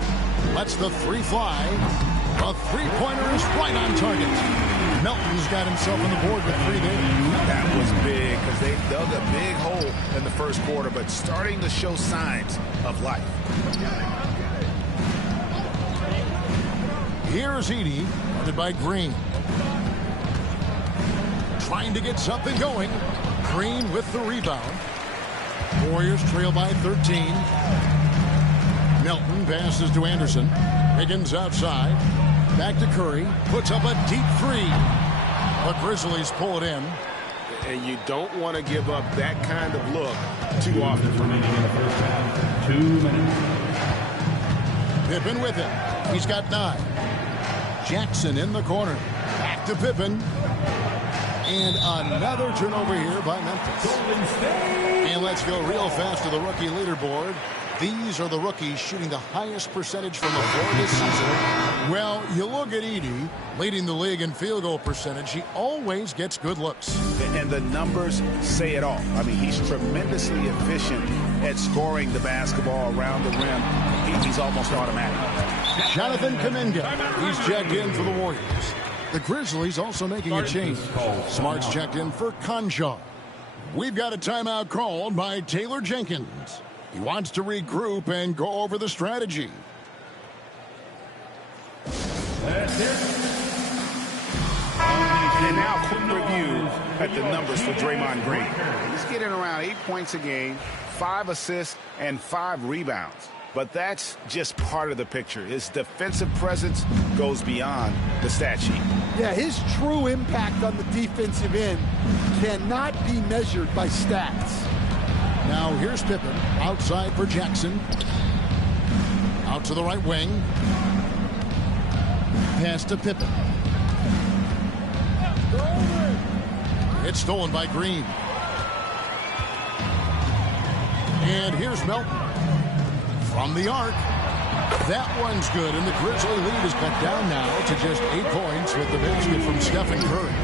Lets the three fly. The three-pointer is right on target. Melton's got himself on the board with 3 there. That was big because they dug a big hole in the first quarter, but starting to show signs of life. Here's Edey, guarded by Green. Trying to get something going. Green with the rebound. Warriors trail by 13. Melton passes to Anderson. Higgins outside. Back to Curry. Puts up a deep three. The Grizzlies pull it in. And you don't want to give up that kind of look too often. Remaining in the first half, 2 minutes. Pippen with it. He's got 9. Jackson in the corner. Back to Pippen. And another turnover here by Memphis. And let's go real fast to the rookie leaderboard. These are the rookies shooting the highest percentage from the floor this season. Well, you look at Edey, leading the league in field goal percentage. He always gets good looks. And the numbers say it all. I mean, he's tremendously efficient at scoring the basketball around the rim. He's almost automatic. Jonathan Kuminga, he's checked in for the Warriors. The Grizzlies also making a change. Smart's checked in for Conjaw. We've got a timeout called by Taylor Jenkins. He wants to regroup and go over the strategy. And now, quick review at the numbers for Draymond Green. He's getting around 8 points a game, 5 assists, and 5 rebounds. But that's just part of the picture. His defensive presence goes beyond the stat sheet. Yeah, his true impact on the defensive end cannot be measured by stats. Now here's Pippen outside for Jackson. Out to the right wing. Pass to Pippen. It's stolen by Green. And here's Melton. From the arc. That one's good, and the Grizzly lead is cut down now to just 8 points with the basket from Stephen Curry.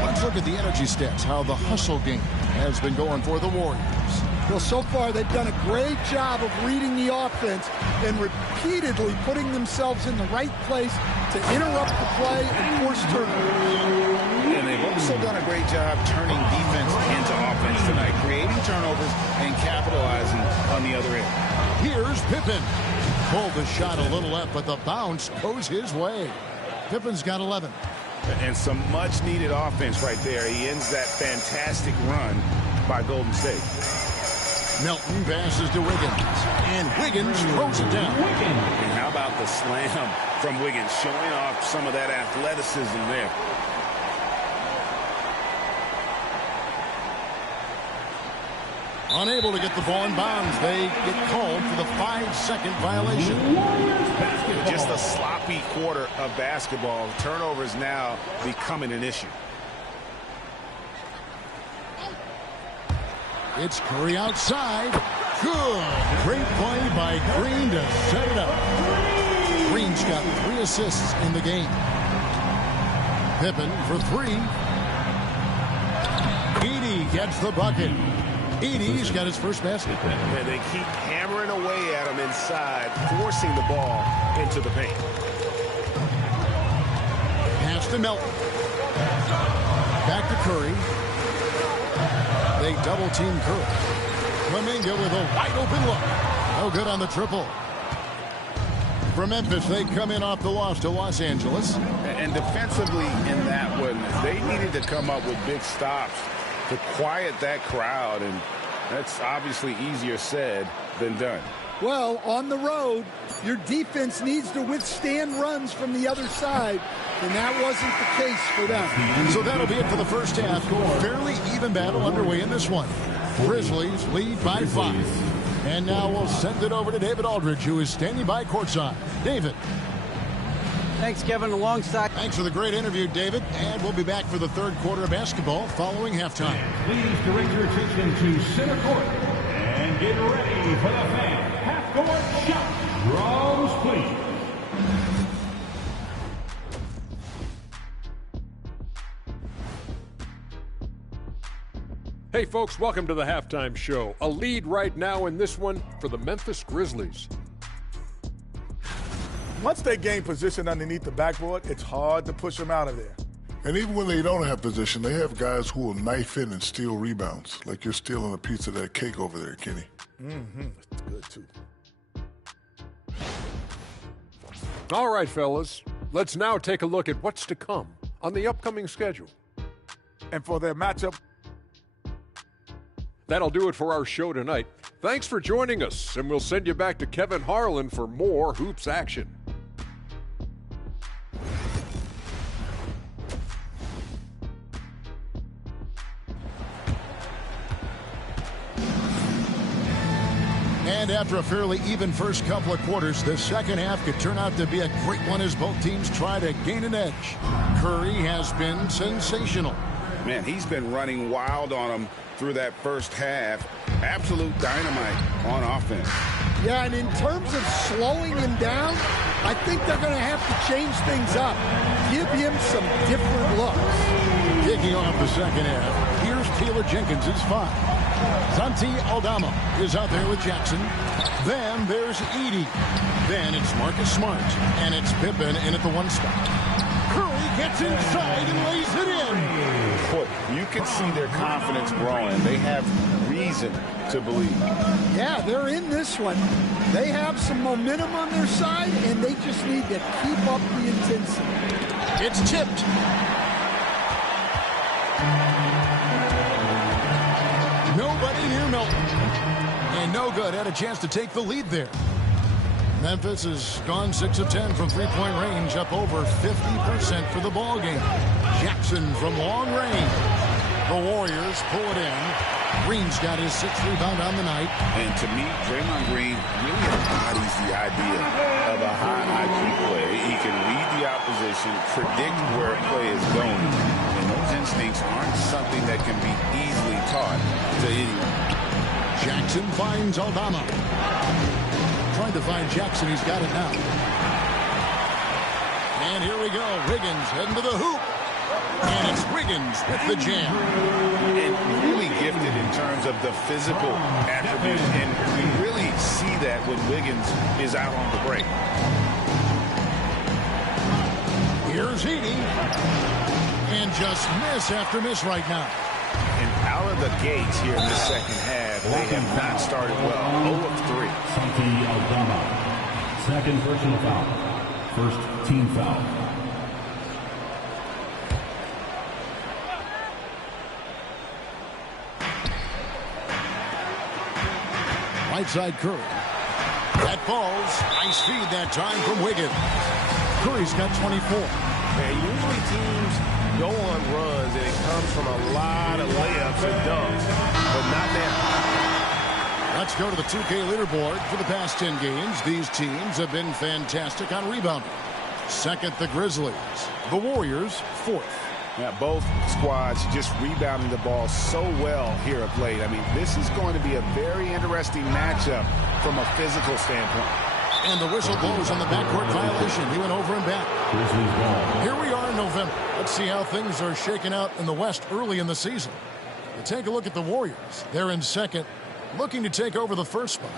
Let's look at the energy stats, how the hustle game has been going for the Warriors. Well, so far they've done a great job of reading the offense and repeatedly putting themselves in the right place to interrupt the play and force turnovers. And they've also done a great job turning defense into offense tonight, creating turnovers and capitalizing on the other end. Here's Pippen. Pulled the shot a little left, but the bounce goes his way. Pippen's got 11. And some much-needed offense right there. He ends that fantastic run by Golden State. Melton passes to Wiggins. And Wiggins throws it down. And how about the slam from Wiggins, showing off some of that athleticism there. Unable to get the ball in bounds. They get called for the 5-second violation. Just a sloppy quarter of basketball. Turnovers now becoming an issue. It's Curry outside. Good. Great play by Green to set it up. Green's got 3 assists in the game. Pippen for 3. Edey gets the bucket. Edey's got his first basket. And they keep hammering away at him inside, forcing the ball into the paint. Pass to Melton. Back to Curry. They double-team Curry. Kuminga with a wide-open look. No good on the triple. For Memphis, they come in off the loss to Los Angeles. And defensively in that one, they needed to come up with big stops to quiet that crowd, and that's obviously easier said than done. Well, on the road, your defense needs to withstand runs from the other side, and that wasn't the case for them. So that'll be it for the first half. Fairly even battle underway in this one. Grizzlies lead by 5. And now we'll send it over to David Aldridge, who is standing by courtside. David. Thanks, Kevin. Alongside. Thanks for the great interview, David. And we'll be back for the third quarter of basketball following halftime. Please direct your attention to center court and get ready for the fan half-court shot. Drums, please. Hey folks, welcome to the halftime show. A lead right now in this one for the Memphis Grizzlies. Once they gain position underneath the backboard, it's hard to push them out of there. And even when they don't have position, they have guys who will knife in and steal rebounds. Like you're stealing a piece of that cake over there, Kenny. That's good, too. All right, fellas, let's now take a look at what's to come on the upcoming schedule. And for their matchup, that'll do it for our show tonight. Thanks for joining us, and we'll send you back to Kevin Harlan for more hoops action. And after a fairly even first couple of quarters, the second half could turn out to be a great one as both teams try to gain an edge. Curry has been sensational. Man, he's been running wild on them through that first half. Absolute dynamite on offense. Yeah, and in terms of slowing him down, I think they're going to have to change things up. Give him some different looks. Kicking off the second half, here's Taylor Jenkins' 5. Santi Aldama is out there with Jackson. Then there's Edey. Then it's Marcus Smart. And it's Pippen in at the 1 spot. Curry gets inside and lays it in. Boy, you can see their confidence growing. They have reason to believe. Yeah, they're in this one. They have some momentum on their side, and they just need to keep up the intensity. It's tipped. Nobody near Melton. And no good. Had a chance to take the lead there. Memphis has gone 6 of 10 from three-point range, up over 50% for the ball game. Jackson from long range. The Warriors pull it in. Green's got his 6th rebound on the night. And to me, Draymond Green really embodies the idea of a high IQ play. He can read the opposition, predict where a play is going. And those instincts aren't something that can be easily taught to anyone. Jackson finds Aldama. Trying to find Jackson. He's got it now. And here we go. Wiggins heading to the hoop. And it's Wiggins with the jam. And really gifted in terms of the physical attributes. And we really see that when Wiggins is out on the break. Here's Edey. And just miss after miss right now. And out of the gates here in the second half, they have not started well. 0 of 3. Santi Aldama. Second personal foul. First team foul. Right side Curry. That falls. Nice feed that time from Wiggins. Curry's got 24. And usually teams go on runs, and it comes from a lot of layups and dunks, but not now. Let's go to the 2K leaderboard. For the past 10 games, these teams have been fantastic on rebounding. Second, the Grizzlies. The Warriors, 4th. Yeah, both squads just rebounding the ball so well here of late. I mean, this is going to be a very interesting matchup from a physical standpoint. And the whistle blows on the backcourt violation. He went over and back. Here we are in November. Let's see how things are shaking out in the West early in the season. We'll take a look at the Warriors. They're in second, looking to take over the first spot.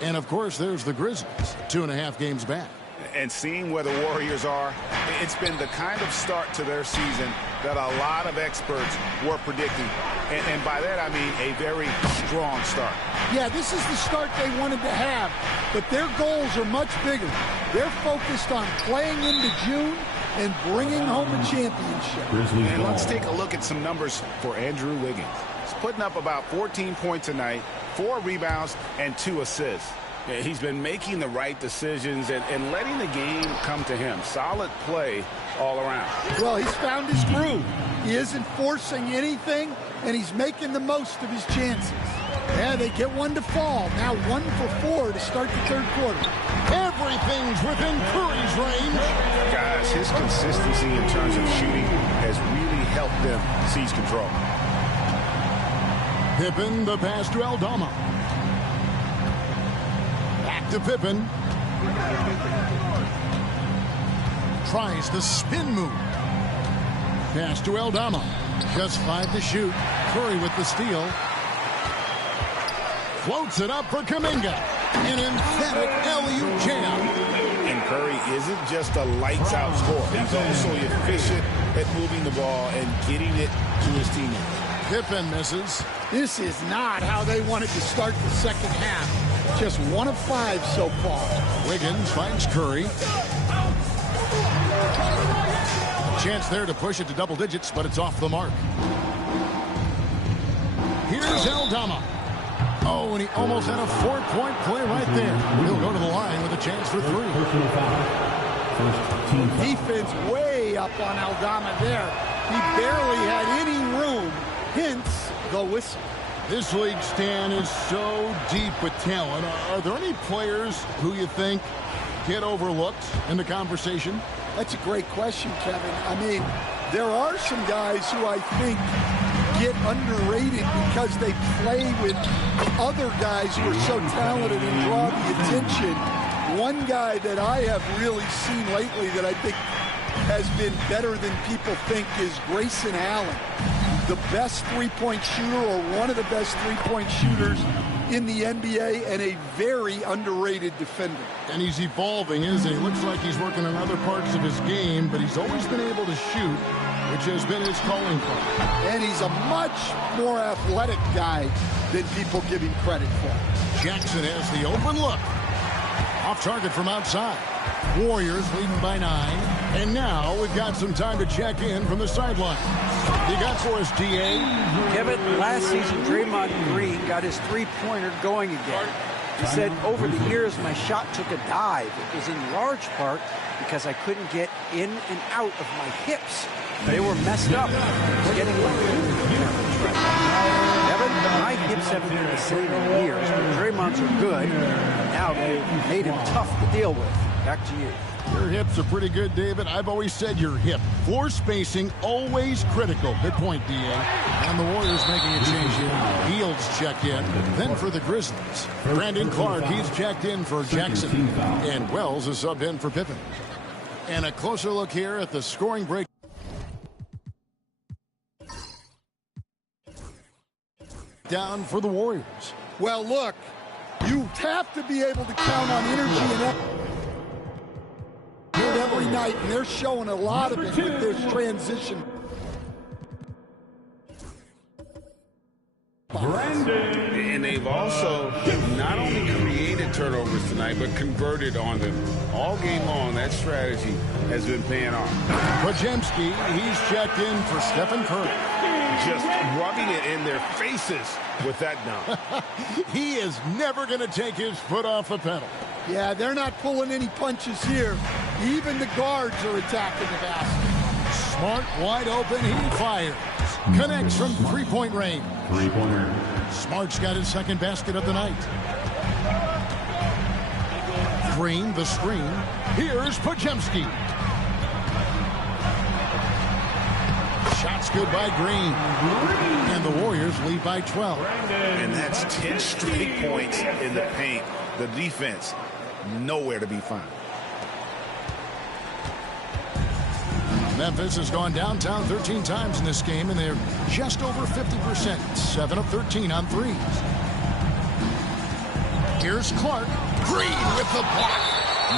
And, of course, there's the Grizzlies, 2.5 games back. And seeing where the Warriors are, it's been the kind of start to their season that a lot of experts were predicting. And by that, I mean a very strong start. Yeah, this is the start they wanted to have, but their goals are much bigger. They're focused on playing into June and bringing home a championship. And let's take a look at some numbers for Andrew Wiggins. He's putting up about 14 points a night, 4 rebounds, and 2 assists. He's been making the right decisions and letting the game come to him. Solid play all around. Well, he's found his groove. He isn't forcing anything, and he's making the most of his chances. Yeah, they get one to fall. Now 1 for 4 to start the third quarter. Everything's within Curry's range. Guys, his consistency in terms of shooting has really helped them seize control. Pippen, the pass to Aldama. Back to Pippen. Tries the spin move. Pass to Aldama. Just 5 to shoot. Curry with the steal. Floats it up for Kuminga. An emphatic alley-oop jam. And Curry isn't just a lights-out scorer. He's also efficient at moving the ball and getting it to his teammates. Pippen misses. This is not how they wanted to start the second half. Just 1 of 5 so far. Wiggins finds Curry. A chance there to push it to double digits, but it's off the mark. Here's Aldama. Oh, and he almost had a 4-point play right there. He'll go to the line with a chance for 3. Defense way up on Aldama there. He barely had any room, hence the whistle. This league, Stan, is so deep with talent. Are there any players who you think get overlooked in the conversation? That's a great question, Kevin. I mean, there are some guys who I think get underrated because they play with other guys who are so talented and draw the attention. One guy that I have really seen lately that I think has been better than people think is Grayson Allen. The best three-point shooter, or one of the best three-point shooters in the NBA, and a very underrated defender. And he's evolving, isn't he? Looks like he's working on other parts of his game, but he's always been able to shoot, which has been his calling card. And he's a much more athletic guy than people give him credit for. Jackson has the open look. Off target from outside. Warriors leading by 9. And now we've got some time to check in from the sideline. You got for us, D.A.? Kevin, last season, Draymond Green got his three-pointer going again. He said, over the years, my shot took a dive. It was in large part because I couldn't get in and out of my hips. They were messed up. I was getting Kevin, my hips haven't been the same in years, but Draymond's are good. Now they made him tough to deal with. Back to you. Your hips are pretty good, David. I've always said your hip. Floor spacing, always critical. Good point, D.A. And the Warriors making a change here. Fields checked in. Then for the Grizzlies. Brandon Clark, he's checked in for Jackson. And Wells is subbed in for Pippen. And a closer look here at the scoring break. Down for the Warriors. Well, look, you have to be able to count on energy and effort every night, and they're showing a lot of it with this transition. And they've also not only created turnovers tonight, but converted on them. All game long, that strategy has been paying off. Podziemski, he's checked in for Stephen Curry. Just rubbing it in their faces with that dunk. He is never going to take his foot off the pedal. Yeah, they're not pulling any punches here. Even the guards are attacking the basket. Smart, wide open, he fires. Connects from three-point range. Three-pointer. Smart's got his second basket of the night. Green, the screen. Here's Podziemski. That's good by Green. And the Warriors lead by 12. And that's 10 straight points in the paint. The defense, nowhere to be found. Memphis has gone downtown 13 times in this game, and they're just over 50%. 7 of 13 on threes. Here's Clark. Green with the block.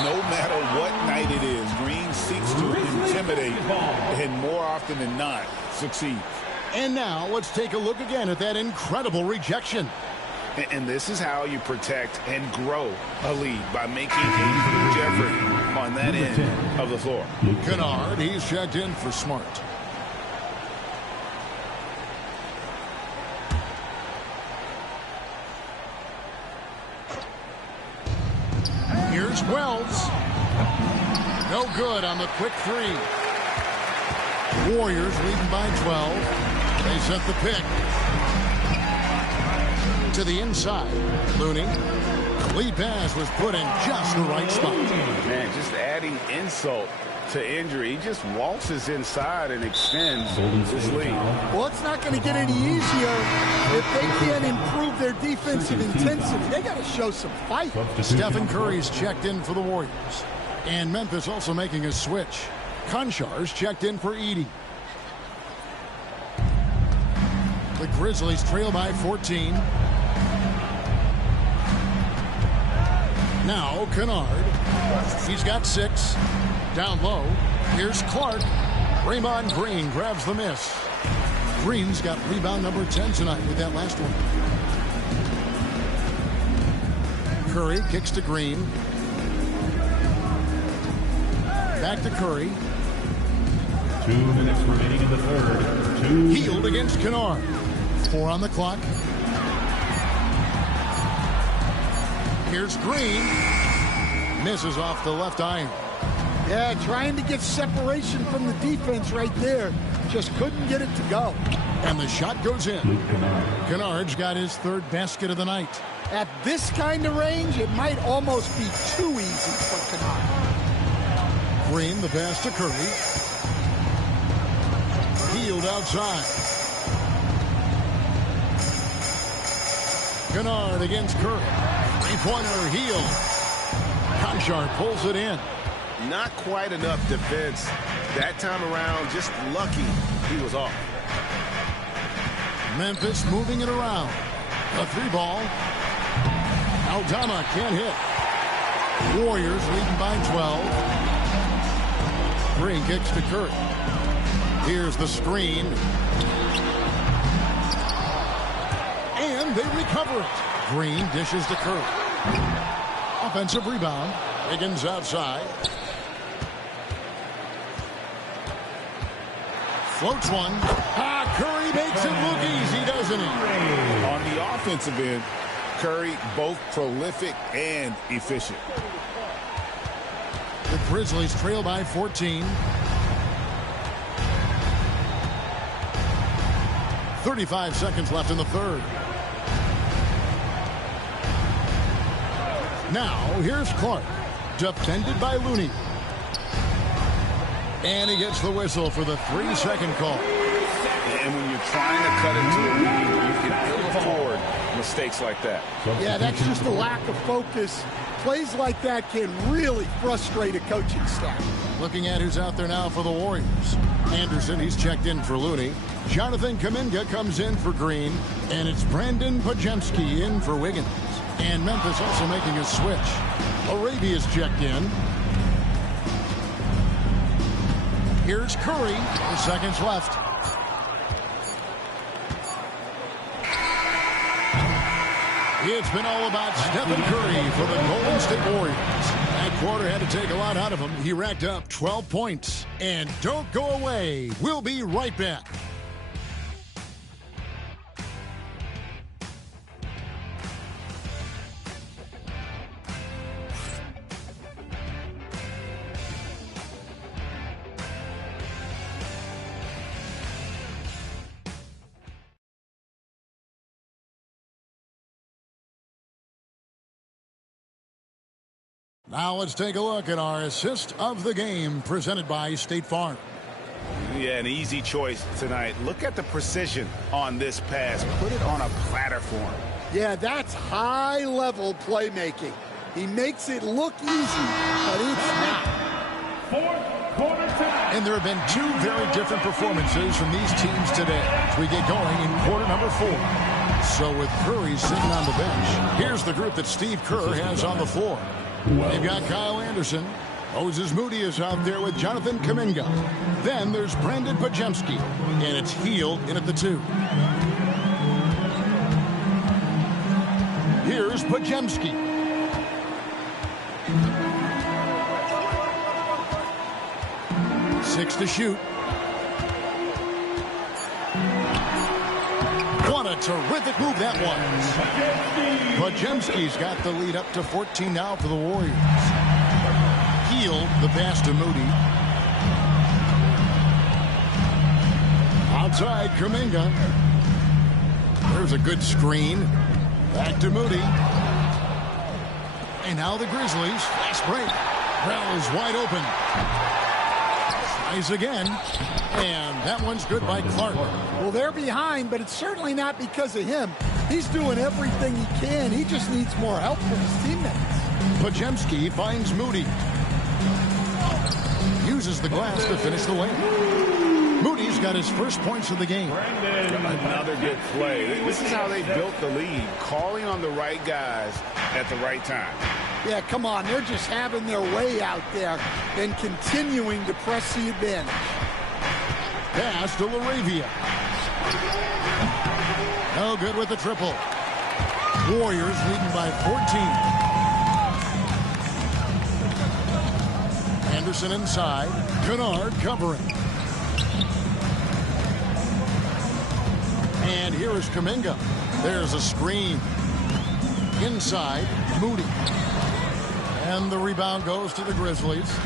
No matter what night it is, Green seeks to intimidate and more often than not succeeds. And now let's take a look again at that incredible rejection. And this is how you protect and grow a lead, by making a huge effort on that end of the floor. Kennard, he's checked in for Smart. Here's Wells. No good on the quick three. Warriors leading by 12. They set the pick. To the inside. Looney. Lead pass was put in just the right spot. Man, just adding insult to injury. He just waltzes inside and extends his lead. Well, it's not going to get any easier if they can't improve their defensive intensity. They got to show some fight. Stephen Curry's checked in for the Warriors. And Memphis also making a switch. Konchar's checked in for Edey. The Grizzlies trail by 14. Now Kennard. He's got 6. Down low. Here's Clark. Draymond Green grabs the miss. Green's got rebound number 10 tonight with that last one. Curry kicks to Green. Back to Curry. 2 minutes remaining in the third. Healed against Kennard. 4 on the clock. Here's Green. Misses off the left iron. Yeah, trying to get separation from the defense right there. Just couldn't get it to go. And the shot goes in. Kennard's got his 3rd basket of the night. At this kind of range, it might almost be too easy for Kennard. Green, the pass to Curry. Healed outside. Kennard against Curry. Three-pointer, Healed. Konchar pulls it in. Not quite enough defense that time around. Just lucky he was off. Memphis moving it around. A 3-ball. Aldama can't hit. Warriors leading by 12. Green kicks to Curry. Here's the screen. And they recover it. Green dishes to Curry. Offensive rebound. Higgins outside. Floats one. Curry makes it look easy, doesn't he? On the offensive end, Curry both prolific and efficient. The Grizzlies trail by 14. 35 seconds left in the third. Now, here's Clark. Defended by Looney. And he gets the whistle for the 3-second call. And when you're trying to cut into a lead, you can ill afford mistakes like that. Yeah, that's just a lack of focus. Plays like that can really frustrate a coaching staff. Looking at who's out there now for the Warriors. Anderson, he's checked in for Looney. Jonathan Kuminga comes in for Green. And it's Brandon Pajemski in for Wiggins. And Memphis also making a switch. Arabia's checked in. Here's Curry. 4 seconds left. It's been all about Stephen Curry for the Golden State Warriors. That quarter had to take a lot out of him. He racked up 12 points. And don't go away. We'll be right back. Now let's take a look at our assist of the game presented by State Farm. Yeah, an easy choice tonight. Look at the precision on this pass. Put it on a platter for him. Yeah, that's high-level playmaking. He makes it look easy, but it's not. And there have been two very different performances from these teams today as we get going in quarter number 4. So with Curry sitting on the bench, here's the group that Steve Kerr has on the floor. They've got Kyle Anderson. Moses Moody is out there with Jonathan Kuminga. Then there's Brandon Pajemski, and it's Hield in at the 2. Here's Pajemski. Six to shoot. What a terrific move that was. Pajemski's got the lead up to 14 now for the Warriors. Hield the pass to Moody. Outside Kuminga. There's a good screen. Back to Moody. And now the Grizzlies. Fast break. Wells wide open. Tries again. And that one's good by Clark. Well, they're behind, but it's certainly not because of him. He's doing everything he can. He just needs more help from his teammates. Pajemski finds Moody. Uses the glass to finish the win. Moody's got his first points of the game. Another good play. This is how they built the lead, calling on the right guys at the right time. Yeah, come on. They're just having their way out there and continuing to press the advantage. Pass to LaRavia. No good with the triple. Warriors leading by 14. Anderson inside. Kennard covering. And here is Kuminga. There's a screen. Inside, Moody. And the rebound goes to the Grizzlies.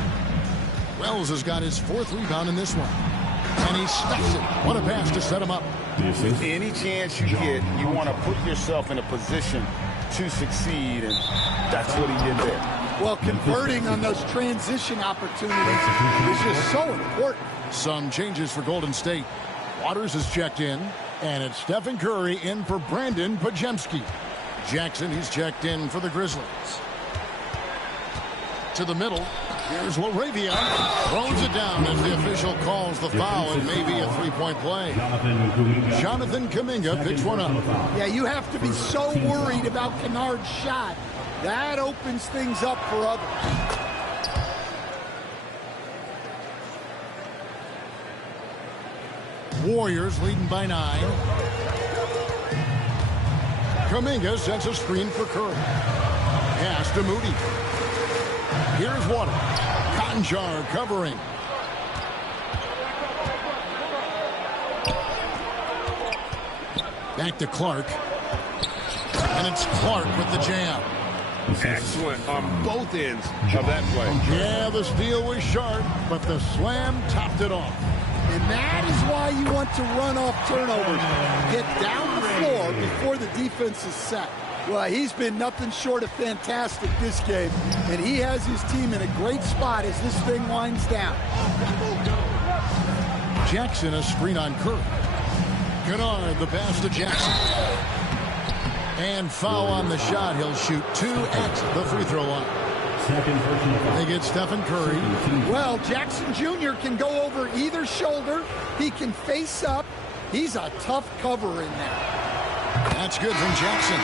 Wells has got his 4th rebound in this one. And he stuffs it. What a pass to set him up. Any chance you get, you want to put yourself in a position to succeed, and that's what he did there. Well, converting on those transition opportunities is just so important. Some changes for Golden State. Waters is checked in, and it's Stephen Curry in for Brandon Pajemski. Jackson, he's checked in for the Grizzlies. To the middle, here's LaRavia. Throws it down as the official calls the foul. It may be a 3-point play. Jonathan Kuminga picks one up. Yeah, you have to be so worried about Kennard's shot. That opens things up for others. Warriors leading by 9. Kuminga sets a screen for Curry. Pass to Moody. Here's Water. Conjar covering. Back to Clark. And it's Clark with the jam. Excellent on both ends of that play. Yeah, the steal was sharp, but the slam topped it off. And that is why you want to run off turnovers. Get down the floor before the defense is set. Well, he's been nothing short of fantastic this game, and he has his team in a great spot as this thing winds down. Jackson, a screen on Curry. Kennard, the pass to Jackson. And foul on the shot. He'll shoot 2 at the free throw line. They get Stephen Curry. Well, Jackson Jr. can go over either shoulder. He can face up. He's a tough cover in there. That's good from Jackson.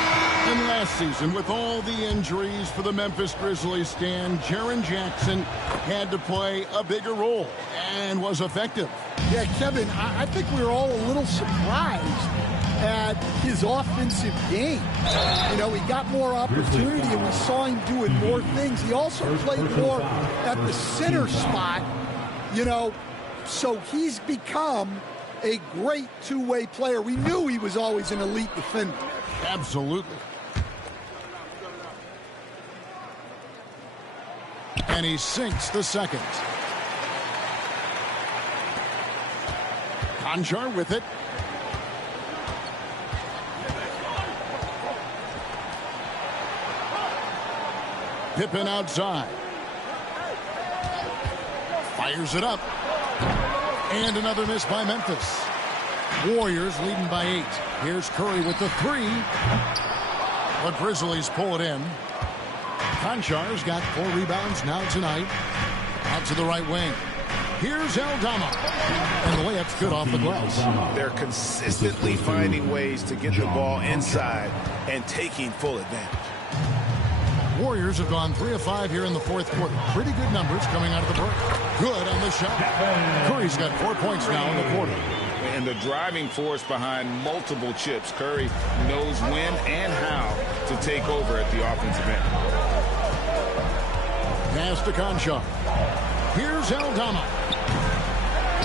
And last season, with all the injuries for the Memphis Grizzlies, Stan, Jaren Jackson had to play a bigger role and was effective. Yeah, Kevin, I think we were all a little surprised at his offensive game. You know, he got more opportunity and we saw him doing more things. He also played more at the center spot, you know, so he's become a great two-way player. We knew he was always an elite defender. Absolutely. And he sinks the second. Conjar with it. Pippen outside. Fires it up. And another miss by Memphis. Warriors leading by 8. Here's Curry with the 3. The Grizzlies pull it in. Konchar's got 4 rebounds now tonight. Out to the right wing. Here's Aldama. And the layup's good off the glass. They're consistently finding ways to get the ball inside and taking full advantage. Warriors have gone 3 of 5 here in the fourth quarter. Pretty good numbers coming out of the break. Good on the shot. Curry's got 4 points now in the quarter. And the driving force behind multiple chips. Curry knows when and how to take over at the offensive end. Pass to Konchar. Here's Aldama.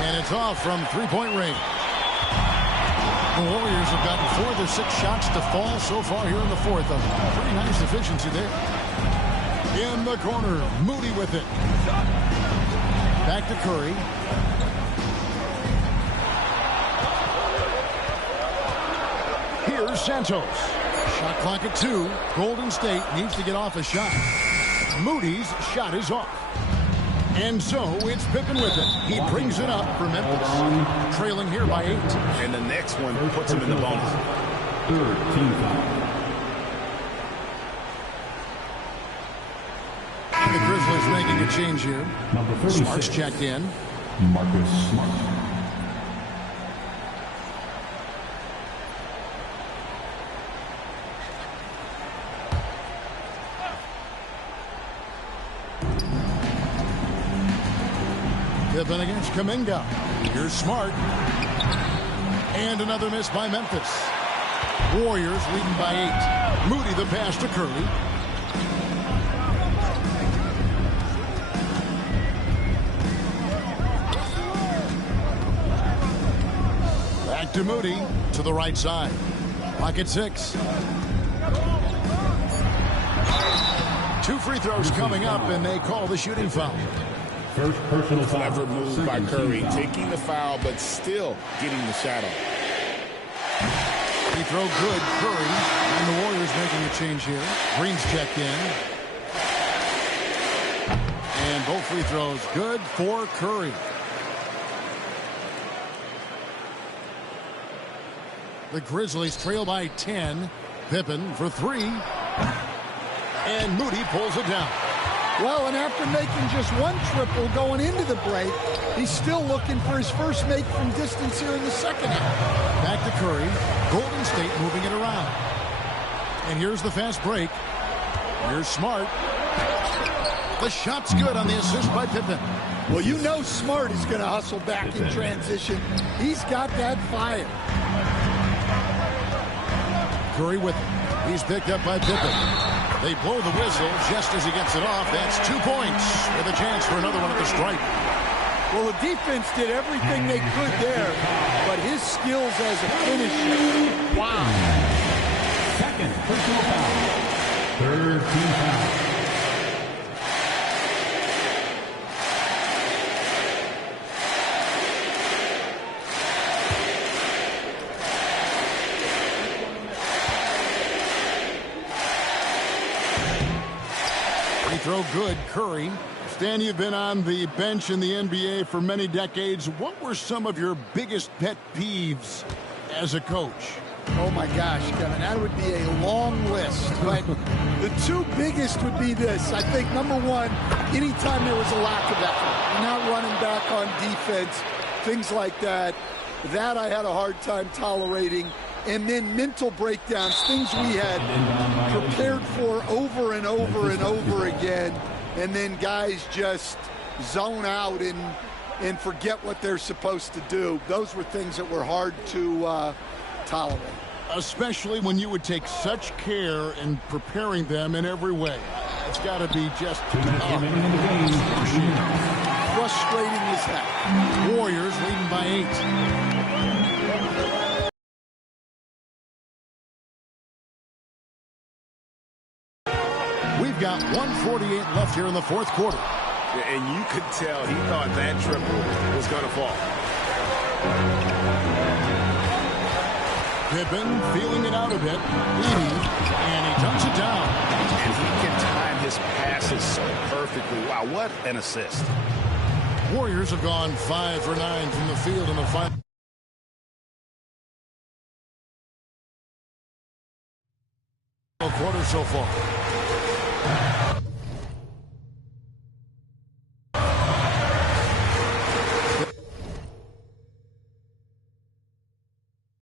And it's off from three-point range. The Warriors have gotten 4 of their 6 shots to fall so far here in the fourth. A pretty nice efficiency there. In the corner, Moody with it. Back to Curry. Here's Santos. Shot clock at 2. Golden State needs to get off a shot. Moody's shot is off. And so it's Pippen with it. He brings it up for Memphis. Trailing here by 8. And the next one puts him in the bonus. Third team foul. The Grizzlies making a change here. Smart's checked in. Marcus Smart. Pippen against Kuminga. Here's Smart. And another miss by Memphis. Warriors leading by 8. Moody the pass to Curry. Back to Moody to the right side. Clock at 6. 2 free throws coming up, and they call the shooting foul. First personal foul. Clever move by Curry, taking the foul, but still getting the shot off. Free throw good, Curry. And the Warriors making a change here. Green's checked in. And both free throws good for Curry. The Grizzlies trail by 10. Pippen for 3. And Moody pulls it down. Well, and after making just 1 triple going into the break, he's still looking for his first make from distance here in the second half. Back to Curry. Golden State moving it around. And here's the fast break. Here's Smart. The shot's good on the assist by Pippen. Well, you know Smart is going to hustle back in transition. He's got that fire. Curry with it. He's picked up by Pippen. They blow the whistle just as he gets it off. That's 2 points with a chance for another one at the stripe. Well, the defense did everything they could there, but his skills as a finisher, wow. Second personal foul. Third team foul. Throw good, Curry. Stan, you've been on the bench in the NBA for many decades. What were some of your biggest pet peeves as a coach? Oh my gosh, Kevin, that would be a long list. But the 2 biggest would be this. I think number 1, anytime there was a lack of effort, you're not running back on defense, things like that. That I had a hard time tolerating. And then mental breakdowns, things we had prepared for over and over and over again. And then guys just zone out and forget what they're supposed to do. Those were things that were hard to tolerate. Especially when you would take such care in preparing them in every way. It's got to be just frustrating as heck. Warriors leading by 8. We've got 1:48 left here in the fourth quarter. And you could tell he thought that triple was going to fall. Pippen feeling it out a bit. And he dumps it down. And he can time his passes so perfectly. Wow, what an assist. Warriors have gone 5 for 9 from the field in the final quarter so far.